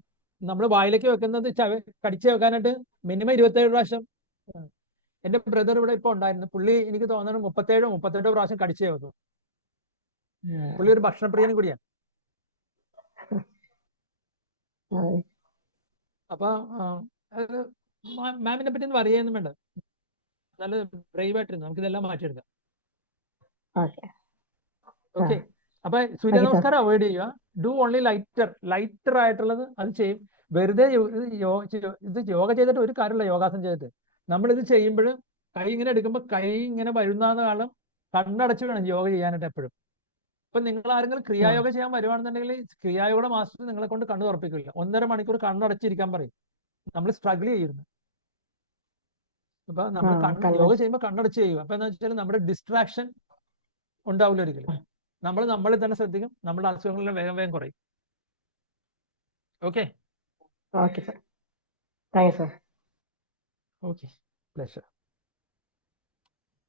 നമ്മൾ വായിലേക്ക് വെക്കുന്നത് കടിച്ചു വെക്കാനായിട്ട് മിനിമം 27 പ്രാവശ്യം. എന്റെ ബ്രദർ ഇവിടെ ഇപ്പൊ ഉണ്ടായിരുന്നു. പുള്ളി എനിക്ക് തോന്നുന്നു 37-38 പ്രാവശ്യം കടിച്ചേ വെക്കും. പുള്ളി ഒരു ഭക്ഷണപ്രിയനും കൂടിയാണ്. അപ്പൊ മാമിനെ പറ്റി ഒന്നും അറിയാനൊന്നും വേണ്ട. നല്ല ബ്രേവ് ആയിട്ടിരുന്നു. നമുക്ക് ഇതെല്ലാം മാറ്റിയെടുക്കാം. ഓക്കെ. അപ്പൊ സൂര്യ നമസ്കാരം അവോയ്ഡ് ചെയ്യുക. ഡു ഓൺലി ലൈറ്റർ ആയിട്ടുള്ളത് അത് ചെയ്യും. വെറുതെ ഇത് യോഗ ചെയ്തിട്ട് ഒരു കാര്യമില്ല. യോഗാസനം ചെയ്തിട്ട് നമ്മളിത് ചെയ്യുമ്പോൾ കൈ ഇങ്ങനെ എടുക്കുമ്പോൾ കൈ ഇങ്ങനെ വരുന്ന കാലം കണ്ണടച്ച് വേണം യോഗ ചെയ്യാനായിട്ട് എപ്പോഴും. ഇപ്പൊ നിങ്ങൾ ആരെങ്കിലും ക്രിയായോഗ ചെയ്യാൻ വരുവാണെന്നുണ്ടെങ്കിൽ ക്രിയായോഗയുടെ മാസ്റ്റർ നിങ്ങളെ കൊണ്ട് കണ്ണ് തുറപ്പിക്കില്ല. 1.5 മണിക്കൂർ കണ്ണടച്ചിരിക്കാൻ പറയും. നമ്മൾ സ്ട്രഗിൾ ചെയ്യുന്നു. അപ്പൊ നമ്മൾ യോഗ ചെയ്യുമ്പോൾ കണ്ണടച്ച് ചെയ്യുക. അപ്പൊ എന്താ വെച്ചാൽ നമ്മുടെ ഡിസ്ട്രാക്ഷൻ ഉണ്ടാവില്ല ഒരിക്കലും. നമ്മളിൽ തന്നെ ശ്രദ്ധിക്കും. നമ്മുടെ അസുഖങ്ങളെല്ലാം വേഗം വേഗം കുറയും. Okay okay sir. Thank you sir. Okay, pleasure.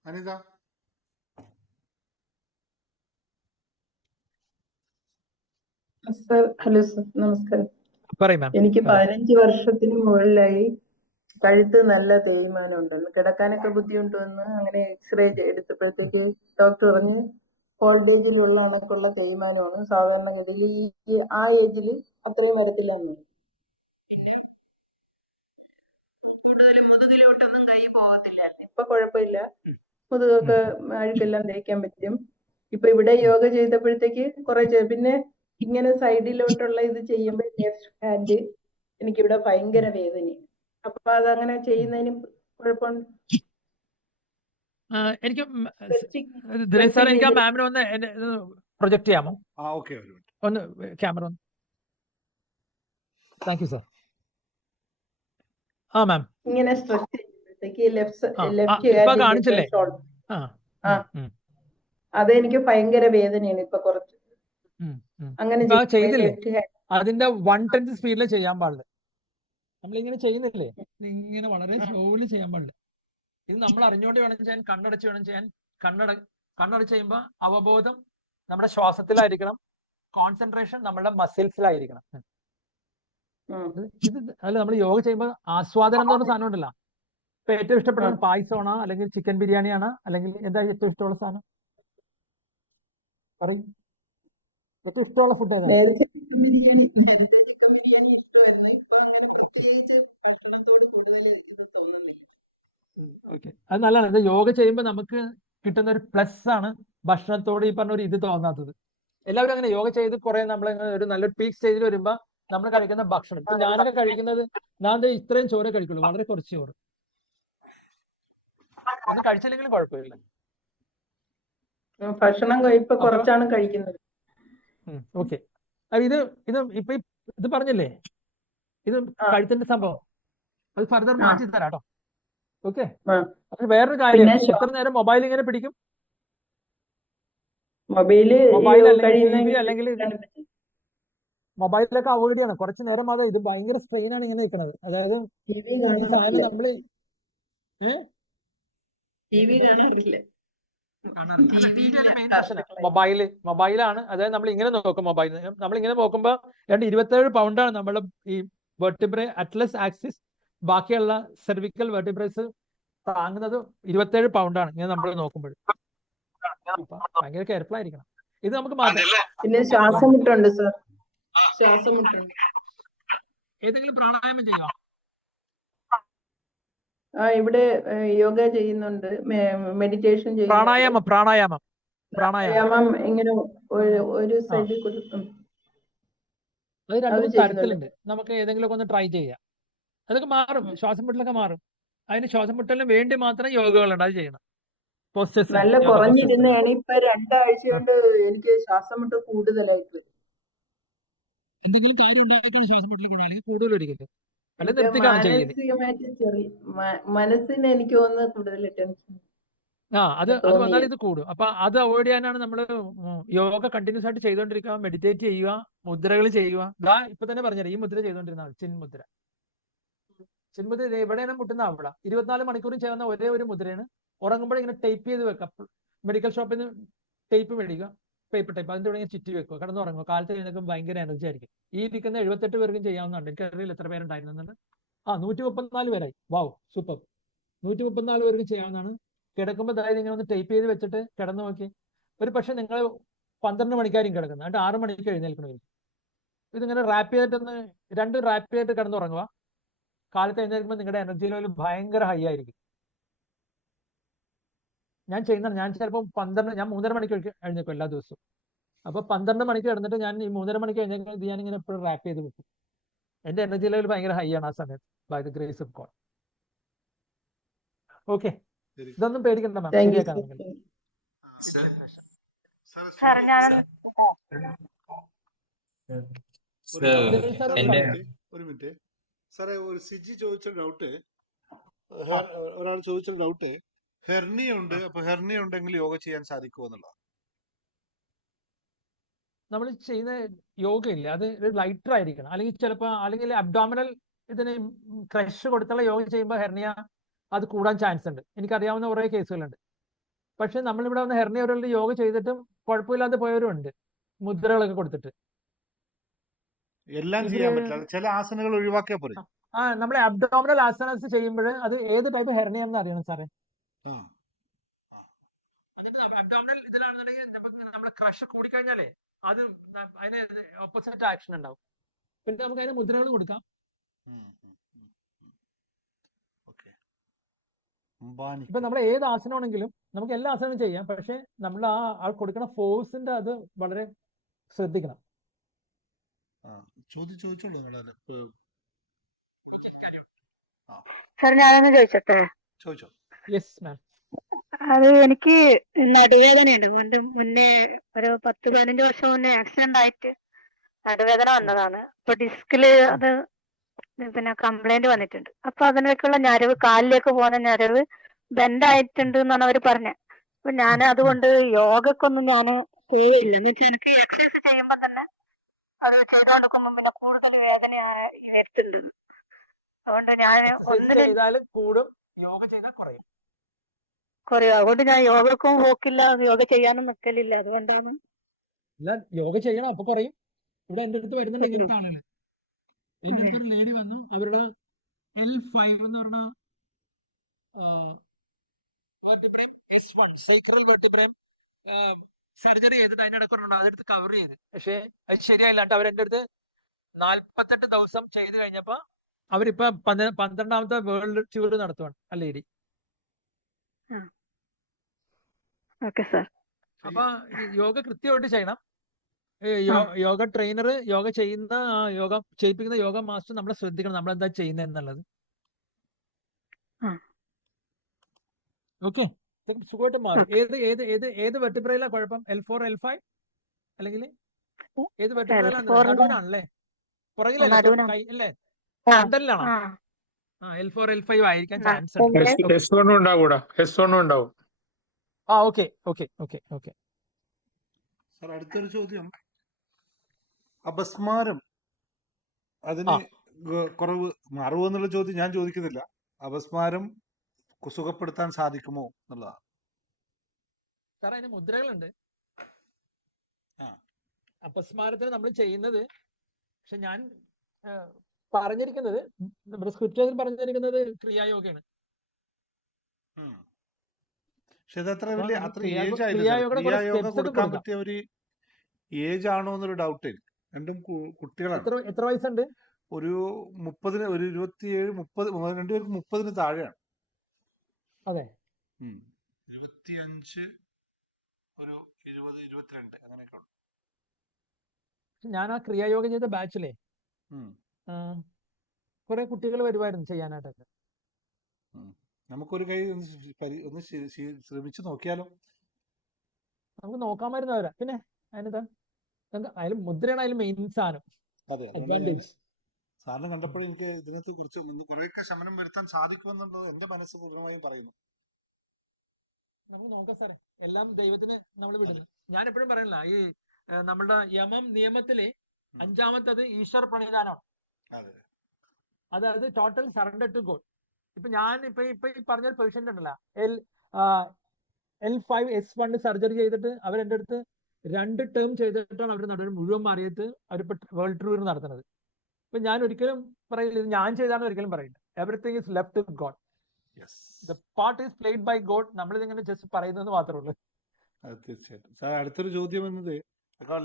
Anita, sir, hello sir, നമസ്കാരം. പറയും മാം. എനിക്ക് 15 വർഷത്തിന് മുകളിലായി കഴുത്ത് നല്ല തേയ്മാനം ഉണ്ടെന്ന്, കിടക്കാനൊക്കെ ബുദ്ധിമുട്ടുമെന്ന് അങ്ങനെ എക്സ്റേ എടുത്തപ്പോഴത്തേക്ക് ഡോക്ടർ പറഞ്ഞ് ഓൾഡേജിലുള്ള കണക്കുള്ള തേയ്മാനമാണ്. സാധാരണഗതിയിൽ ആ ഏജിൽ അത്രയും വരത്തില്ലെന്ന്. മുതുകിലോട്ടൊന്നും കൈ പോകത്തില്ലായിരുന്നു. ഇപ്പൊ കുഴപ്പമില്ല. മുതുകൊക്കെ അഴുക്കെല്ലാം തേക്കാൻ പറ്റും. ഇപ്പൊ ഇവിടെ യോഗ ചെയ്തപ്പോഴത്തേക്ക് കുറെ പിന്നെ ഇങ്ങനെ സൈഡിലോട്ടുള്ള ഇത് ചെയ്യുമ്പോൾ ലെഫ്റ്റ് ഹാൻഡ് എനിക്കിവിടെ ഭയങ്കര വേദനയും. അപ്പൊ അതങ്ങനെ ചെയ്യുന്നതിനും കുഴപ്പമുണ്ട്? എനിക്ക് സാർ എനിക്ക് ആ മാമിനെ ഒന്ന് പ്രൊജക്ട് ചെയ്യാമോ? ഒന്ന് ക്യാമറ ഒന്ന്. Thank you sir. ആ മാം, ഇങ്ങനെ സ്ട്രെച്ച് ചെയ്യുമ്പോഴത്തേക്ക് ലെഫ്റ്റ് കാണിച്ചില്ലേ? അതെനിക്ക് ഭയങ്കര വേദനയാണ് ഇപ്പൊ കുറച്ച്. അങ്ങനെ ചെയ്തില്ലേ? അതിന്റെ 1/10 സ്പീഡിൽ ചെയ്യാൻ പാടില്ല. നമ്മളിങ്ങനെ ചെയ്യുന്നില്ലേ, ഇങ്ങനെ വളരെ സ്ലോലി ചെയ്യാൻ പാടില്ല. ഇത് നമ്മൾ അറിഞ്ഞുകൊണ്ട് വേണം ചെയ്യാൻ. കണ്ണടച്ച് വേണം ചെയ്യാൻ. കണ്ണടച്ച് ചെയ്യുമ്പോൾ അവബോധം നമ്മുടെ ശ്വാസത്തിലായിരിക്കണം. കോൺസെൻട്രേഷൻ നമ്മുടെ മസിൽസിലായിരിക്കണം. ഇത് അല്ല, നമ്മൾ യോഗ ചെയ്യുമ്പോൾ ആസ്വാദനം എന്ന് പറഞ്ഞ സാധനം ഉണ്ടല്ലോ. ഇപ്പൊ ഏറ്റവും ഇഷ്ടപ്പെടുന്ന പായസമാണോ അല്ലെങ്കിൽ ചിക്കൻ ബിരിയാണിയാണോ അല്ലെങ്കിൽ എന്താ ഏറ്റവും ഇഷ്ടമുള്ള സാധനം? പറയും. ഏറ്റവും ഇഷ്ടമുള്ള ഫുഡ് ഏതാണ്? അത് നല്ലതാണ്. ഇത് യോഗ ചെയ്യുമ്പോൾ നമുക്ക് കിട്ടുന്ന ഒരു പ്ലസ് ആണ് ഭക്ഷണത്തോട് ഈ പറഞ്ഞ ഒരു ഇത് തോന്നാത്തത്. എല്ലാവരും അങ്ങനെ യോഗ ചെയ്ത് കുറെ നമ്മൾ ഒരു നല്ലൊരു പീക്ക് സ്റ്റേജിൽ വരുമ്പോൾ നമ്മൾ കഴിക്കുന്ന ഭക്ഷണം, ഇപ്പൊ ഞാനൊക്കെ കഴിക്കുന്നത്, ഞാൻ ഇത്രയും ചോറ് കഴിക്കുള്ളൂ, വളരെ കുറച്ച് ചോറ്. ഒന്നും കഴിച്ചില്ലെങ്കിലും കുഴപ്പമില്ല. ഭക്ഷണം ഇപ്പൊ കുറച്ചാണ് കഴിക്കുന്നത്. ഓക്കെ. ഇത് ഇപ്പൊ ഇത് പറഞ്ഞില്ലേ, ഇത് കഴുത്തിന്റെ സംഭവം, അത് ഫർദർ മാറ്റി തരാം കേട്ടോ. ഓക്കെ. അത് വേറൊരു കാര്യം, എത്ര നേരം മൊബൈൽ ഇങ്ങനെ പിടിക്കും? മൊബൈൽ അല്ലെങ്കിൽ മൊബൈലിലൊക്കെ അവോയ്ഡ് ചെയ്യണം കുറച്ച് നേരം. അത് ഇത് ഭയങ്കര സ്ട്രെയിൻ ആണ് ഇങ്ങനെ നിൽക്കുന്നത്. അതായത് ഈ സാധനം നമ്മള് മൊബൈലാണ്. അതായത് നമ്മൾ ഇങ്ങനെ നോക്കും. നമ്മൾ ഇങ്ങനെ നോക്കുമ്പോൾ 27 പൗണ്ടാണ് നമ്മുടെ ഈ വെർട്ടിബ്രേ അറ്റ്ലസ് ആക്സിസ്, ബാക്കിയുള്ള സെർവിക്കൽ വെർട്ടിബ്രേസ് താങ്ങുന്നത് 27 പൗണ്ടാണ് ഇങ്ങനെ നമ്മൾ നോക്കുമ്പോൾ. ഭയങ്കര കെയർഫുൾ ആയിരിക്കണം. ഇത് നമുക്ക് മാറ്റാം. പിന്നെ ശ്വാസമുട്ടുണ്ട് സർ, ശ്വാസമുട്ടുണ്ട്. ഏതെങ്കിലും പ്രാണായാമം ചെയ്യുക. ഇവിടെ യോഗ ചെയ്യുന്നുണ്ട്, മെഡിറ്റേഷൻ ചെയ്യുന്നുണ്ട്. പ്രാണായാമം വ്യായാമം ഇങ്ങനെ ഒരു സൈഡിൽ കൊടുക്കും. അത് രണ്ടു അത് മൂന്ന് ചെയ്യുന്നുണ്ട്. തരത്തിലുണ്ട്. നമുക്ക് ഏതെങ്കിലും ഒന്ന് ട്രൈ ചെയ്യാം. അതൊക്കെ മാറും. ശ്വാസം മുട്ടലൊക്കെ മാറും. അതിന് ശ്വാസം മുട്ടലിന് വേണ്ടി മാത്രം യോഗകളുണ്ട്. അത് ചെയ്യണം. പോസ്റ്റേഴ്സ് നല്ല കുറഞ്ഞിരുന്നതാണ്. ഇപ്പൊ 2 ആഴ്ച കൊണ്ട് എനിക്ക് ശ്വാസം മുട്ട് കൂടുതലായിട്ട്. എന്തെങ്കിലും കാര്യം ഉണ്ടായിട്ടാണ് ശ്വാസം മുട്ടലൊക്കെ ചെയ്യല് കൂടുതൽ ഒരിക്കലും. അല്ലെ എനിക്ക് നിർത്തിക്കാണ് ചെയ്യല്. മാനസികമായിട്ട് ചെറിയ മനസ്സിന് എനിക്ക് തോന്നുന്നത് കൂടുതൽ ടെൻഷൻ അത് വന്നാൽ ഇത് കൂടും. അപ്പൊ അത് അവോയ്ഡ് ചെയ്യാനാണ് നമ്മൾ യോഗ കണ്ടിന്യൂസ് ആയിട്ട് ചെയ്തുകൊണ്ടിരിക്കുക, മെഡിറ്റേറ്റ് ചെയ്യുക, മുദ്രകൾ ചെയ്യുക. ഇപ്പൊ തന്നെ പറഞ്ഞത് ഈ മുദ്ര ചെയ്തുകൊണ്ടിരുന്ന ചിന്മുദ്ര. ചിന്മുദ്ര എവിടെയാണ് മുട്ടുന്ന അവിടെ 24 മണിക്കൂറും ചെയ്യുന്ന ഒരേ ഒരു മുദ്രയാണ്. ഉറങ്ങുമ്പോൾ ഇങ്ങനെ ടൈപ്പ് ചെയ്ത് വെക്കാം. മെഡിക്കൽ ഷോപ്പിൽ നിന്ന് ടൈപ്പ് മേടിക്കുക, പേപ്പർ ടൈപ്പ്, അതിന്റെ കൂടെ ചുറ്റി വെക്കുക, കിടന്നുറങ്ങുക. കാലത്ത് കഴിഞ്ഞാൽ ഭയങ്കര എനർജി ആയിരിക്കും. ഈ ഇരിക്കുന്ന 78 പേർക്കും ചെയ്യാവുന്നതാണ്. എനിക്കറിയില്ല എത്ര പേരുണ്ടായിരുന്നുണ്ട്. 134 പേരായി. വാവ്, സൂപ്പർ. 134 പേർക്കും ചെയ്യാവുന്നതാണ്. കിടക്കുമ്പോൾ അതായത് ഇങ്ങനെ ഒന്ന് ടൈപ്പ് ചെയ്ത് വെച്ചിട്ട് കിടന്നു നോക്കി. ഒരു പക്ഷെ നിങ്ങൾ 12 മണിക്കാരും കിടക്കുന്നത്, എന്നിട്ട് 6 മണിക്ക് എഴുന്നേൽക്കണമായിരിക്കും. ഇതിങ്ങനെ റാപ്പ് ചെയ്തിട്ടൊന്ന് 2 റാപ്പ് ചെയ്തിട്ട് കിടന്നുറങ്ങുക. കാലത്ത് എഴുന്നേൽക്കുമ്പോൾ നിങ്ങളുടെ എനർജി ലെവൽ ഭയങ്കര ഹൈ ആയിരിക്കും. ഞാൻ ചെയ്യുന്നതാണ്. ഞാൻ ചിലപ്പോൾ 3:30 മണിക്ക് എഴുന്നേൽക്കും എല്ലാ ദിവസവും. അപ്പൊ 12 മണിക്ക് കിടന്നിട്ട് ഞാൻ ഈ 3:30 മണിക്ക് എഴുന്നേൽക്കുന്നത് ഞാൻ ഇങ്ങനെ എപ്പോഴും റാപ്പ് ചെയ്ത് വെക്കും. എന്റെ എനർജി ലെവൽ ഭയങ്കര ഹൈ ആണ് ആ സമയത്ത്, by the grace of God. Okay, ഇതൊന്നും പേടിക്കണ്ട മാം. ശരിയാക്കാം. ഒരു മിനിറ്റ് സാറേ, ഒരു സിജി ചോദിച്ച ഡൗട്ട്, ഒരാൾ ചോദിച്ച ഡൗട്ട്, ഹെർണിയ ഉണ്ട്. അപ്പൊ ഹെർണിയ ഉണ്ടെങ്കിൽ യോഗ ചെയ്യാൻ സാധിക്കുമോ എന്നുള്ളത്. നമ്മൾ ചെയ്യുന്ന യോഗ ഇല്ല, അത് ലൈറ്റർ ആയിരിക്കണം. അല്ലെങ്കിൽ അബ്ഡോമിനൽ ഇതിന് ക്രഷ് കൊടുത്തുള്ള യോഗ ചെയ്യുമ്പോൾ ഹെർണിയ അത് കൂടാൻ ചാൻസ് ഉണ്ട്. എനിക്കറിയാവുന്ന കുറേ കേസുകളുണ്ട്. പക്ഷെ നമ്മളിവിടെ വന്ന് ഹെർണിയ ഒരു യോഗ ചെയ്തിട്ടും കുഴപ്പമില്ലാതെ പോയവരും ഉണ്ട്, മുദ്രകളൊക്കെ കൊടുത്തിട്ട്. എല്ലാം ചെയ്യാൻ പറ്റില്ല, ചില ആസനകൾ ഒഴിവാക്കിയാൽ പോരെ. നമ്മളെ അബ്ഡോമിനൽ ആസനസ് ചെയ്യുമ്പോൾ അത് ഏത് ടൈപ്പ് ഹെർണിയ എന്ന് അറിയണം സാറേ. എന്നിട്ട് അബ്ഡോമിനൽ ഇതിലാണെന്നുണ്ടെങ്കിൽ നമ്മളെ ക്രഷ് കൂടിക്കഴിഞ്ഞാലേ അത് അതിന് ഓപ്പോസിറ്റ് ആക്ഷൻ ഉണ്ടാവും. പിന്നെ നമുക്ക് അതിന് മുദ്രകൾ കൊടുക്കാം. ഇപ്പൊ നമ്മൾ ഏത് ആസനമാണെങ്കിലും നമുക്ക് എല്ലാ ആസനവും ചെയ്യാം. പക്ഷെ നമ്മൾ ആ കൊടുക്കുന്ന ഫോഴ്സിന്റെ അത് വളരെ ശ്രദ്ധിക്കണം. സാർ ഞാനൊന്ന് ചോദിച്ചോട്ടെ? Yes ma'am. അത് എനിക്ക് നടുവേദനയുണ്ട്. മുന്നേ ഒരു 10-15 വർഷം മുന്നേ ആക്സിഡന്റ് ആയിട്ട് നടുവേദന വന്നതാണ്. അപ്പൊ ഡിസ്കില് അത് പിന്നെ കംപ്ലൈന്റ് വന്നിട്ടുണ്ട്. അപ്പൊ അതിനൊക്കെയുള്ള ഞരവ്, കാലിലേക്ക് പോകുന്ന ഞരവ് ബെൻഡായിട്ടുണ്ട് എന്നാണ് അവര് പറഞ്ഞത്. അപ്പൊ ഞാൻ അതുകൊണ്ട് യോഗക്കൊന്നും ഞാൻ ചെയ്യില്ല. എന്ന് വെച്ചാൽ എനിക്ക് എക്സസൈസ് ചെയ്യുമ്പോ തന്നെ അത് ചെയ്തോണ്ടിരിക്കുമ്പോ പിന്നെ കൂടുതൽ വേദന വരുത്തുന്നത്. അതുകൊണ്ട് ഞാൻ കൂടും, യോഗ ചെയ്താൽ കുറയും. അതുകൊണ്ട് ഞാൻ യോഗക്കും പോക്കില്ല, യോഗ ചെയ്യാനും നിൽക്കലില്ല. അതുകൊണ്ടാണ്. യോഗ ചെയ്യണം, അപ്പൊ കുറയും. ഇവിടെ എന്റെ അടുത്ത് വരുന്നുണ്ട് ഇങ്ങനത്തെ ആളുകൾ. എന്റെ അടുത്ത് ഒരു ലേഡി വന്നു, അവരുടെ L5 എന്ന് പറഞ്ഞ സർജറി ചെയ്തിട്ട് അതിന്റെ ഇടയ്ക്കുണ്ട്, അതെടുത്ത് കവർ ചെയ്ത്. പക്ഷെ അത് ശരിയായില്ലാണ്ട് അവരെന്റെ അടുത്ത് 48 ദിവസം ചെയ്ത് കഴിഞ്ഞപ്പോ അവരിപ്പോ 12ാമത്തെ വേൾഡ് ടൂർ നടത്തുവാണ് ആ ലേഡി. അപ്പൊ യോഗ കൃത്യമായിട്ട് ചെയ്യണം. യോഗ ട്രെയിനർ, യോഗ ചെയ്യുന്ന യോഗ ചെയ്യിപ്പിക്കുന്ന യോഗ മാസ്റ്റർ നമ്മളെ ശ്രദ്ധിക്കണം, നമ്മളെന്താ ചെയ്യുന്നത് എന്നുള്ളത്. ഓക്കെ, സുഖമായിട്ട് മാറും. ഏത് വെർട്ടിബ്രയിലാ കുഴപ്പം? L4 L5 അല്ലെങ്കിൽ ഏത് വെർട്ടിബ്രയിലാണ്? നടുവിനാണല്ലേ? പുറകിലല്ലേ? കൈ അല്ലേ? സെന്ററിലാണോ? L4 L5 ആയിരിക്കാൻ ചാൻസ് ഉണ്ട്. ഓക്കെ. സാർ, അടുത്തൊരു ചോദ്യം, അപസ്മാരം അതിന് കുറവ് മാറുമോ എന്നുള്ള ചോദ്യം ഞാൻ ചോദിക്കുന്നില്ല. അപസ്മാരം സുഖപ്പെടുത്താൻ സാധിക്കുമോ എന്നുള്ളതാണ്. സാർ, അതിന് മുദ്രകളുണ്ട്. അപസ്മാരത്തിന് നമ്മൾ ചെയ്യുന്നത്, പക്ഷെ ഞാൻ പറഞ്ഞിരിക്കുന്നത്, നമ്മുടെ സ്ക്രിപ്റ്റേഴ്സിൽ പറഞ്ഞിരിക്കുന്നത് ക്രിയായോഗയാണ്. പക്ഷെ ഇത് അത്ര ഏജ് ആയില്ല. ക്രിയായോഗ കൊടുക്കാൻ പറ്റിയ ഒരു ഏജ് ആണോ എന്നൊരു ഡൗട്ട് എനിക്ക്. രണ്ടും കുട്ടികളാണ്. എത്ര വയസ്സുണ്ട്? ഒരു 30, ഒരു 27, 30, രണ്ടുപേർക്ക് 30 താഴെയാണ്. അതെ. 25, ഒരു 20, 22 അങ്ങനെയൊക്കെ ഉണ്ട്. ഞാൻ ആ ക്രിയായോഗം ചെയ്ത ബാച്ചിലെ കുറെ കുട്ടികൾ വരുമായിരുന്നു ചെയ്യാനായിട്ടൊക്കെ. നമുക്കൊരു കൈ ഒന്ന് ശ്രമിച്ചു നോക്കിയാലോ? നമുക്ക് നോക്കാമായിരുന്നു അവരെ. പിന്നെ അതിനെന്താ, അതിലും മുദ്രയാണ് അതിൽ മെയിൻ സാധനം. അതെ, അഡ്വാൻറ്റേജ്. സാറിന് കണ്ടപ്പോൾ എനിക്ക് ഇതിനകത്ത് കുറെയൊക്കെ ശമനം വരുത്താൻ സാധിക്കുമെന്നുള്ളത് എന്റെ മനസ്സ് പൂർണ്ണമായും പറയുന്നു. നമുക്ക് നോക്കാം സാറേ, എല്ലാം ദൈവത്തിന് നമ്മൾ വിടുന്നു. ഞാൻ എപ്പോഴും പറയണില്ല, ഈ നമ്മളുടെ നിയമത്തിലെ 5-ാമത്തത് ഈശ്വർ പ്രണിധാനമാണ്. അതായത് ടോട്ടൽ സറണ്ടർ ടു ഗോഡ്. ഇപ്പൊ ഞാൻ ഇപ്പൊ ഈ പറഞ്ഞൊരു പേഷ്യന്റ് ഉണ്ടല്ലോ, L5S1 സർജറി ചെയ്തിട്ട് അവരെന്റെ അടുത്ത് 2 ടേം ചെയ്തിട്ടാണ് അവർ നടുവിന് മുഴുവൻ മാറിയിട്ട് അവരിപ്പോ വേൾഡ് ടൂർ നടത്തുന്നത്. ഇപ്പൊ ഞാൻ ഒരിക്കലും പറയില്ല ഇത് ഞാൻ ചെയ്താണെന്ന് ഒരിക്കലും പറയില്ല. Everything is left to God. The part is played by God. നമ്മളിതിങ്ങനെ ജസ്റ്റ് പറയുന്നത് മാത്രമേ ഉള്ളൂ. തീർച്ചയായിട്ടും സാർ. അടുത്തൊരു ചോദ്യം എന്നത്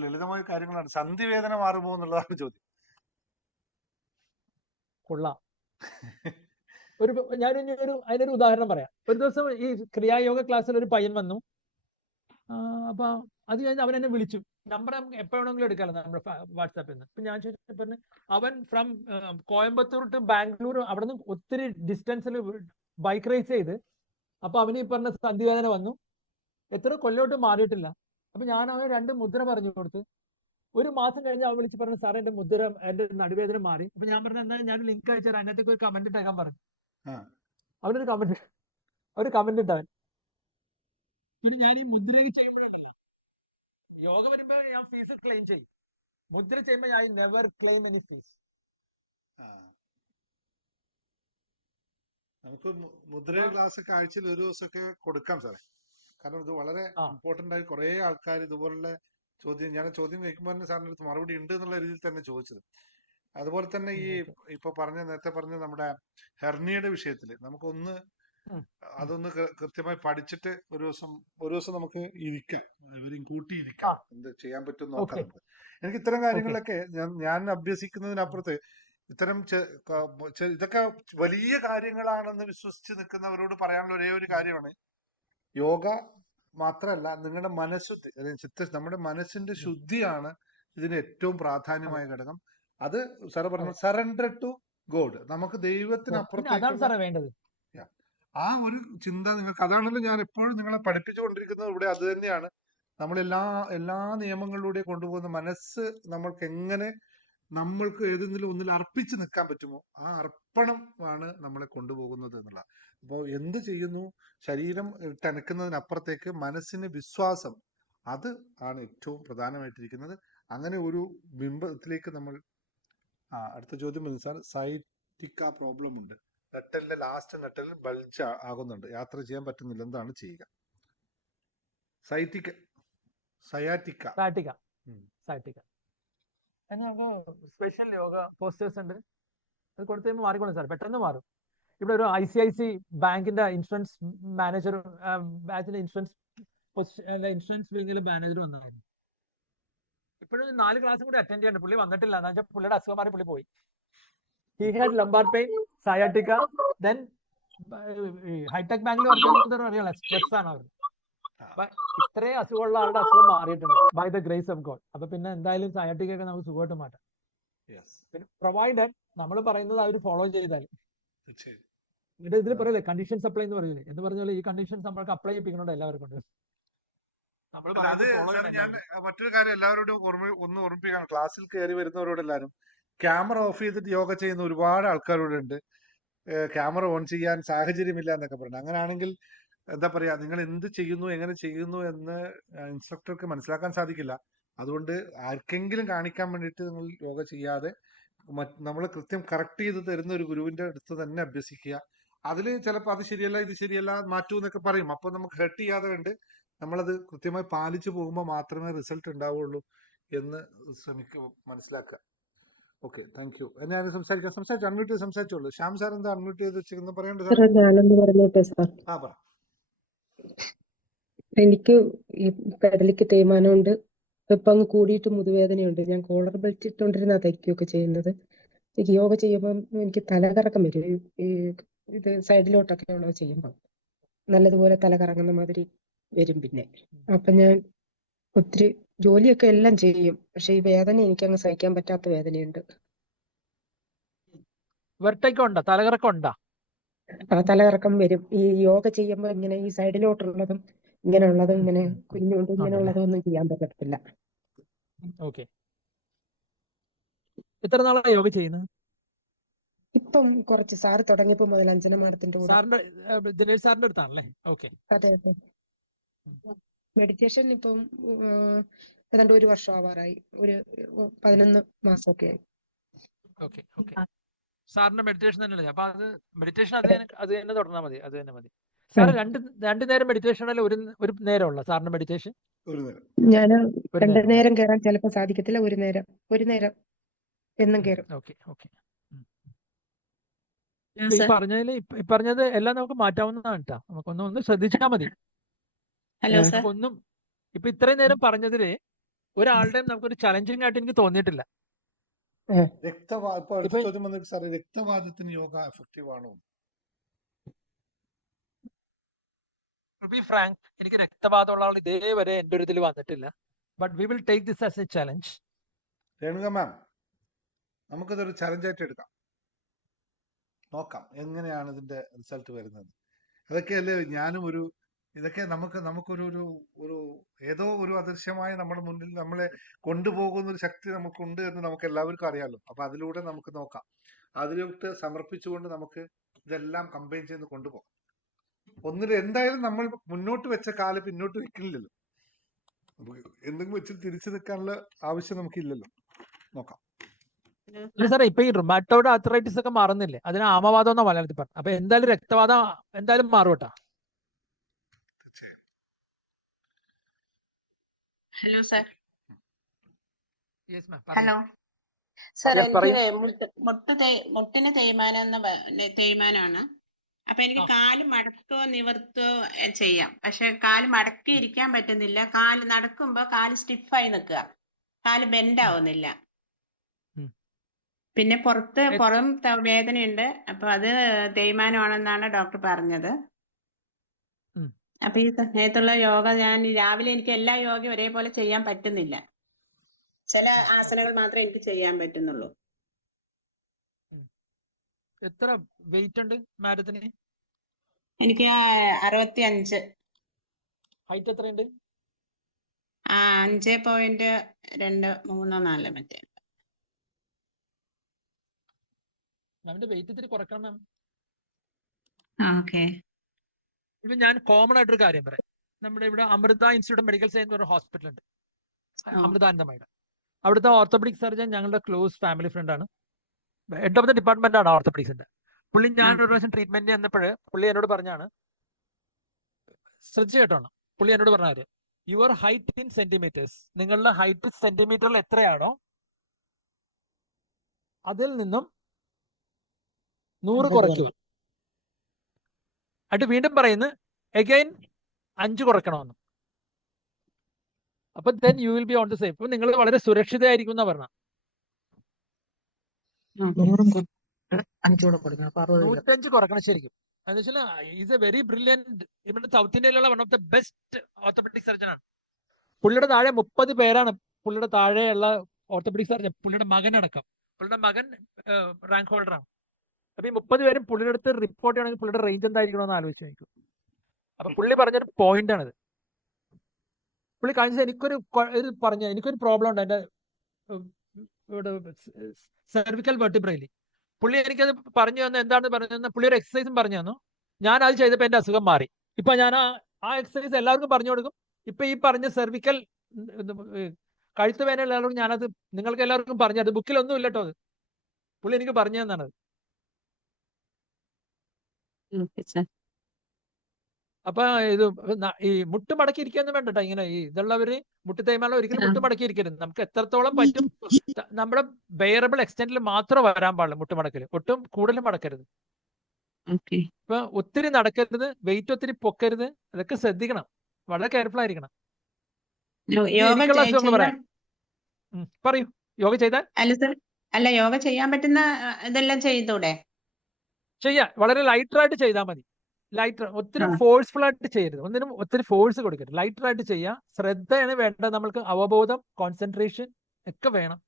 ലളിതമായ കാര്യങ്ങളാണ്. സന്ധിവേദന മാറുമോ എന്നുള്ളതാണ് ചോദ്യം. കൊള്ളാം. അതിനൊരു ഉദാഹരണം പറയാം. ഒരു ദിവസം ഈ ക്രിയായോഗ ക്ലാസ്സിൽ ഒരു പയ്യൻ വന്നു. അപ്പൊ അത് കഴിഞ്ഞ് അവൻ എന്നെ വിളിച്ചു. നമ്പർ എപ്പോഴെങ്കിലും എടുക്കാമല്ലോ നമ്മുടെ വാട്സാപ്പിൽ നിന്ന്. അപ്പൊ ഞാൻ ചോദിച്ചപ്പോ അവൻ ഫ്രം കോയമ്പത്തൂർ ടു ബാംഗ്ലൂർ, അവിടെ നിന്ന് ഒത്തിരി ഡിസ്റ്റൻസിൽ ബൈക്ക് റേസ് ചെയ്ത്, അപ്പൊ അവന് ഈ പറഞ്ഞ സന്ധിവേദന വന്നു. എത്ര കൊല്ലോട്ട് മാറിയിട്ടില്ല. അപ്പൊ ഞാൻ അവന് 2 മുദ്ര പറഞ്ഞു കൊടുത്തു. 1 മാസം കഴിഞ്ഞ് അവൻ വിളിച്ച് പറഞ്ഞു, സാറേ എന്റെ നടുവേദന മാറി. അപ്പൊ ഞാൻ പറഞ്ഞു, എന്നാൽ ഞാൻ ലിങ്ക് അയച്ചാൽ അതിനകത്തേക്ക് ഒരു കമന്റ് ഇട്ടേക്കാൻ പറഞ്ഞു. അവനൊരു കമന്റ് ഇട്ടവൻ. പിന്നെ ഞാൻ ഈ മുദ്രയൊക്കെ ചെയ്യുമ്പോഴല്ല, യോഗ വരുമ്പോ ഞാൻ ഫീസ് ക്ലെയിം ചെയ്യും. മുദ്ര ചെയ്യുമ്പോൾ I never claim any fees. നമുക്ക് മുദ്ര ക്ലാസ് ഒക്കെ ആഴ്ചയിൽ ഒരു ദിവസമൊക്കെ കൊടുക്കാം സാറേ. കാരണം ഇത് വളരെ ഇമ്പോർട്ടന്റ് ആയി കുറെ ആൾക്കാർ ഇതുപോലുള്ള ചോദ്യം കേൾക്കുമ്പോൾ സാറിന്റെ അടുത്ത് മറുപടി ഉണ്ട് എന്നുള്ള രീതിയിൽ തന്നെ ചോദിച്ചത്. അതുപോലെ തന്നെ ഈ നേരത്തെ പറഞ്ഞ നമ്മുടെ ഹെർണിയുടെ വിഷയത്തില് നമുക്കൊന്ന് അതൊന്ന് കൃത്യമായി പഠിച്ചിട്ട് ഒരു ദിവസം നമുക്ക് ഇരിക്കാം, ഇവരും കൂട്ടിയിരിക്കാം, എന്ത് ചെയ്യാൻ പറ്റും നോക്കാം നമുക്ക്. എനിക്ക് ഇത്തരം കാര്യങ്ങളിലൊക്കെ ഞാൻ അഭ്യസിക്കുന്നതിനപ്പുറത്ത് ഇത്തരം ഇതൊക്കെ വലിയ കാര്യങ്ങളാണെന്ന് വിശ്വസിച്ച് നിൽക്കുന്നവരോട് പറയാനുള്ള ഒരേ ഒരു കാര്യമാണ്, യോഗ മാത്രമല്ല നിങ്ങളുടെ മനഃശുദ്ധി, നമ്മുടെ മനസ്സിന്റെ ശുദ്ധിയാണ് ഇതിന് ഏറ്റവും പ്രാധാന്യമായ ഘടകം. അത് സാറ് പറഞ്ഞു സറണ്ടർ ടു ഗോഡ്. നമുക്ക് ദൈവത്തിനപ്പുറത്തേക്ക് വേണ്ടത് ആ ഒരു ചിന്ത നിങ്ങൾക്ക്, അതാണല്ലോ ഞാൻ എപ്പോഴും നിങ്ങളെ പഠിപ്പിച്ചുകൊണ്ടിരിക്കുന്നത് ഇവിടെ. അത് തന്നെയാണ് നമ്മൾ എല്ലാ നിയമങ്ങളിലൂടെ കൊണ്ടുപോകുന്ന മനസ്സ് നമ്മൾക്ക് എങ്ങനെ നമ്മൾക്ക് ഏതെങ്കിലും ഒന്നിൽ അർപ്പിച്ച് നിൽക്കാൻ പറ്റുമോ, ആ അർപ്പണം ആണ് നമ്മളെ കൊണ്ടുപോകുന്നത് എന്നുള്ള. അപ്പോൾ എന്ത് ചെയ്യുന്നു, ശരീരം ഇട്ടനക്കുന്നതിനപ്പുറത്തേക്ക് മനസ്സിന് വിശ്വാസം, അത് ആണ് ഏറ്റവും പ്രധാനമായിട്ടിരിക്കുന്നത്. അങ്ങനെ ഒരു ബിംബത്തിലേക്ക് നമ്മൾ അടുത്ത ചോദ്യം വന്നു സാർ. സൈറ്റിക്ക പ്രോബ്ലം ഉണ്ട്, നട്ടലിന്റെ ലാസ്റ്റ് നട്ടലിൽ ബൾജ് ആകുന്നുണ്ട്, യാത്ര ചെയ്യാൻ പറ്റുന്നില്ല, എന്താണ് ചെയ്യുക? സയാറ്റിക്ക. നമുക്ക് സ്പെഷ്യൽ യോഗ പോസ്റ്റേഴ്സ് ഉണ്ട്, അത് കൊടുത്തു കഴിയുമ്പോൾ മാറിക്കോളും സാർ, പെട്ടെന്ന് മാറും. ഇവിടെ ഒരു ICICI ബാങ്കിന്റെ ഇൻഷുറൻസ് മാനേജർ, ബാച്ചിന്റെ ഇൻഷുറൻസ് വിങ്ങിലെ മാനേജർ വന്നായിരുന്നു. ഇപ്പോഴും 4 ക്ലാസ്സും കൂടി അറ്റൻഡ് ചെയ്യണ്ട, പുള്ളി വന്നിട്ടില്ല. എന്ന് വെച്ചാൽ പുള്ളിയുടെ അസുഖം മാറി പുള്ളി പോയി. He had lumbar pain, sciatica, then high tech ബാങ്കിൽ വർക്ക് ചെയ്യുന്നത് അറിയാലോ, സ്ട്രെസ് ആണ് അവർ. അപ്പൊ ഇത്രയും അസുഖമുള്ള ആളുടെ അസുഖം മാറിയിട്ടുണ്ട് by the grace of God. അപ്പൊ പിന്നെ എന്തായാലും സയാറ്റിക്ക ഒക്കെ നമുക്ക് സുഖമായിട്ട് മാറ്റാം. പിന്നെ പ്രൊവൈഡഡ് നമ്മൾ പറയുന്നത് അവർ ഫോളോ ചെയ്താൽ. ഇതിൽ പറയില്ലേ കണ്ടീഷൻസ് അപ്ലൈ എന്ന് പറയില്ലേ, എന്ന് പറഞ്ഞാൽ ഈ കണ്ടീഷൻസ് നമ്മൾക്ക് അപ്ലൈ ചെയ്യിപ്പിക്കണോണ്ട് എല്ലാവർക്കും ഉണ്ട്. ഞാൻ മറ്റൊരു കാര്യം എല്ലാവരോടും ഓർമ്മിപ്പിക്കണം, ക്ലാസ്സിൽ കയറി വരുന്നവരോട് എല്ലാവരും ക്യാമറ ഓഫ് ചെയ്തിട്ട് യോഗ ചെയ്യുന്ന ഒരുപാട് ആൾക്കാരോട് ഉണ്ട്. ക്യാമറ ഓൺ ചെയ്യാൻ സാഹചര്യമില്ല എന്നൊക്കെ പറഞ്ഞു. അങ്ങനെയാണെങ്കിൽ എന്താ പറയാ, നിങ്ങൾ എന്ത് ചെയ്യുന്നു എങ്ങനെ ചെയ്യുന്നു എന്ന് ഇൻസ്ട്രക്ടർക്ക് മനസ്സിലാക്കാൻ സാധിക്കില്ല. അതുകൊണ്ട് ആർക്കെങ്കിലും കാണിക്കാൻ വേണ്ടിയിട്ട് നിങ്ങൾ യോഗ ചെയ്യാതെ നമ്മൾ കൃത്യം കറക്റ്റ് ചെയ്ത് തരുന്ന ഒരു ഗുരുവിന്റെ അടുത്ത് തന്നെ അഭ്യസിക്കുക. അതിൽ ചിലപ്പോൾ അത് ശരിയല്ല ഇത് ശരിയല്ല മാറ്റൂ എന്നൊക്കെ പറയും. അപ്പൊ നമുക്ക് ഹെർട്ട് ചെയ്യാതെ കണ്ട് നമ്മളത് കൃത്യമായി പാലിച്ചു പോകുമ്പോൾ മാത്രമേ റിസൾട്ട് ഉണ്ടാവുള്ളൂ എന്ന് മനസ്സിലാക്കുക. Okay, thank U. ഞാൻ സംസാരിച്ചു അൺമ്യൂട്ട് ചെയ്ത് സംസാരിച്ചോളൂ. ശ്യാം സാർ എന്താ അൺമ്യൂട്ട് ചെയ്ത് വെച്ചിരുന്നു പറയണ്ടോ സാർ? ഞാനൊന്ന് പറഞ്ഞോട്ടെ സാർ. പറ. എനിക്ക് ഈ പെടലിക്ക് തേയ്മാനമുണ്ട്, ഇപ്പൊ അങ്ങ് കൂടിയിട്ട് മുതുവേദനയുണ്ട്. ഞാൻ കോളർ ബെൽറ്റ് ഇട്ടുകൊണ്ടിരുന്ന തയ്ക്കുകയൊക്കെ ചെയ്യുന്നത്. എനിക്ക് യോഗ ചെയ്യുമ്പോൾ എനിക്ക് തലകറക്കം വരും. ഇത് സൈഡിലോട്ടൊക്കെ ഉള്ളത് ചെയ്യുമ്പോൾ നല്ലതുപോലെ തലകറങ്ങുന്ന മാതിരി വരും. പിന്നെ അപ്പൊ ഞാൻ ഒത്തിരി ജോലിയൊക്കെ എല്ലാം ചെയ്യും. പക്ഷെ ഈ വേദന എനിക്ക് അങ്ങ് സഹിക്കാൻ പറ്റാത്ത വേദനയുണ്ട്. വെർട്ടിഗോ ഉണ്ടോ? തലകറക്കം ഉണ്ടോ? തലകറക്കം വരും. ഈ യോഗ ചെയ്യുമ്പോൾ ഇങ്ങനെ ഈ സൈഡിലോട്ടുള്ളതും ഇങ്ങനെയുള്ളതും ഇങ്ങനെ കുഞ്ഞുകൊണ്ട് ഉണ്ടല്ലേ? ഇങ്ങനെയുള്ളതും ഒന്നും ചെയ്യാൻ പറ്റത്തില്ല. ഓക്കെ. എത്ര നാളായി യോഗ ചെയ്യുന്നത്? ഇപ്പം കുറച്ച് സാറ് തുടങ്ങിയപ്പോ മുതൽ അഞ്ജന മാഡത്തിന്റെ കൂടെ. സാറിന്റെ ദിനേശ് സാറിന്റെ അടുത്താണല്ലേ? ഓക്കെ. അതെ അതെ. മെഡിറ്റേഷൻ ഇപ്പം ഏതാണ്ട് 1 വർഷം ആവാറായി. ഒരു 11 മാസമൊക്കെ ആയി. ഓക്കെ. ഓക്കെ. സാറിന്റെ മെഡിറ്റേഷൻ തന്നെയല്ലേ? അപ്പൊ അത് മെഡിറ്റേഷൻ അത് തന്നെ തുടർന്നാൽ മതി. അത് തന്നെ മതി. സാറ് രണ്ടു നേരം മെഡിറ്റേഷൻ ആണല്ലോ? ഒരു നേരമുള്ള സാറിന്റെ മെഡിറ്റേഷൻ? ഒരു നേരം. ഞാൻ ഒരു 2 നേരം. നേരം കയറാൻ ചിലപ്പോൾ സാധിക്കത്തില്ല. ഒരു നേരം എന്നും കയറും. ഓക്കെ. ഓക്കെ. ഈ പറഞ്ഞത് എല്ലാം നമുക്ക് മാറ്റാവുന്നതാണ് കേട്ടോ. നമുക്കൊന്ന് ശ്രദ്ധിച്ചാൽ മതി. Hello sir. നമുക്കൊന്നും ഇപ്പൊ ഇത്രയും നേരം പറഞ്ഞതില് ഒരാളുടെയും നമുക്കൊരു ചലഞ്ചിങ് ആയിട്ട് എനിക്ക് തോന്നിയിട്ടില്ല. ഇപ്പൊ അടുത്ത ചോദ്യം വന്നിട്ട് സാറേ, രക്തവാദത്തിന് യോഗ എഫക്റ്റീവ് ആണോ? ടു ബി ഫ്രാങ്ക്, എനിക്ക് രക്തവാദമുള്ള ആൾ ഇതേവരെ എൻ്റെ ഒരു ഇതിൽ വന്നിട്ടില്ല. But we will take this as a challenge. Renuka ma'am, നമുക്കിതൊരു ചലഞ്ചായിട്ട് എടുക്കാം. നോക്കാം എങ്ങനെയാണ് ഇതിന്റെ റിസൾട്ട് വരുന്നത്. അതൊക്കെയല്ലേ ഞാനും ഇതൊക്കെ നമുക്കൊരു ഏതോ ഒരു അദൃശ്യമായ നമ്മുടെ മുന്നിൽ നമ്മളെ കൊണ്ടുപോകുന്ന ഒരു ശക്തി നമുക്കുണ്ട് എന്ന് നമുക്ക് എല്ലാവർക്കും അറിയാമല്ലോ. അപ്പൊ അതിലൂടെ നമുക്ക് നോക്കാം. അതിലോട്ട് സമർപ്പിച്ചുകൊണ്ട് നമുക്ക് ഇതെല്ലാം കമ്പൈൻ ചെയ്ത് കൊണ്ടുപോകാം. എന്തായാലും നമ്മൾ മുന്നോട്ട് വെച്ച കാല് പിന്നോട്ട് വെക്കില്ലല്ലോ. എന്തെങ്കിലും വെച്ചിട്ട് തിരിച്ചു നിൽക്കാനുള്ള ആവശ്യം നമുക്കില്ലല്ലോ. നോക്കാം. സാറേ, ഇപ്പൊ ഈ റുമാറ്റോയിഡ് ആർത്രൈറ്റിസ് ഒക്കെ മാറുന്നില്ലേ? അതിന് ആമവാദം എന്നാ മലയാളത്തിൽ പറഞ്ഞു. അപ്പൊ എന്തായാലും രക്തവാദം എന്തായാലും മാറും കേട്ടോ. Hello sir. Yes ma'am. Hello sir, Yes, പറയൂ. എനിക്ക് മുട്ടിന് തേയ്മാനമാണ്. അപ്പൊ എനിക്ക് കാല് മടക്കോ നിവർത്തോ ചെയ്യാം. പക്ഷെ കാല് മടക്കി ഇരിക്കാൻ പറ്റുന്നില്ല. കാല് നടക്കുമ്പോ കാല് സ്റ്റിഫായി നിൽക്കുക, കാല് ബെൻഡ് ആവുന്നില്ല. പിന്നെ പുറം വേദനയുണ്ട്. അപ്പൊ അത് തേയ്മാനമാണെന്നാണ് ഡോക്ടർ പറഞ്ഞത്. അപ്പൊ ഈ സമയത്തുള്ള യോഗ ഞാൻ രാവിലെ എനിക്ക് എല്ലാ യോഗയും ഒരേപോലെ ചെയ്യാൻ പറ്റുന്നില്ല. ചില ആസനകൾ മാത്രമേ എനിക്ക് ചെയ്യാൻ പറ്റുന്നുള്ളൂ. എത്ര വെയിറ്റ് ഉണ്ട് മാഡത്തിന്? എനിക്ക് 65. ഹൈറ്റ് എത്രയുണ്ട്? 5.234 മറ്റേ. മാമിന്റെ വെയിറ്റ് ഇത്തിരി കുറക്കണം മാം. ഓക്കെ. ഇപ്പൊ ഞാൻ കോമൺ ആയിട്ടൊരു കാര്യം പറയാം. നമ്മുടെ ഇവിടെ അമൃത ഇൻസ്റ്റിറ്റ്യൂട്ട് മെഡിക്കൽ സയൻസ് ഒരു ഹോസ്പിറ്റൽ ഉണ്ട്, അമൃതാനന്ദമയുടെ. അവിടുത്തെ ഓർത്തോപെഡിക് സർജൻ ഞങ്ങളുടെ ക്ലോസ് ഫാമിലി ഫ്രണ്ട് ആണ്. ഹെഡ് ഓഫ് ദ ഡിപ്പാർട്ട്മെന്റ് ആണ് ഓർത്തോപെഡിക്സിന്റെ. പുള്ളി ഞാൻ ഒരു പ്രാവശ്യം ട്രീറ്റ്മെന്റ് ചെന്നപ്പോൾ പുള്ളി എന്നോട് പറഞ്ഞാണ്, ശ്രദ്ധിച്ചു കേട്ടോണം, പുള്ളി എന്നോട് പറഞ്ഞ കാര്യം, യുവർ ഹൈറ്റ് ഇൻ സെന്റിമീറ്റേഴ്സ്, നിങ്ങളുടെ ഹൈറ്റ് സെന്റിമീറ്ററിൽ എത്രയാണോ അതിൽ നിന്നും 100 കുറയ്ക്കുക. എന്നിട്ട് വീണ്ടും പറയുന്നു അഗൈൻ 5 കുറയ്ക്കണമെന്ന്. അപ്പൊ then you will be on the safe. അപ്പൊ നിങ്ങൾ വളരെ സുരക്ഷിതമായിരിക്കും എന്നാ പറഞ്ഞ. 105 കുറക്കണം ശരിക്കും. എന്ന് വെച്ചാൽ ഈസ് എ വെരി ബ്രില്യന്റ്, ഇവിടെ സൗത്ത് ഇന്ത്യയിലുള്ള one of the best orthopaedic surgeon ആണ്. പുള്ളിയുടെ താഴെ 30 പേരാണ് പുള്ളിയുടെ താഴെയുള്ള ഓർത്തോപെഡിക് സർജൻ, പുള്ളിയുടെ മകനടക്കം. പുള്ളിയുടെ മകൻ റാങ്ക് ഹോൾഡറാണ്. അപ്പൊ ഈ 30 പേരും പുള്ളിയുടെ അടുത്ത് റിപ്പോർട്ട് ചെയ്യണമെങ്കിൽ പുള്ളിയുടെ റേഞ്ച് എന്തായിരിക്കണമെന്ന് ആലോചിച്ച് നോക്കും. അപ്പൊ പുള്ളി പറഞ്ഞൊരു പോയിന്റ് ആണിത്. പുള്ളി കഴിഞ്ഞ എനിക്കൊരു പ്രോബ്ലം ഉണ്ട് എൻ്റെ ഇവിടെ സെർവിക്കൽ വെർട്ടിബ്രയിൽ. പുള്ളി എനിക്കത് പറഞ്ഞു തന്നു. എന്താണെന്ന് പറഞ്ഞു തന്നു, പുള്ളി ഒരു എക്സസൈസും പറഞ്ഞു തന്നു. ഞാൻ അത് ചെയ്തപ്പോൾ എൻ്റെ അസുഖം മാറി. ഇപ്പൊ ഞാൻ ആ എക്സസൈസ് എല്ലാവർക്കും പറഞ്ഞു കൊടുക്കും. ഇപ്പൊ ഈ പറഞ്ഞ സെർവിക്കൽ കഴുത്ത് വേദന എല്ലാവർക്കും ഞാനത് നിങ്ങൾക്ക് എല്ലാവർക്കും പറഞ്ഞു. അത് ബുക്കിലൊന്നും ഇല്ല കേട്ടോ, അത് പുള്ളി എനിക്ക് പറഞ്ഞു തന്നാണ്. അപ്പൊ ഇത് ഈ മുട്ട് മടക്കി ഇരിക്കാന്ന് വേണ്ടട്ടോ. ഇങ്ങനെ ഈ ഇതുള്ളവര് മുട്ട് തേയ്മാനം ഒരിക്കലും മുട്ട് മടക്കി ഇരിക്കരുത്. നമുക്ക് എത്രത്തോളം പറ്റും നമ്മുടെ ബെയറബിൾ എക്സ്റ്റെന്റിൽ മാത്രം വരാൻ പാടില്ല മുട്ട് മടക്കല്. ഒട്ടും കൂടുതലും മടക്കരുത്. ഇപ്പൊ ഒത്തിരി നടക്കരുത്, വെയിറ്റ് ഒത്തിരി പൊക്കരുത്. അതൊക്കെ ശ്രദ്ധിക്കണം, വളരെ കെയർഫുൾ ആയിരിക്കണം. ഇനി യോഗ എനിക്കുള്ള അസുഖങ്ങൾ ചെയ്യാൻ പറയാം. പറയൂ. യോഗ ചെയ്താൽ അല്ല സർ, അല്ല യോഗ ചെയ്യാൻ പറ്റുന്ന ഇതെല്ലാം ചെയ്തൂടെ? ചെയ്യാം. വളരെ ലൈറ്ററായിട്ട് ചെയ്താൽ മതി. ലൈറ്റർ, ഒത്തിരി ആ ഫോഴ്സ്ഫുൾ ആയിട്ട് ചെയ്യരുത്. ഒന്നിനും ഒത്തിരി ഫോഴ്സ് കൊടുക്കരുത്. ലൈറ്ററായിട്ട് ചെയ്യുക. ശ്രദ്ധയാണ് വേണ്ടത്. നമ്മൾക്ക് അവബോധം, കോൺസെൻട്രേഷൻ ഒക്കെ വേണം.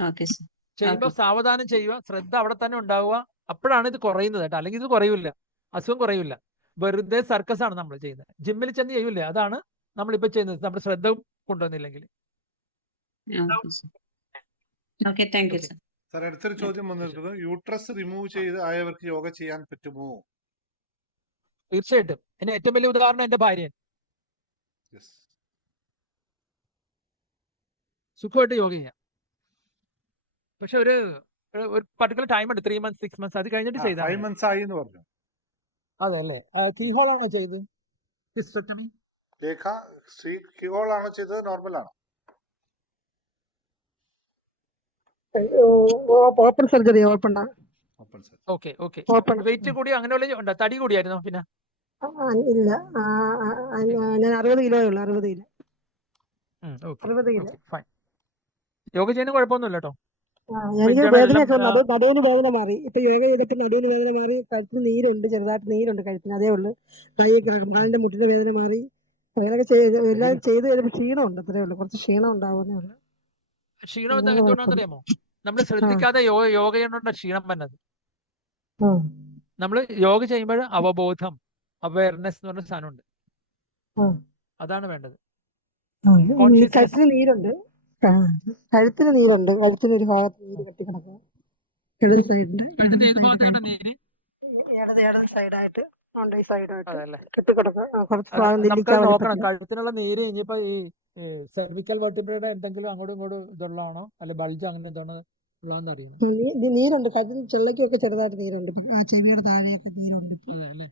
Okay sir. ചെയ്യുമ്പോൾ ഓക്കെ. സാവധാനം ചെയ്യുക. ശ്രദ്ധ അവിടെ തന്നെ ഉണ്ടാവുക. അപ്പോഴാണ് ഇത് കുറയുന്നത് കേട്ടോ. അല്ലെങ്കിൽ ഇത് കുറയില്ല, അസുഖം കുറയില്ല. വെറുതെ സർക്കസ് ആണ് നമ്മൾ ചെയ്യുന്നത്. ജിമ്മിൽ ചെന്ന് ചെയ്യൂലേ, അതാണ് നമ്മളിപ്പോൾ ചെയ്യുന്നത്. നമ്മുടെ ശ്രദ്ധ കൊണ്ടുവന്നില്ലെങ്കിൽ. Okay sir. Okay, thank you okay. Sir. Sir, അടുത്തൊരു ചോദ്യം വന്നിരിക്കുന്നത്, യൂട്രസ് റിമൂവ് ചെയ്ത് ആയവർക്ക് യോഗ ചെയ്യാൻ പറ്റുമോ? തീർച്ചയായിട്ടും. എന്റെ ഏറ്റവും വലിയ ഉദാഹരണം എന്റെ ഭാര്യയാണ്. യെസ്. സുഖമായിട്ട് യോഗ ചെയ്യാം. പക്ഷെ ഒരു പർട്ടിക്കുലർ ടൈം ഉണ്ട്, 3 months 6 months. അത് കഴിഞ്ഞിട്ട് ചെയ്താൽ 5 months ആയി എന്ന് പറഞ്ഞു. അതല്ലേ. കീഹോൾ ആണോ ചെയ്തത്? ഹിസ്റ്റെക്ടമി കീഹോൾ ആണോ ചെയ്തത്, നോർമൽ ആണോ? Open surgery open open surgery. Okay okay. Open weight കൂടി അങ്ങനെ വല്ല ഉണ്ടോ? തടി കൂടിയായിരുന്നോ? പിന്നെ ഇല്ല. ഞാൻ 60 കിലോയേ ഉള്ളൂ. 60 kilo. Okay 60 kilo. Okay, fine. Yoga ചെയ്യുന്ന കുഴപ്പമൊന്നുമില്ല കേട്ടോ. എനിക്ക് internal എല്ലാം, വേദനയൊക്കെ നടുവിന് വേദന മാറി. ഇപ്പൊ യോഗ ചെയ്തിട്ട് നടുവിന് വേദന മാറി. കഴുത്തിന് നീരുണ്ട്, ചെറുതായിട്ട് നീരുണ്ട് കഴുത്തിന്, അതേ ഉള്ളു. കാലിന്റെ മുട്ടിന്റെ വേദന മാറി. അങ്ങനെയൊക്കെ എല്ലാം ചെയ്ത് കഴിയുമ്പോൾ ക്ഷീണമുണ്ട്, അത്രേ ഉള്ളൂ. കുറച്ച് ക്ഷീണം ഉണ്ടാവുന്നേ ഉള്ളൂ. ക്ഷീണം അല്ലാതെ എന്തുകൊണ്ടാണെന്ന് കുഴപ്പമില്ല. അറിയാമോ? നമ്മൾ ശ്രദ്ധിക്കാതെ യോഗ ചെയ്യുന്നതുകൊണ്ട് ക്ഷീണം വന്നത്. ആ നമ്മൾ യോഗ ചെയ്യുമ്പോൾ അവബോധം, അവയർനെസ് എന്ന് പറഞ്ഞ സാധനമുണ്ട്. ആ അതാണ് വേണ്ടത്. ആ. കോൺഷ്യസ്നെസ്. കഴുത്തിന് നീരുണ്ട്. കഴുത്തിന് നീരുണ്ട്. കഴുത്തിന് ഒരു ഭാഗത്ത് നീര് കെട്ടി കിടക്കുക. ഇടത് സൈഡിന്റെ കഴുത്തിന്റെ ഏത് ഭാഗത്താണ് നീര്? ഇടത് സൈഡായിട്ട് ഉണ്ട്. ഈ സൈഡായിട്ട് അതല്ലേ. കെട്ടിക്കിടക്കുക. കുറച്ച് ഭാഗം നമുക്കത് നെല്ലിക്ക നോക്കണം. വലിപ്പത്തില്. കഴുത്തിനുള്ള നീര് ഇനിയിപ്പോ ഈ സെർവിക്കൽ വെർട്ടിബ്രയുടെ എന്തെങ്കിലും അങ്ങോട്ടും ഇങ്ങോട്ടും ഇതുള്ളതാണോ, അല്ലെ ബൾജ് അങ്ങനെ എന്താണ് ഉള്ളതെന്ന് അറിയണം. നീരുണ്ട്. കഴുത്തിന് ചെള്ളയ്ക്കൊക്കെ ചെറുതായിട്ട് നീരുണ്ട്. ആ ചെവിയുടെ താഴെയൊക്കെ നീരുണ്ട്. അതെ അല്ലേ.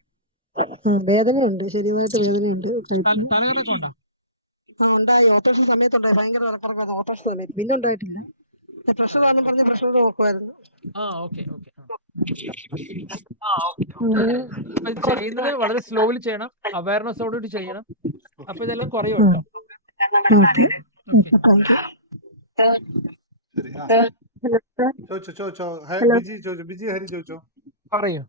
വേദനയുണ്ട്, ശരിയായിട്ട് വേദനയുണ്ട് കഴുത്തിന്. തലകറക്കം ഉണ്ടോ? ഉണ്ടായി. ഓട്ടോഷൻ സമയത്തുണ്ടായി. ഭയങ്കര ഇറക്കിറക്കാതെ ഓട്ടോഷൻ സമയത്ത്. പിന്നെ ഉണ്ടായിട്ടില്ല. പ്രഷർ ആണെന്ന് പറഞ്ഞ് പ്രഷർ നോക്കുമായിരുന്നു. Okay okay. ഇത് ചെയ്യുന്നത് വളരെ സ്ലോലി ചെയ്യണം, അവയർനെസ്സോടുകൂടി ചെയ്യണം. അപ്പൊ ഇതെല്ലാം കുറയും കേട്ടോ. ശരി. ചോദിച്ചോ. ബിജി ഹരി ചോദിച്ചോ. പറയൂ.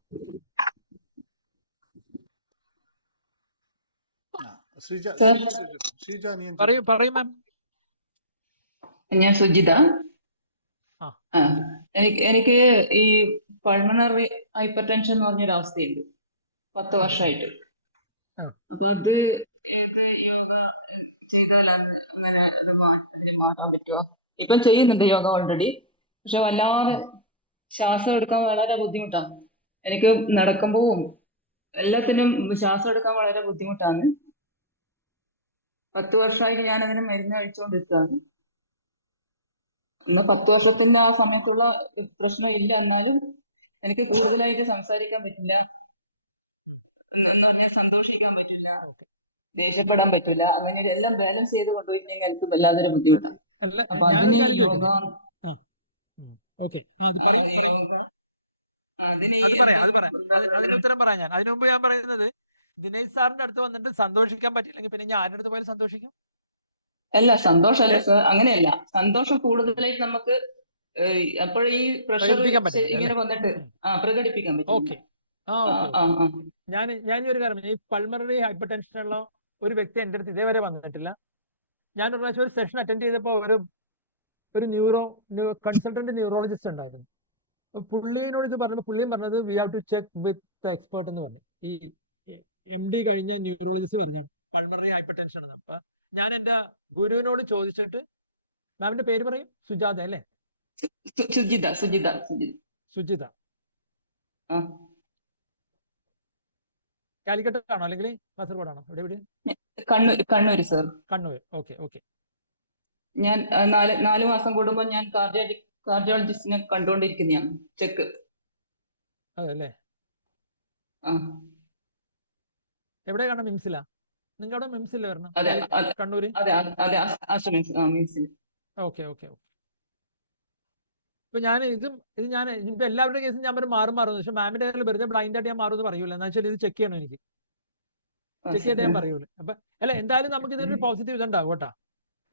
ശ്രീജ നീ പറയൂ മാം. ഞാൻ സുജിത. ആ, എനിക്ക് ഈ പൾമണറി ഹൈപ്പർ ടെൻഷൻ എന്ന് പറഞ്ഞൊരു അവസ്ഥയുണ്ട് 10 വർഷമായിട്ട്. അപ്പൊ അത് മാറാൻ പറ്റുമോ? ഇപ്പം ചെയ്യുന്നുണ്ട് യോഗ ഓൾറെഡി. പക്ഷെ വല്ലാതെ ശ്വാസം എടുക്കാൻ വളരെ ബുദ്ധിമുട്ടാണ്. എനിക്ക് നടക്കുമ്പോഴും എല്ലാത്തിനും ശ്വാസം എടുക്കാൻ വളരെ ബുദ്ധിമുട്ടാണ്. 10 വർഷമായിട്ട് ഞാൻ അതിന് മരുന്ന് കഴിച്ചുകൊണ്ടിരിക്കുകയാണ്. എന്നാൽ 10 വർഷത്തൊന്നും ആ സമയത്തുള്ള പ്രശ്നമില്ല. എന്നാലും എനിക്ക് കൂടുതലായിട്ട് സംസാരിക്കാൻ പറ്റില്ല, സന്തോഷിക്കാൻ പറ്റില്ല, ദേഷ്യപ്പെടാൻ പറ്റില്ല. അങ്ങനെ എല്ലാം ബാലൻസ് ചെയ്ത് കൊണ്ടുപോയിട്ടുണ്ടെങ്കിൽ എനിക്ക് വല്ലാതൊരു ബുദ്ധിമുട്ടാണ്. അപ്പൊ അതിന് യോഗ അതിന് ഉത്തരം പറയാം ഞാൻ. അതിനു മുമ്പ് ഞാൻ പറയുന്നത്, ദിനേശ് സാറിന്റെ അടുത്ത് വന്നിട്ട് സന്തോഷിക്കാൻ പറ്റില്ലെങ്കിൽ പിന്നെ ഞാൻ ആരുടെ അടുത്ത് പോയാലും സന്തോഷിക്കും. അല്ല, സന്തോഷമല്ല സർ, അങ്ങനെയല്ല. സന്തോഷം കൂടുതലായിട്ട് നമുക്ക് അപ്പോൾ ഈ പ്രഷർ ഇങ്ങനെ വന്നിട്ട് പ്രകടിപ്പിക്കാൻ പറ്റും. ഓക്കെ. ഞാൻ ഒരു കാര്യം, ഈ പൾമണറി ഹൈപ്പർ ടെൻഷൻ ഉള്ള ഒരു വ്യക്തി എൻ്റെ അടുത്ത് ഇതേവരെ വന്നിട്ടില്ല. ഞാൻ ഒരു പ്രാവശ്യം ഒരു സെഷൻ അറ്റൻഡ് ചെയ്തപ്പോൾ ഒരു കൺസൾട്ടന്റ് ന്യൂറോളജിസ്റ്റ് ഉണ്ടായിരുന്നു. പുള്ളിയോട് ഇത് പറഞ്ഞപ്പോൾ പുള്ളിയും പറഞ്ഞത് we have to check with expert എന്ന് പറഞ്ഞു. ഈ MD കഴിഞ്ഞ ന്യൂറോളജിസ്റ്റ് പറഞ്ഞാണ് പൾമണറി ഹൈപ്പർ ടെൻഷൻ ആണ്. അപ്പൊ ഞാൻ എന്റെ ഗുരുവിനോട് ചോദിച്ചിട്ട്, മാമിന്റെ പേര് പറയും? സുജാത അല്ലേ? സുജിത. കാലിക്കറ്റ് ആണോ അല്ലെങ്കിൽ കാസർഗോഡാണോ? എവിടെ? കണ്ണൂർ സർ. കണ്ണൂർ. ഓക്കെ. ഞാൻ 4 മാസം കൂടുമ്പോൾ ഞാൻ കാർഡിയോളജിസ്റ്റിനെ കണ്ടുകൊണ്ടിരിക്കുന്നതാണ്. ചെക്ക്. അതല്ലേ. എവിടെ കാണാം? മിംസിലാ? നിങ്ങൾക്ക് അവിടെ മിംസില്ല വരണം? കണ്ണൂര്. ഓക്കെ. ഇപ്പൊ ഞാൻ ഇപ്പൊ എല്ലാവരുടെ കേസും ഞാൻ മാറും. പക്ഷെ മാമിന്റെ വെറുതെ ബ്ലൈൻഡ് ആയിട്ട് ഞാൻ മാറുമെന്ന് പറയൂല. എന്താ വെച്ചാൽ ഇത് ചെക്ക് ചെയ്യണം എനിക്ക്. ചെക്ക് ചെയ്തിട്ട് ഞാൻ പറയുള്ളൂ. അപ്പൊ അല്ല എന്തായാലും നമുക്ക് ഇതിനൊരു പോസിറ്റീവ് ഇതുണ്ടാവും കേട്ടോ.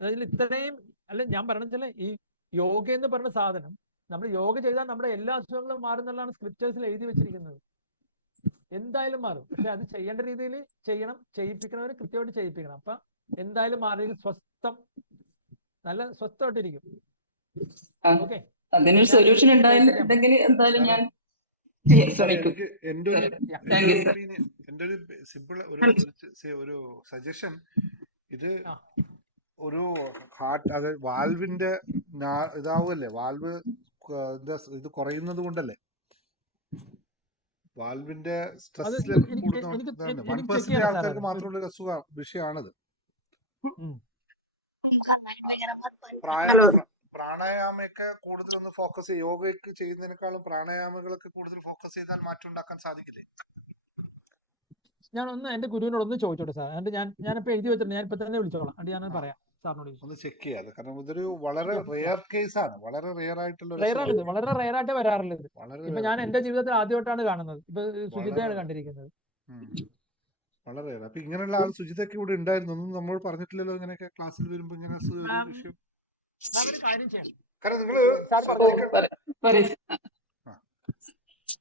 അതായത് ഇത്രയും അല്ല ഞാൻ പറഞ്ഞാൽ ഈ യോഗ എന്ന് പറഞ്ഞ സാധനം നമ്മൾ യോഗ ചെയ്താൽ നമ്മുടെ എല്ലാ അസുഖങ്ങളും മാറുന്നുള്ളതാണ് സ്ക്രിപ്റ്റേഴ്സിൽ എഴുതി വെച്ചിരിക്കുന്നത്. എന്തായാലും മാറും. പക്ഷെ അത് ചെയ്യേണ്ട രീതിയിൽ ചെയ്യണം, ചെയ്യിപ്പിക്കണവർ കൃത്യമായിട്ട് ചെയ്യിപ്പിക്കണം. അപ്പൊ എന്തായാലും മാറി സ്വസ്ഥം, നല്ല സ്വസ്ഥമായിട്ടിരിക്കും. ഓക്കെ, അതിനൊരു സൊല്യൂഷൻ ഉണ്ടായിട്ടുണ്ടെങ്കിൽ എന്തായാലും ഞാൻ ശ്രമിക്കും. എനിക്ക് എന്റെ ഒരു താങ്ക് യു സർ. ഒപ്പീനിയൻ, എന്റെ ഒരു സിമ്പിൾ ഒരു സജഷൻ, ഇത് ഒരു ഹാർട്ട്, അതായത് വാൽവിന്റെ ഇതാവുമല്ലേ, വാൽവ് ഇത് കുറയുന്നത് കൊണ്ടല്ലേ, വാൽവിന്റെ സ്ട്രെസ് ലെവൽ കൂടുന്ന 1% ആൾക്കാർക്ക് മാത്രമുള്ള ഒരു വിഷയമാണത്. പ്രാണായാമയൊക്കെ കൂടുതലൊന്ന് ഫോക്കസ് ചെയ്യും. യോഗയ്ക്ക് ചെയ്യുന്നതിനേക്കാളും പ്രാണായാമങ്ങളൊക്കെ കൂടുതൽ ഫോക്കസ് ചെയ്താൽ മാറ്റം ഉണ്ടാക്കാൻ സാധിക്കില്ലേ? ഞാനൊന്ന് എന്റെ ഗുരുവിനോടൊന്ന് ചോദിച്ചോട്ടെ സാർ. എന്നിട്ട് ഞാനിപ്പോ എഴുതി വെച്ചിട്ടുണ്ട്, ഞാൻ ഇപ്പൊ തന്നെ വിളിച്ചോളാം. എന്നിട്ട് ഞാനത് പറയാം സാറിനോട്. ഒന്ന് ചെക്ക് ചെയ്യാതെ, കാരണം ഇതൊരു വളരെ റെയർ കേസാണ്, വളരെ റെയർ ആയിട്ടുള്ള റെയറാണിത്, വളരെ റെയർ ആയിട്ട് വരാറില്ല ഇത്. ഇപ്പൊ ഞാൻ എന്റെ ജീവിതത്തിൽ ആദ്യമായിട്ടാണ് കാണുന്നത്. ഇപ്പൊ സുജിതയാണ് കണ്ടിരിക്കുന്നത്. വളരെ റെയർ. അപ്പൊ ഇങ്ങനെയുള്ള ആൾ സുജിതയ്ക്ക് ഇവിടെ ഉണ്ടായിരുന്നു, ഒന്നും നമ്മൾ പറഞ്ഞിട്ടില്ലല്ലോ. ഇങ്ങനെയൊക്കെ ക്ലാസ്സിൽ വരുമ്പോ ഇങ്ങനെ വിഷയം. കാരണം നിങ്ങള്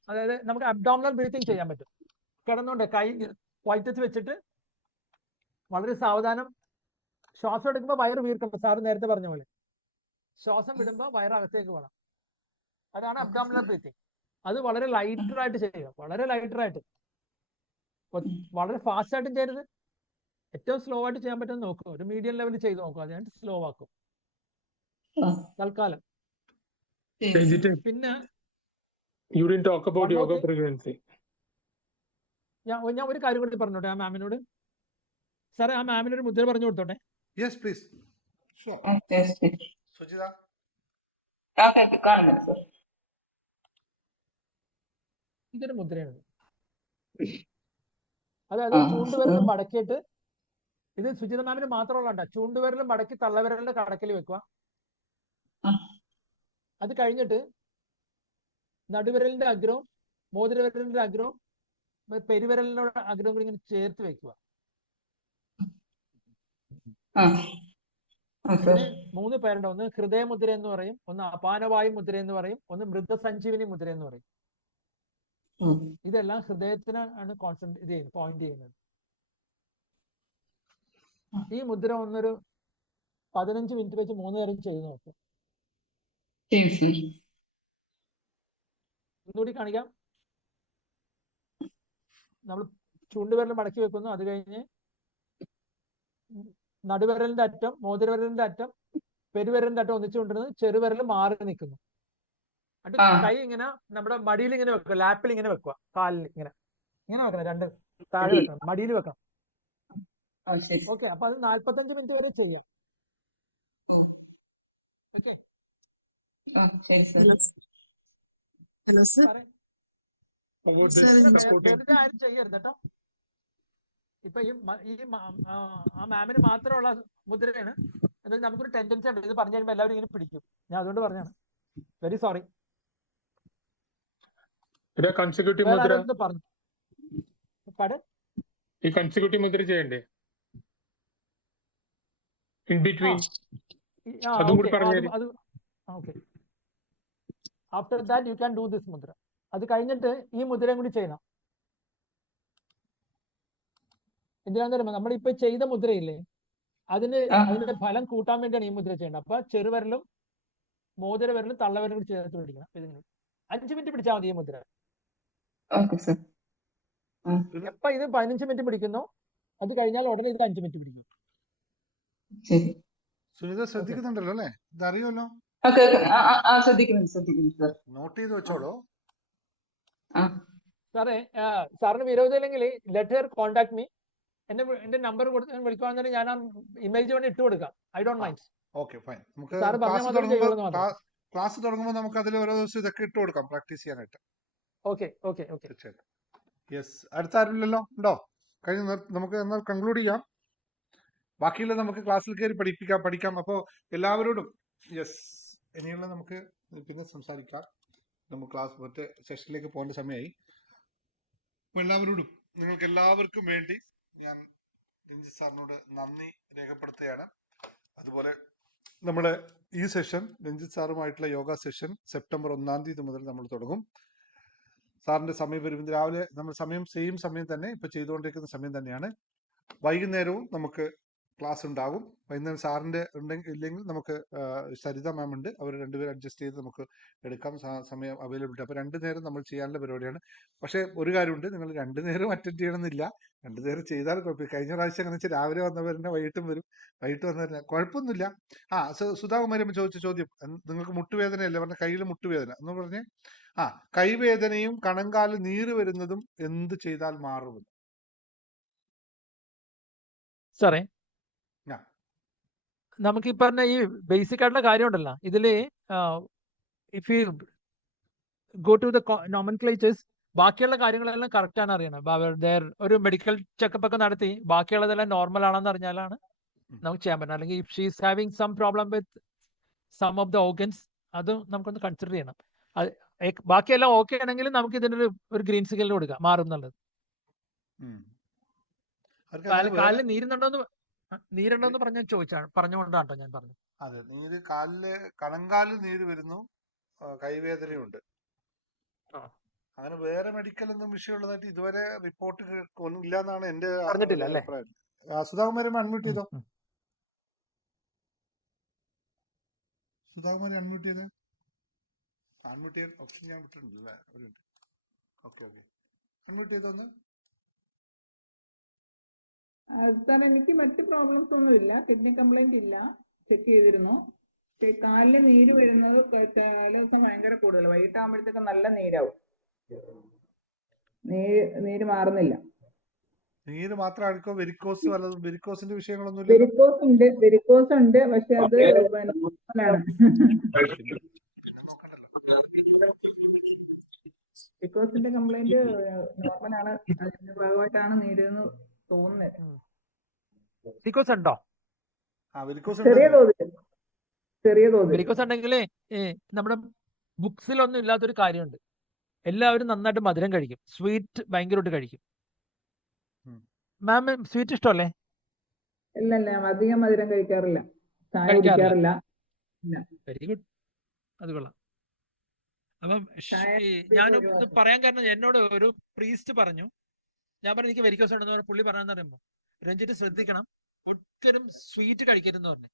അതായത് നമുക്ക് അബ്ഡോമിനൽ ബ്രീത്തിങ് ചെയ്യാൻ പറ്റും. കിടന്നുകൊണ്ട് കൈ വയറ്റത്ത് വെച്ചിട്ട് വളരെ സാവധാനം ശ്വാസം എടുക്കുമ്പോൾ വയറ് വീർക്കണം. സാറ് നേരത്തെ പറഞ്ഞ പോലെ ശ്വാസം വിടുമ്പോൾ വയറകത്തേക്ക് പോകണം. അതാണ് അബ്ഡോമിനൽ ബ്രീത്തിങ്. അത് വളരെ ലൈറ്ററായിട്ട് ചെയ്യുക, വളരെ ലൈറ്ററായിട്ട്, വളരെ ഫാസ്റ്റ് ആയിട്ടും ചെയ്യരുത്, ഏറ്റവും സ്ലോ ആയിട്ട് ചെയ്യാൻ പറ്റുമെന്ന് നോക്കുക. ഒരു മീഡിയം ലെവലിൽ ചെയ്ത് നോക്കുക, അതിനായിട്ട് സ്ലോ ആക്കും തൽക്കാലം. പിന്നെ ഞാൻ ഒരു കാര്യം കൂടി പറഞ്ഞോട്ടെ ആ മാമിനോട്. സാറേ, ആ മാമിനൊരു മുദ്ര പറഞ്ഞു കൊടുത്തോട്ടെ. Yes please. സുജിത കാണുന്നുണ്ട് സർ. ഇതൊരു മുദ്രയാണ്. അതായത് ചൂണ്ടുവിരലും മടക്കിയിട്ട്, ഇത് സുജിത മാമിന് മാത്രമുള്ള ചൂണ്ടുവിരലും മടക്കി തള്ളവിരലിന്റെ കടക്കിൽ വെക്കുക. അത് കഴിഞ്ഞിട്ട് നടുവിരലിന്റെ അഗ്രവും മോതിരവിരലിന്റെ അഗ്രവും പെരുവിരലിന്റെ അഗ്രവും കൂടി ഇങ്ങനെ ചേർത്ത് വെക്കുക. ഇതിന് 3 പേരുണ്ട്. ഒന്ന് ഹൃദയമുദ്ര എന്ന് പറയും, ഒന്ന് അപാനവായു മുദ്ര എന്ന് പറയും, ഒന്ന് മൃതസഞ്ജീവിനി മുദ്ര എന്ന് പറയും. ഇതെല്ലാം ഹൃദയത്തിനാണ് പോയിന്റ് ചെയ്യുന്നത്. ഈ മുദ്ര ഒന്നൊരു 15 മിനിറ്റ് വെച്ച് 3 നേരം ചെയ്ത് നോക്കും. ഒന്നുകൂടി കാണിക്കാം. നമ്മൾ ചൂണ്ടുവിരൽ മടക്കി വെക്കുന്നു. അത് കഴിഞ്ഞ് നടുവിരലിന്റെ അറ്റം, മോതിരവിരലിന്റെ അറ്റം, പെരുവിരലിന്റെ അറ്റം ഒന്നിച്ചു കൊണ്ടിരുന്നത്, ചെറുവിരൽ മാറി നിൽക്കുന്നു. എന്നിട്ട് കൈ ഇങ്ങനെ നമ്മുടെ മടിയിൽ ഇങ്ങനെ വെക്കുക, ലാപ്പിൽ ഇങ്ങനെ വെക്കുക, കാലിൽ ഇങ്ങനെ വെക്കണം, 2 താഴെ വെക്കണം, മടിയിൽ വെക്കണം. ഓക്കെ, അപ്പൊ അത് 45 മിനിറ്റ് വരെ ചെയ്യാം. ഓക്കെ, വെറുതെ ആരും ചെയ്യരുത് കേട്ടോ. ഇപ്പൊ ആ മാമിന് മാത്രമുള്ള മുദ്രയാണ്. എന്നാൽ നമുക്കൊരു ടെൻഡൻസി ഉണ്ട്, ഇത് പറഞ്ഞു കഴിയുമ്പോൾ എല്ലാവരും ഇങ്ങനെ പിടിക്കും. ഞാൻ അതുകൊണ്ട് പറഞ്ഞാണ്, വെരി സോറി. പറഞ്ഞു ഈ കൺസിക്യൂട്ടീവ് മുദ്ര ചെയ്യണ്ടേ? ഇൻ ബിറ്റ്വീൻ അതും കൂടി പറഞ്ഞു. Okay, after that you can do this മുദ്ര. അത് കഴിഞ്ഞിട്ട് ഈ മുദ്രയും കൂടി ചെയ്യണം. എന്തിനാന്ന് പറയുമ്പോൾ നമ്മളിപ്പോ ചെയ്ത മുദ്രയില്ലേ, അതിന്റെ ഫലം കൂട്ടാൻ വേണ്ടിയാണ് ഈ മുദ്ര ചെയ്യേണ്ടത്. അപ്പൊ ചെറുവിരലും മോതിരവിരലും തള്ളവിരലും കൂടി ചേർത്ത് പിടിക്കണം. ഇതിന് 5 മിനിറ്റ് പിടിച്ചാൽ മതി ഈ മുദ്ര. എപ്പ ഇത് 15 മിനിറ്റ് പിടിക്കുന്നു, അത് കഴിഞ്ഞാൽ ഉടനെ ഇത് 5 മിനിറ്റ് പിടിക്കും. സുനിത ശ്രദ്ധിക്കുന്നുണ്ടല്ലോ അല്ലേ? ഇതറിയുമല്ലോ. നോട്ട് ചെയ്ത് വെച്ചോളൂ. സാറേ, സാറിന് വിരോധമില്ലെങ്കിൽ ലെറ്റ് ഹർ കോൺടാക്ട് മീ. എന്റെ നമ്പർ കൊടുത്ത് വിളിക്കുകയാണെന്നുണ്ടെങ്കിൽ ഞാൻ ആ ഇമേജ് വേണ്ടി ഇട്ട് കൊടുക്കാം. I don't mind. Okay, fine. നമുക്ക് ക്ലാസ് തുടങ്ങുമ്പോൾ നമുക്ക് അതിൽ ഓരോ ദിവസം ഇതൊക്കെ ഇട്ട് കൊടുക്കാം പ്രാക്ടീസ് ചെയ്യാനായിട്ട്. Okay okay okay. യെസ്, അടുത്ത ആരുമില്ലല്ലോ? ഉണ്ടോ? കഴിഞ്ഞ നമുക്ക് എന്നാൽ കൺക്ലൂഡ് ചെയ്യാം. ബാക്കിയുള്ള നമുക്ക് ക്ലാസ്സിൽ കയറി പഠിക്കാം. അപ്പോൾ എല്ലാവരോടും യെസ്, ഇനിയുള്ള നമുക്ക് പിന്നെ സംസാരിക്കാം. നമുക്ക് ക്ലാസ് മറ്റേ സെഷനിലേക്ക് പോകേണ്ട സമയമായി. അപ്പോൾ എല്ലാവരോടും, നിങ്ങൾക്ക് എല്ലാവർക്കും വേണ്ടി ഞാൻ രഞ്ജിത്ത് സാറിനോട് നന്ദി രേഖപ്പെടുത്തുകയാണ്. അതുപോലെ നമ്മുടെ ഈ സെഷൻ രഞ്ജിത്ത് സാറുമായിട്ടുള്ള യോഗ സെഷൻ സെപ്റ്റംബർ 1 മുതൽ നമ്മൾ തുടങ്ങും. സാറിന്റെ സമയപരിമിതി രാവിലെ നമ്മൾ സെയിം സമയം തന്നെ ഇപ്പൊ ചെയ്തുകൊണ്ടിരിക്കുന്ന സമയം തന്നെയാണ്. വൈകുന്നേരവും നമുക്ക് ക്ലാസ് ഉണ്ടാകും. വൈകുന്നേരം സാറിന്റെ ഇല്ലെങ്കിൽ നമുക്ക് സരിത മാം ഉണ്ട്, അവർ രണ്ടുപേരും അഡ്ജസ്റ്റ് ചെയ്ത് നമുക്ക് എടുക്കാം, സമയം അവൈലബിലിറ്റി. അപ്പൊ 2 നേരം നമ്മൾ ചെയ്യാനുള്ള പരിപാടിയാണ്. പക്ഷെ ഒരു കാര്യമുണ്ട്, നിങ്ങൾ 2 നേരം അറ്റൻഡ് ചെയ്യണമെന്നില്ല. 2 നേരം ചെയ്താൽ കുഴപ്പമില്ല. കഴിഞ്ഞ പ്രാവശ്യം അങ്ങനെ വെച്ചാൽ രാവിലെ വന്നവരെ വൈകിട്ടും വരും, വൈകിട്ട് വന്നവരെ കുഴപ്പമൊന്നുമില്ല. സുധാകുമാരി ചോദിച്ച ചോദ്യം, നിങ്ങൾക്ക് മുട്ടുവേദനയല്ലേ പറഞ്ഞ, കയ്യിൽ മുട്ടുവേദന എന്ന് പറഞ്ഞ് കൈവേദനയും കണങ്കാല് നീര് വരുന്നതും എന്ത് ചെയ്താൽ മാറുമെന്ന് സാറേ, നമുക്ക് ഈ പറഞ്ഞ ഈ ബേസിക് ആയിട്ടുള്ള കാര്യം ഉണ്ടല്ലോ, ഇതില് if you go to the nomenclatures, ബാക്കിയുള്ള കാര്യങ്ങളെല്ലാം കറക്റ്റ് ആണ് അറിയണം. ഒരു മെഡിക്കൽ ചെക്കപ്പ് ഒക്കെ നടത്തി ബാക്കിയുള്ളതെല്ലാം നോർമൽ ആണെന്ന് അറിഞ്ഞാലാണ് നമുക്ക് ചെയ്യാൻ പറ്റും. അല്ലെങ്കിൽ if she is having some problem with some of the organs, അത് നമുക്കൊന്ന് കൺസിഡർ ചെയ്യണം. ബാക്കിയെല്ലാം ഓക്കെ ആണെങ്കിൽ നമുക്ക് ഇതിനൊരു ഗ്രീൻ സിഗ്നൽ കൊടുക്കാം, മാറും എന്നുള്ളത്. കാലിൽ നീരുണ്ടോന്ന് പറഞ്ഞുകൊണ്ടാണ് ഞാൻ പറഞ്ഞത്. അതെ, നീര് കണങ്കാലിൽ നീര് വരുന്നു, കൈവേദനയുണ്ട്. അങ്ങനെ വേറെ മെഡിക്കൽ ഒന്നും വിഷയമുള്ളതായിട്ട് ഇതുവരെ റിപ്പോർട്ട് ഇല്ല എന്നാണ് എന്റെ അഭിപ്രായം. സുധാകുമാരി അൺമ്യൂട്ട് ചെയ്തോ. സുധാകുമാരി അൺമ്യൂട്ട് ചെയ്ത് ഓപ്ഷൻ ഞാൻ വിട്ടിട്ടുണ്ടല്ലേ. ഓക്കെ അൺമ്യൂട്ട് ചെയ്തോന്ന്. സാർ, എനിക്ക് മറ്റ് പ്രോബ്ലംസ് ഒന്നുമില്ല, കിഡ്നി കംപ്ലൈന്റ് ഇല്ല, ചെക്ക് ചെയ്തിരുന്നു. കാലില് നീര് വരുന്നത് കാലൊക്കെ ഭയങ്കര കൂടുതൽ, വൈകിട്ടാകുമ്പോഴത്തേക്ക് നല്ല നീരാവും, നീര് മാറുന്നില്ല. നീര് മാത്രം വെരിക്കോസ് വല്ലതും, വെരിക്കോസിന്റെ വിഷയങ്ങളൊന്നും വെരിക്കോസ് ഉണ്ട്, പക്ഷെ അത് വെരിക്കോസിന്റെ കംപ്ലൈന്റ് നോർമലാണ്, അതിന്റെ ഭാഗമായിട്ടാണ് നീരെന്ന് തോന്നുന്നത്. ഉണ്ടോ? ചെറിയ തോതിൽ വെരിക്കോസ് ഉണ്ടെങ്കിൽ നമ്മുടെ ബുക്സിലൊന്നും ഇല്ലാത്തൊരു കാര്യമുണ്ട്. എല്ലാവരും നന്നായിട്ട് മധുരം കഴിക്കും, സ്വീറ്റ് ഭയങ്കരമായിട്ട് കഴിക്കും. മാം സ്വീറ്റ് ഇഷ്ടമല്ലേ? ഇല്ല, അധികം മധുരം കഴിക്കാറില്ല, ചായ കുടിക്കാറില്ല. വെരി ഗുഡ്, അത് കൊള്ളാം. അപ്പം ഞാൻ പറയാൻ കാരണം, എന്നോട് ഒരു പ്രീസ്റ്റ് പറഞ്ഞു, ഞാൻ പറഞ്ഞു എനിക്ക് വെരിക്കോസ് ഉണ്ടെന്ന് പറഞ്ഞു. പുള്ളി പറയാന്ന് പറയുമ്പോ, രഞ്ജിത്ത് ശ്രദ്ധിക്കണം, ഒരിക്കലും സ്വീറ്റ് കഴിക്കരുതെന്ന് പറഞ്ഞു.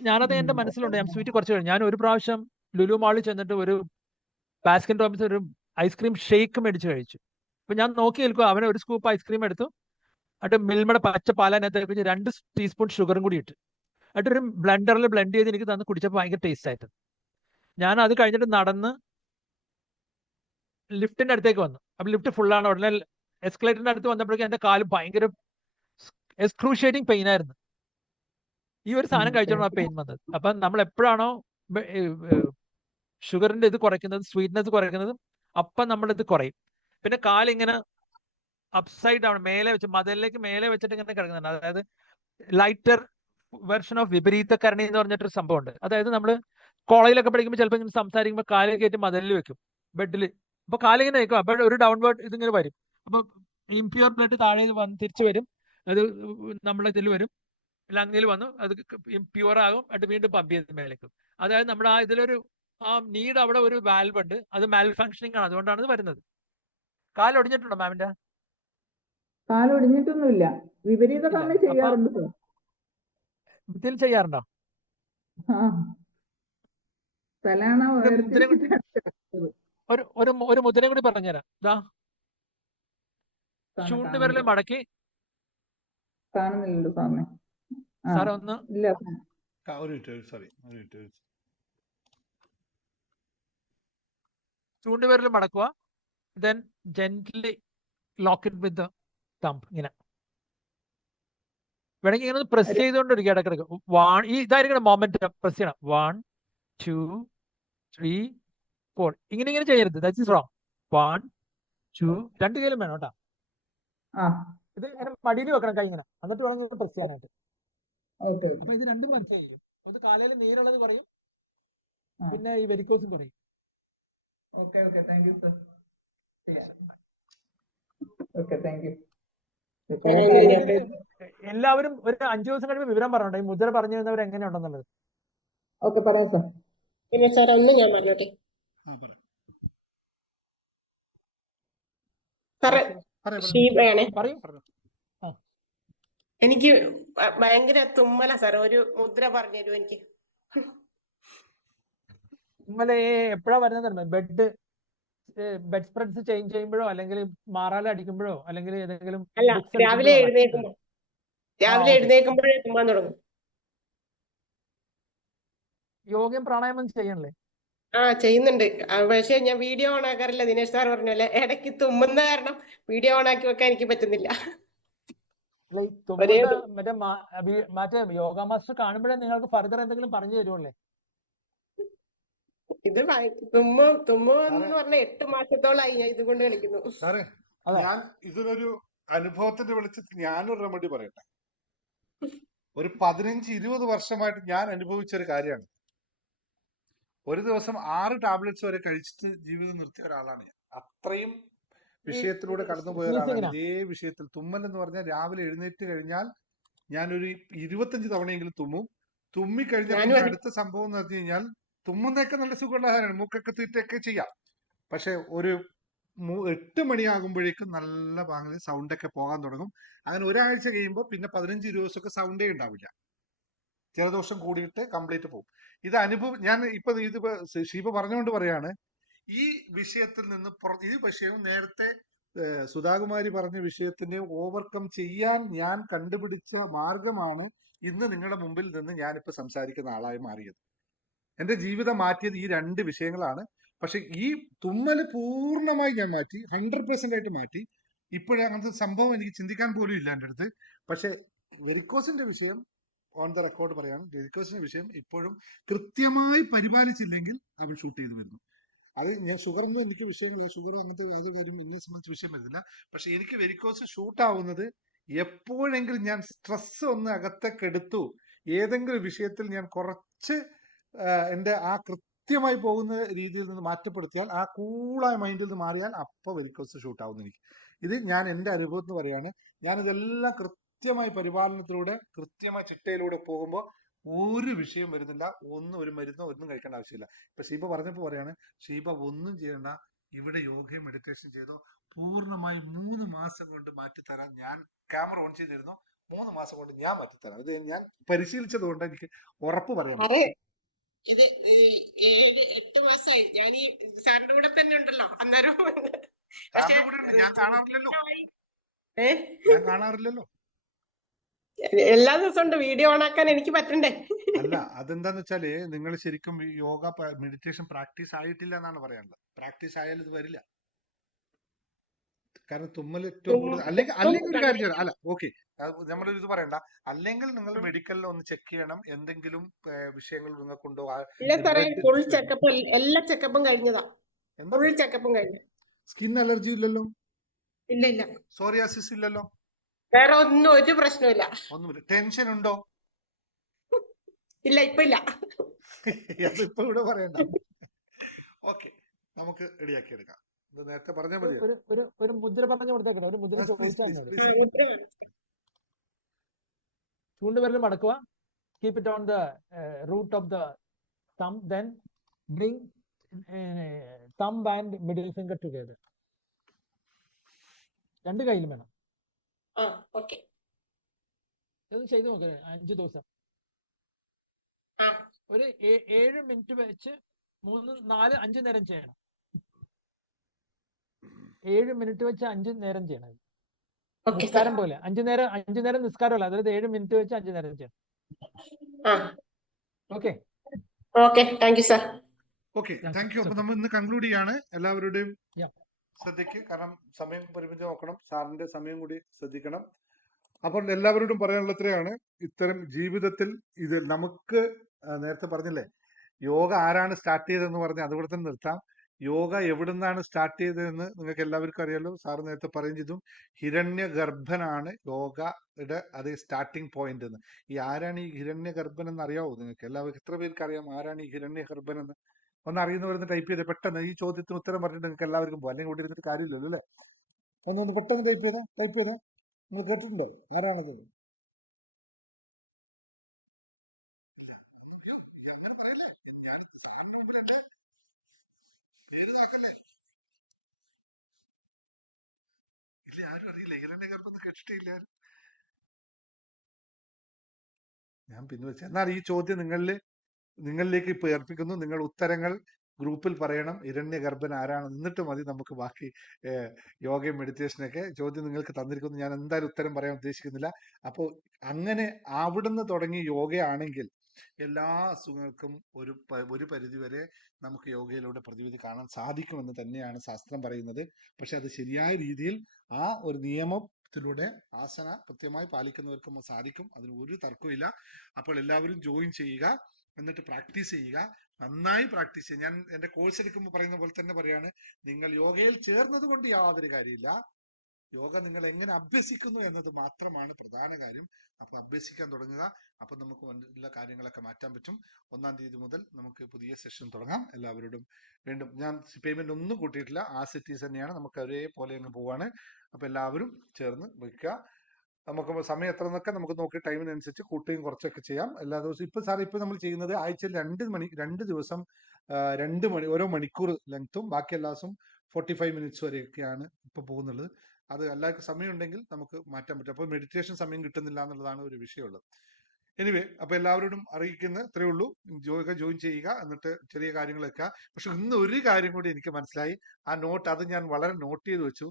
ഞാനത് എന്റെ മനസ്സിലുണ്ട്. ഞാൻ സ്വീറ്റ് കുറച്ച് കഴിഞ്ഞു. ഞാൻ ഒരു പ്രാവശ്യം ലുലു മാളിൽ ചെന്നിട്ട് ഒരു ബാസ്കിൻ റോബിൻസ് ഒരു ഐസ്ക്രീം ഷേക്ക് മേടിച്ച് കഴിച്ചു. അപ്പൊ ഞാൻ നോക്കി നിൽക്കുക, അവനെ ഒരു സ്കൂപ്പ് ഐസ്ക്രീം എടുത്തു, എന്നിട്ട് മിൽമയുടെ പച്ച പാലനകത്ത് വെച്ച് 2 ടീസ്പൂൺ ഷുഗറും കൂടി ഇട്ട്, എന്നിട്ട് ഒരു ബ്ലെൻഡറിൽ ബ്ലെൻഡ് ചെയ്ത് എനിക്ക് തന്ന് കുടിച്ചപ്പോൾ ഭയങ്കര ടേസ്റ്റ് ആയിട്ട്. ഞാൻ അത് കഴിഞ്ഞിട്ട് നടന്ന് ലിഫ്റ്റിന്റെ അടുത്തേക്ക് വന്നു. അപ്പൊ ലിഫ്റ്റ് ഫുള്ളാണ്. ഉടനെ എസ്കലേറ്ററിന്റെ അടുത്ത് വന്നപ്പോഴേക്കും എന്റെ കാല് ഭയങ്കര എക്സ്ക്രൂഷിയേറ്റിംഗ് പെയിൻ ആയിരുന്നു. ഈ ഒരു സാധനം കഴിച്ചോണ്ടാണ് ആ പെയിൻ വന്നത്. അപ്പൊ നമ്മൾ എപ്പോഴാണോ ഷുഗറിന്റെ ഇത് കുറയ്ക്കുന്നത്, സ്വീറ്റ്നെസ് കുറയ്ക്കുന്നതും, അപ്പം നമ്മളിത് കുറയും. പിന്നെ കാലിങ്ങനെ അപ്സൈഡ് ഡൗൺ, മേലെ വെച്ച് മതിലിലേക്ക് മേലെ വെച്ചിട്ട് ഇങ്ങനെ കിടക്കുന്നുണ്ട്. അതായത് ലൈറ്റർ വെർഷൻ ഓഫ് വിപരീത കരണി എന്ന് പറഞ്ഞിട്ടൊരു സംഭവം ഉണ്ട്. അതായത് നമ്മൾ കോളേജിലൊക്കെ പഠിക്കുമ്പോൾ ചിലപ്പോൾ ഇങ്ങനെ സംസാരിക്കുമ്പോൾ കാലിൽ കയറ്റി മതിലിൽ വെക്കും, ബെഡിൽ. അപ്പൊ കാലിങ്ങനെ വെക്കും, അപ്പോൾ ഒരു ഡൗൺവേർഡ് ഇതിങ്ങനെ വരും. അപ്പൊ ഇംപ്യൂർ ബ്ലഡ് താഴെ തിരിച്ചു വരും, അത് നമ്മളെ ഇതിൽ വരും, ലങ്ങിൽ വന്നു, അത് പ്യുവർ ആകും, എന്നിട്ട് വീണ്ടും പമ്പ് ചെയ്ത് മേലേക്കും. അതായത് നമ്മുടെ ഇതിലൊരു നീഡ് അവിടെ ഒരു വാൽവ് ഉണ്ട്, അത് മാൽ ഫങ്ഷനിങ് ആണ്, അതുകൊണ്ടാണ് ഇത് വരുന്നത്. കാലൊടിഞ്ഞിട്ടുണ്ടോ മാമിന്റെ? കാലൊടിഞ്ഞിട്ടൊന്നുമില്ല, വിപരീത കർമ്മ ചെയ്യാറുണ്ട്. ചെയ്യാറുണ്ടോ? ഒരു മുദ്രയും കൂടി പറഞ്ഞുതരാം. ചൂണ്ടുവിരൽ മടക്കി, കാണുന്നില്ലല്ലോ സാറിനെ. സാറേ ഒന്ന് ചൂണ്ടുവിരൽ മടക്കുക, then gently lock it with the thumb. ഇങ്ങനെ വേണമെങ്കിൽ ഇങ്ങനെ പ്രസ് ചെയ്തുകൊണ്ടിരിക്കുക ഇടക്കിടക്ക്. ഇതായിരിക്കണം മൊമെന്റ്, പ്രസ് ചെയ്യണം. 1 2 3 4 ഇങ്ങനെ ചെയ്യരുത്, ദാറ്റ് ഈസ് റോങ്. 1 2 2 കൈയിലും വേണം കേട്ടോ. ഇത് ഇങ്ങനെ മടിയിൽ വെക്കണം, കൈ ഇങ്ങനെ, എന്നിട്ട് വേണം പ്രസ് ചെയ്യാനായിട്ട്. അപ്പൊ ഇത് രണ്ടും മനസ്സിലായി. ഒന്ന് കാലയിൽ നീരുള്ളത് കുറയും, പിന്നെ ഈ വെരിക്കോസും കുറയും. Okay thank you sir. Okay thank U. എല്ലാവരും ഒരു 5 ദിവസം കഴിയുമ്പോൾ വിവരം പറഞ്ഞോട്ടെ, ഈ മുദ്ര പറഞ്ഞു തന്നവർ എങ്ങനെയുണ്ടെന്നുള്ളത്. ഓക്കെ, പറയാം സാർ. പിന്നെ സാർ ഒന്ന് ഞാൻ പറഞ്ഞോട്ടെ സാറേ, ഷീബയാണേ. പറയൂ. എനിക്ക് ഭയങ്കര തുമ്മല സാർ, ഒരു മുദ്ര പറഞ്ഞു തരുമോ എനിക്ക്? ഇന്നലെ എപ്പോഴാ വരുന്നത്? ബെഡ് സ്പ്രെഡ്സ് ചേഞ്ച് ചെയ്യുമ്പോഴോ, അല്ലെങ്കിൽ മാറാല അടിക്കുമ്പോഴോ, അല്ലെങ്കിൽ ഏതെങ്കിലും അല്ല, ബുക്സ് രാവിലെ എഴുന്നേൽക്കുമ്പോഴേ തുമ്മാൻ തുടങ്ങും. യോഗയും പ്രാണായാമം ചെയ്യണല്ലേ? ചെയ്യുന്നുണ്ട്. പക്ഷെ ഞാൻ വീഡിയോ ഓൺ ആക്കാറില്ല. ദിനേശ് സാർ പറഞ്ഞല്ലേ, ഇടയ്ക്ക് തുമ്മുന്ന കാരണം വീഡിയോ ഓൺ ആക്കി വെക്കാൻ എനിക്ക് പറ്റുന്നില്ല. അല്ല, ഈ തുമ്മുന്ന മറ്റേ യോഗ മാസ്റ്റർ കാണുമ്പോഴേ നിങ്ങൾക്ക് ഫർദർ എന്തെങ്കിലും പറഞ്ഞു തരുമല്ലേ? ഇത് തുമ്മെന്ന് പറഞ്ഞ 8 മാസത്തോളായി ഞാൻ ഇതുകൊണ്ട് കളിക്കുന്നു. സാറേ, ഞാൻ ഇതിനൊരു അനുഭവത്തിന്റെ വെളിച്ചത്തിൽ ഞാനൊരു റെമഡി പറയട്ടെ. ഒരു 15-20 വർഷമായിട്ട് ഞാൻ അനുഭവിച്ച ഒരു കാര്യമാണ്. ഒരു ദിവസം 6 ടാബ്ലറ്റ്സ് വരെ കഴിച്ചിട്ട് ജീവിതം നിർത്തിയ ഒരാളാണ് ഞാൻ. അത്രയും വിഷയത്തിലൂടെ കടന്നുപോയ ഒരാളാണ്. ഇതേ വിഷയത്തിൽ തുമ്മൽ എന്ന് പറഞ്ഞാൽ രാവിലെ എഴുന്നേറ്റ് കഴിഞ്ഞാൽ ഞാനൊരു 25 തവണയെങ്കിലും തുമ്മും. തുമ്മിക്കഴിഞ്ഞാൽ അടുത്ത സംഭവം എന്ന് പറഞ്ഞു കഴിഞ്ഞാൽ, തുമ്മുന്നതൊക്കെ നല്ല സുഖമുള്ള കാര്യമാണ്, മൂക്കൊക്കെ തീറ്റയൊക്കെ ചെയ്യാം. പക്ഷെ ഒരു 8 മണിയാകുമ്പോഴേക്കും നല്ല പാങ്ങിൽ സൗണ്ടൊക്കെ പോകാൻ തുടങ്ങും. അങ്ങനെ ഒരാഴ്ച കഴിയുമ്പോൾ പിന്നെ 15-20 ദിവസമൊക്കെ സൗണ്ടേ ഉണ്ടാവില്ല. ജലദോഷം കൂടിയിട്ട് കംപ്ലീറ്റ് പോകും. ഇത് അനുഭവം ഞാൻ ഇപ്പൊ ഇതിപ്പോ ഷീബ പറഞ്ഞുകൊണ്ട് പറയാണ്. ഈ വിഷയത്തിൽ നിന്ന് ഈ വിഷയവും നേരത്തെ സുധാകുമാരി പറഞ്ഞ വിഷയത്തിനെ ഓവർകം ചെയ്യാൻ ഞാൻ കണ്ടുപിടിച്ച മാർഗമാണ് ഇന്ന് നിങ്ങളുടെ മുമ്പിൽ നിന്ന് ഞാനിപ്പോ സംസാരിക്കുന്ന ആളായി മാറിയത്. എന്റെ ജീവിതം മാറ്റിയത് ഈ 2 വിഷയങ്ങളാണ്. പക്ഷെ ഈ തുമ്മല് പൂർണ്ണമായി ഞാൻ മാറ്റി, 100% ആയിട്ട് മാറ്റി. ഇപ്പോഴേ അങ്ങനത്തെ സംഭവം എനിക്ക് ചിന്തിക്കാൻ പോലും ഇല്ല എൻ്റെ അടുത്ത്. പക്ഷെ വെരിക്കോസിന്റെ വിഷയം ഓൺ ദ റെക്കോർഡ് പറയാണ്, വെരിക്കോസിന്റെ വിഷയം ഇപ്പോഴും കൃത്യമായി പരിപാലിച്ചില്ലെങ്കിൽ അവൻ ഷൂട്ട് ചെയ്ത് വരുന്നു. അത് ഞാൻ ഷുഗറൊന്നും എനിക്ക് വിഷയങ്ങളില്ല, ഷുഗറോ അങ്ങനത്തെ യാതൊരു കാര്യം എന്നെ സംബന്ധിച്ച് വിഷയം വരുന്നില്ല. പക്ഷെ എനിക്ക് വെരിക്കോസ് ഷൂട്ട് ആവുന്നത് എപ്പോഴെങ്കിലും ഞാൻ സ്ട്രെസ് ഒന്ന് അകത്തേക്ക് എടുത്തു, ഏതെങ്കിലും വിഷയത്തിൽ ഞാൻ കുറച്ച് എൻ്റെ ആ കൃത്യമായി പോകുന്ന രീതിയിൽ നിന്ന് മാറ്റപ്പെടുത്തിയാൽ, ആ കൂളായ മൈൻഡിൽ നിന്ന് മാറിയാൽ അപ്പോൾ വെരിക്കോസ് ഷൂട്ട് ആവുന്നു എനിക്ക്. ഇത് ഞാൻ എൻ്റെ അനുഭവത്തിൽ നിന്ന് പറയാണ്. ഞാനിതെല്ലാം കൃത്യമായി പരിപാലനത്തിലൂടെ, കൃത്യമായി ചിട്ടയിലൂടെ പോകുമ്പോൾ ഒരു വിഷയം വരുന്നില്ല. ഒരു മരുന്നോ ഒന്നും കഴിക്കേണ്ട ആവശ്യമില്ല. ഇപ്പൊ ഷീബ പറഞ്ഞപ്പോൾ പറയാണ്, ഷീബ ഒന്നും ചെയ്യണ്ട, ഇവിടെ യോഗയും മെഡിറ്റേഷൻ ചെയ്തോ, പൂർണ്ണമായി 3 മാസം കൊണ്ട് മാറ്റിത്തരാൻ ഞാൻ ക്യാമറ ഓൺ ചെയ്തിരുന്നു. 3 മാസം കൊണ്ട് ഞാൻ മാറ്റിത്തരാം. ഇത് ഞാൻ പരിശീലിച്ചത് കൊണ്ട് എനിക്ക് ഉറപ്പ് പറയാൻ പറ്റും. ഇത് 7-8 മാസമായി ഞാൻ ഈ സാറിന്റെ കൂടെ തന്നെ ഉണ്ടല്ലോ അന്നേരം. ഞാൻ കാണാറില്ലല്ലോ. എല്ലാ ദിവസവും ഉണ്ട്. വീഡിയോ ഓൺ ആക്കാൻ എനിക്ക് പറ്റണ്ടേ? അല്ല, അതെന്താന്ന് വെച്ചാല് നിങ്ങൾ ശരിക്കും യോഗ മെഡിറ്റേഷൻ പ്രാക്ടീസ് ആയിട്ടില്ല എന്നാണ് പറയാനുള്ളത്. പ്രാക്ടീസ് ആയാലും ഇത് വരില്ല. കാരണം തുമ്മൽ ഏറ്റവും കൂടുതൽ അല്ലെങ്കിൽ ഒരു കാര്യം അല്ല, ഓക്കെ, നമ്മളൊരു ഇത് പറയണ്ട. അല്ലെങ്കിൽ നിങ്ങൾ മെഡിക്കലിൽ ഒന്ന് ചെക്ക് ചെയ്യണം, എന്തെങ്കിലും വിഷയങ്ങൾ നിങ്ങൾക്കുണ്ടോ. ഫുൾ ചെക്കപ്പ്, എല്ലാ ചെക്കപ്പും കഴിഞ്ഞതാ. ഫുൾ ചെക്കപ്പും കഴിഞ്ഞു. സ്കിൻ അലർജി ഇല്ലല്ലോ? ഇല്ല. സോറിയാസിസ് ഇല്ലല്ലോ? വേറെ ഒന്നും ഒരു പ്രശ്നമില്ല. ഒന്നുമില്ല. ടെൻഷൻ ഉണ്ടോ? ഇല്ല, ഇപ്പൊ ഇല്ല. അതിപ്പോ ഇവിടെ പറയണ്ട. ഓക്കെ, നമുക്ക് റെഡിയാക്കി എടുക്കാം. നേരത്തെ പറഞ്ഞാൽ മതി. ഒരു മുദ്ര പറഞ്ഞു കൊടുത്തേക്കണം. ഒരു മുദ്ര ചൂണ്ടുവിരൽ മടക്കുക. Keep it on the root of the thumb, then bring thumb and middle finger together. 2 കൈയിലും വേണം. ഇത് ചെയ്ത് നോക്കുക 5 ദിവസം. ഒരു 7 മിനിറ്റ് വെച്ച് 3, 4, 5 നേരം ചെയ്യണം. 7 മിനിറ്റ് വെച്ച് 5 നേരം ചെയ്യണം. നിസ്കാരം പോലെ 5 നേരം നിസ്കാരമല്ല, അതായത് 7 മിനിറ്റ് വെച്ച് 5 നേരം ചെയ്യണം. Okay, thank you sir. Okay, thank U. അപ്പൊ നമ്മൾ ഇന്ന് കൺക്ലൂഡ് ചെയ്യാണ്. എല്ലാവരുടെയും ശ്രദ്ധയ്ക്ക്, കാരണം സമയം പരിമിതി നോക്കണം, സാറിന്റെ സമയം കൂടി ശ്രദ്ധിക്കണം. അപ്പോൾ എല്ലാവരോടും പറയാനുള്ള ഇത്രയാണ്. ഇത്തരം ജീവിതത്തിൽ ഇത് നമുക്ക് നേരത്തെ പറഞ്ഞില്ലേ, യോഗ ആരാണ് സ്റ്റാർട്ട് ചെയ്തതെന്ന് പറഞ്ഞ് അതുകൂടെ തന്നെ നിർത്താം. യോഗ എവിടുന്നാണ് സ്റ്റാർട്ട് ചെയ്തതെന്ന് നിങ്ങൾക്ക് എല്ലാവർക്കും അറിയാലോ. സാറ് നേരത്തെ പറയും ചെയ്തു, ഹിരണ്യഗർഭനാണ് യോഗയുടെ അത് സ്റ്റാർട്ടിങ് പോയിന്റ് എന്ന്. ഈ ആരാണ് ഈ ഹിരണ്യഗർഭൻ എന്ന് അറിയാവോ നിങ്ങൾക്ക് എല്ലാവർക്കും? എത്ര പേർക്ക് അറിയാം ആരാണ് ഈ ഹിരണ്യഗർഭൻ എന്ന്? ഒന്ന് അറിയുന്നവരെന്ന് ടൈപ്പ് ചെയ്ത് പെട്ടെന്ന് ഈ ചോദ്യത്തിന് ഉത്തരം പറഞ്ഞിട്ട് നിങ്ങൾക്ക് എല്ലാവർക്കും പോകും. അല്ലെങ്കിൽ കൂട്ടിയിരുന്നിട്ട് കാര്യമില്ലല്ലോ അല്ലേ? ഒന്ന് പെട്ടെന്ന് ടൈപ്പ് ചെയ്തേ. നിങ്ങൾ കേട്ടിട്ടുണ്ടോ? ആരാണത്? അയ്യോ, അങ്ങനെ പറയല്ലേ. ഞാൻ സാറിന് മുമ്പിൽ എന്റെ പേര് താക്കല്ലേ. ഇല്ല, ആരും അറിയില്ല. ഹിരണ്യ ഗർഭം കേട്ടിട്ടേ ഇല്ല ആരും. ഞാൻ പിൻവലിച്ച. എന്നാൽ ഈ ചോദ്യം നിങ്ങളിലേക്ക് ഇപ്പൊ ഏർപ്പിക്കുന്നു. നിങ്ങൾ ഉത്തരങ്ങൾ ഗ്രൂപ്പിൽ പറയണം. ഹിരണ്യഗർഭൻ ആരാണ്, എന്നിട്ട് മതി നമുക്ക് ബാക്കി യോഗയും മെഡിറ്റേഷനൊക്കെ. ചോദ്യം നിങ്ങൾക്ക് തന്നിരിക്കുന്നു. ഞാൻ എന്തായാലും ഉത്തരം പറയാൻ ഉദ്ദേശിക്കുന്നില്ല. അപ്പോൾ അങ്ങനെ അവിടുന്ന് തുടങ്ങി യോഗയാണെങ്കിൽ എല്ലാ അസുഖങ്ങൾക്കും ഒരു പരിധിവരെ നമുക്ക് യോഗയിലൂടെ പ്രതിവിധി കാണാൻ സാധിക്കുമെന്ന് തന്നെയാണ് ശാസ്ത്രം പറയുന്നത്. പക്ഷെ അത് ശരിയായ രീതിയിൽ ആ ഒരു നിയമത്തിലൂടെ ആസന കൃത്യമായി പാലിക്കുന്നവർക്കും സാധിക്കും. അതിന് ഒരു തർക്കമില്ല. അപ്പോൾ എല്ലാവരും ജോയിൻ ചെയ്യുക, എന്നിട്ട് പ്രാക്ടീസ് ചെയ്യുക, നന്നായി പ്രാക്ടീസ് ചെയ്യുക. ഞാൻ എന്റെ കോഴ്സ് എടുക്കുമ്പോൾ പറയുന്ന പോലെ തന്നെ പറയാണ്, നിങ്ങൾ യോഗയിൽ ചേർന്നത് കൊണ്ട് യാതൊരു കാര്യമില്ല. യോഗ നിങ്ങൾ എങ്ങനെ അഭ്യസിക്കുന്നു എന്നത് മാത്രമാണ് പ്രധാന കാര്യം. അപ്പൊ അഭ്യസിക്കാൻ തുടങ്ങുക. അപ്പൊ നമുക്ക് എല്ലാ കാര്യങ്ങളൊക്കെ മാറ്റാൻ പറ്റും. 1-ാം തീയതി മുതൽ നമുക്ക് പുതിയ സെഷൻ തുടങ്ങാം. എല്ലാവരോടും വീണ്ടും ഞാൻ പേയ്മെന്റ് ഒന്നും കൂട്ടിയിട്ടില്ല. ആ സിറ്റീസ് തന്നെയാണ്, നമുക്ക് ഒരേപോലെ അങ്ങ് പോവാണ്. അപ്പൊ എല്ലാവരും ചേർന്ന് വയ്ക്കുക. നമുക്ക് സമയം എത്ര എന്നൊക്കെ നമുക്ക് നോക്കി ടൈമിനനുസരിച്ച് കൂട്ടുകയും കുറച്ചൊക്കെ ചെയ്യാം. എല്ലാ ദിവസവും ഇപ്പൊ നമ്മൾ ചെയ്യുന്നത് ആഴ്ചയിൽ 2 ദിവസം 2 മണി ഓരോ മണിക്കൂർ ലെങ്ത്തും, ബാക്കി എല്ലാ ദിവസവും 45 മിനിറ്റ്സ് വരെയൊക്കെയാണ് ഇപ്പൊ പോകുന്നുള്ളത്. അത് എല്ലാവർക്കും സമയം ഉണ്ടെങ്കിൽ നമുക്ക് മാറ്റാൻ പറ്റും. അപ്പോൾ മെഡിറ്റേഷൻ സമയം കിട്ടുന്നില്ല എന്നുള്ളതാണ് ഒരു വിഷയമുള്ളത്. എനിവേ, അപ്പൊ എല്ലാവരോടും അറിയിക്കുന്ന ഇത്രയേ ഉള്ളൂ. ജോയിൻ ചെയ്യുക, എന്നിട്ട് ചെറിയ കാര്യങ്ങളൊക്കെ. പക്ഷെ ഇന്ന് ഒരു കാര്യം കൂടി എനിക്ക് മനസ്സിലായി. ആ നോട്ട് അത് ഞാൻ വളരെ നോട്ട് ചെയ്ത് വെച്ചു.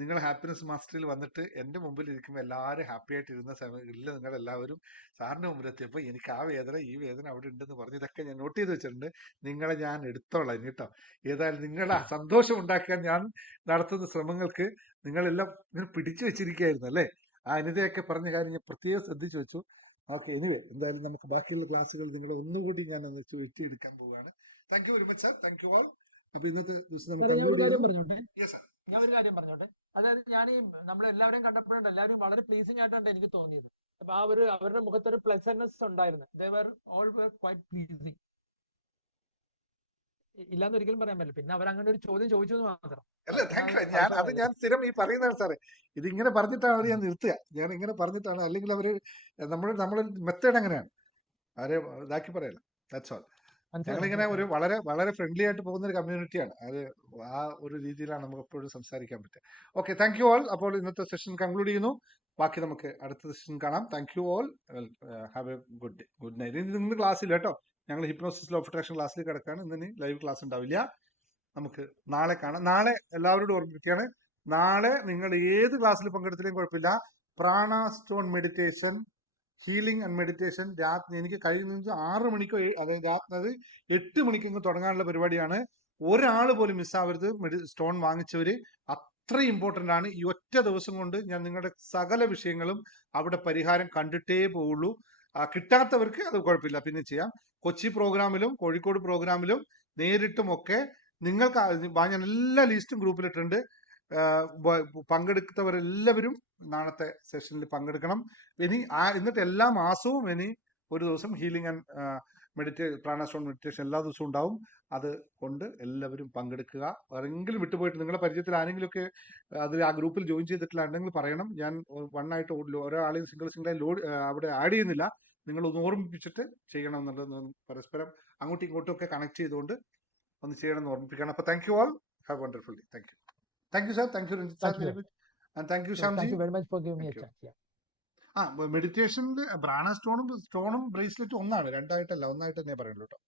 നിങ്ങൾ ഹാപ്പിനെസ് മാസ്റ്ററിൽ വന്നിട്ട് എന്റെ മുമ്പിൽ ഇരിക്കുമ്പോൾ എല്ലാവരും ഹാപ്പി ആയിട്ട് ഇരുന്ന സമയങ്ങളിൽ നിങ്ങൾ എല്ലാവരും സാറിന്റെ മുമ്പിൽ എത്തിയപ്പോൾ എനിക്ക് ആ വേദന ഈ വേദന അവിടെ ഉണ്ടെന്ന് പറഞ്ഞ് ഇതൊക്കെ ഞാൻ നോട്ട് ചെയ്ത് വെച്ചിട്ടുണ്ട്. നിങ്ങളെ ഞാൻ എടുത്തോളാം കേട്ടോ. ഏതായാലും നിങ്ങളെ സന്തോഷം ഉണ്ടാക്കാൻ ഞാൻ നടത്തുന്ന ശ്രമങ്ങൾക്ക് നിങ്ങളെല്ലാം ഇങ്ങനെ പിടിച്ചു വെച്ചിരിക്കുകയായിരുന്നു അല്ലേ. ആ അനിതയൊക്കെ പറഞ്ഞ കാര്യം ഞാൻ പ്രത്യേകം ശ്രദ്ധിച്ചു വെച്ചു. ഓക്കെ, എനിവേ, എന്തായാലും നമുക്ക് ബാക്കിയുള്ള ക്ലാസ്സുകൾ നിങ്ങളെ ഒന്നുകൂടി ഞാൻ വെച്ചെടുക്കാൻ പോവുകയാണ്. Thank you very much sir. Thank you all. അപ്പൊ ഇന്നത്തെ ദിവസം നമുക്ക് ഞാൻ ഒരു കൺക്ലൂഡ് കാര്യം ചെയ്തു. പറഞ്ഞോട്ടെ യെസ് സാർ. ഞാൻ ഒരു കാര്യം പറഞ്ഞോട്ടെ അതായത് ഞാൻ ഈ നമ്മളെല്ലാവരും കണ്ടപ്പോഴുണ്ട് എല്ലാവരും വളരെ പ്ലീസിംഗ് ആയിട്ടാണ് എനിക്ക് തോന്നിയത്. അപ്പൊ ആ ഒരു അവരുടെ മുഖത്തൊരു പ്ലസന്റ്നെസ് ഉണ്ടായിരുന്നു. They were all were quite pleasing. ഇല്ലാന്ന് ഒരിക്കലും പറയാൻ പറ്റില്ല. പിന്നെ അവർ അങ്ങനെ ഒരു ചോദ്യം ചോദിച്ചു എന്ന് മാത്രം. അല്ല, താങ്ക് യു. ഞാൻ സ്ഥിരം ഈ പറയുന്നതാണ് സാറേ. ഇത് ഇങ്ങനെ പറഞ്ഞിട്ടാണ് അവർ ഞാൻ നിർത്തുക. ഞാൻ ഇങ്ങനെ പറഞ്ഞിട്ടാണ്, അല്ലെങ്കിൽ അവര് നമ്മളെ മെത്തേഡ് അങ്ങനെയാണ്. അവരെ ഇതാക്കി പറയല്ല. That's all. ഞങ്ങളിങ്ങനെ ഒരു വളരെ വളരെ ഫ്രണ്ട്ലി ആയിട്ട് പോകുന്ന ഒരു കമ്മ്യൂണിറ്റിയാണ്. അത് ആ ഒരു രീതിയിലാണ് നമുക്ക് എപ്പോഴും സംസാരിക്കാൻ പറ്റുക. Okay, thank you all. അപ്പോൾ ഇന്നത്തെ സെഷൻ കൺക്ലൂഡ് ചെയ്യുന്നു. ബാക്കി നമുക്ക് അടുത്ത സെഷൻ കാണാം. Thank you all. Have A good day, good night. ഇന്ന് ക്ലാസ് ഇല്ല കേട്ടോ. ഞങ്ങൾ ഹിപ്നോസിസ് ലോ ഓഫ് അട്രാക്ഷൻ ക്ലാസ്സിൽ കിടക്കുകയാണ്. ഇന്ന് ലൈവ് ക്ലാസ് ഉണ്ടാവില്ല. നമുക്ക് നാളെ കാണാം. നാളെ എല്ലാവരോടും ഓർമ്മിപ്പിക്കുകയാണ്, നാളെ നിങ്ങൾ ഏത് ക്ലാസ്സിൽ പങ്കെടുത്തില്ലെങ്കിലും കുഴപ്പമില്ല. Prana stone meditation, healing and meditation എനിക്ക് കഴിയുന്ന 6 മണിക്കോ അതായത് രാത്രി 8 മണിക്കൊക്കെ തുടങ്ങാനുള്ള പരിപാടിയാണ്. ഒരാൾ പോലും മിസ്സാവരുത്. സ്റ്റോൺ വാങ്ങിച്ചവര് അത്രയും ഇമ്പോർട്ടന്റ് ആണ്. ഈ ഒറ്റ ദിവസം കൊണ്ട് ഞാൻ നിങ്ങളുടെ സകല വിഷയങ്ങളും അവിടെ പരിഹാരം കണ്ടിട്ടേ പോവുള്ളൂ. കിട്ടാത്തവർക്ക് അത് കുഴപ്പമില്ല, പിന്നെ ചെയ്യാം. കൊച്ചി പ്രോഗ്രാമിലും കോഴിക്കോട് പ്രോഗ്രാമിലും നേരിട്ടും ഒക്കെ നിങ്ങൾക്ക് ഞാൻ എല്ലാ ലിസ്റ്റും ഗ്രൂപ്പിലിട്ടുണ്ട്. പങ്കെടുത്തവരെല്ലാവരും നാളത്തെ സെഷനിൽ പങ്കെടുക്കണം. എന്നിട്ട് എല്ലാ മാസവും ഒരു ദിവസം ഹീലിംഗ് ആൻഡ് പ്രാണാസ്റ്റോൺ മെഡിറ്റേഷൻ എല്ലാ ദിവസവും ഉണ്ടാവും. അത് കൊണ്ട് എല്ലാവരും പങ്കെടുക്കുക. ആരെങ്കിലും വിട്ടുപോയിട്ട് നിങ്ങളുടെ പരിചയത്തിൽ ആരെങ്കിലുമൊക്കെ അതിൽ ആ ഗ്രൂപ്പിൽ ജോയിൻ ചെയ്തിട്ടില്ല ഉണ്ടെങ്കിൽ പറയണം. ഞാൻ വണ്ണായിട്ട് ഒരാളെയും സിംഗിളായി അവിടെ ആഡ് ചെയ്യുന്നില്ല. നിങ്ങളൊന്ന് ഓർമ്മിപ്പിച്ചിട്ട് ചെയ്യണം എന്നുള്ളത് പരസ്പരം അങ്ങോട്ടും ഇങ്ങോട്ടും ഒക്കെ കണക്ട് ചെയ്തുകൊണ്ട് ഒന്ന് ചെയ്യണമെന്ന് ഓർമ്മിപ്പിക്കണം. അപ്പൊ thank you all. Have wonderful day. Thank you. Thank you sir. Thank you Ranjith sir, very much. And thank you Shyamji. മെഡിറ്റേഷനിൽ ബ്രാണ സ്റ്റോണും ബ്രേസ്ലെറ്റും ഒന്നാണ്, രണ്ടായിട്ടല്ല, ഒന്നായിട്ട് തന്നെ പറയുള്ളൂ കേട്ടോ.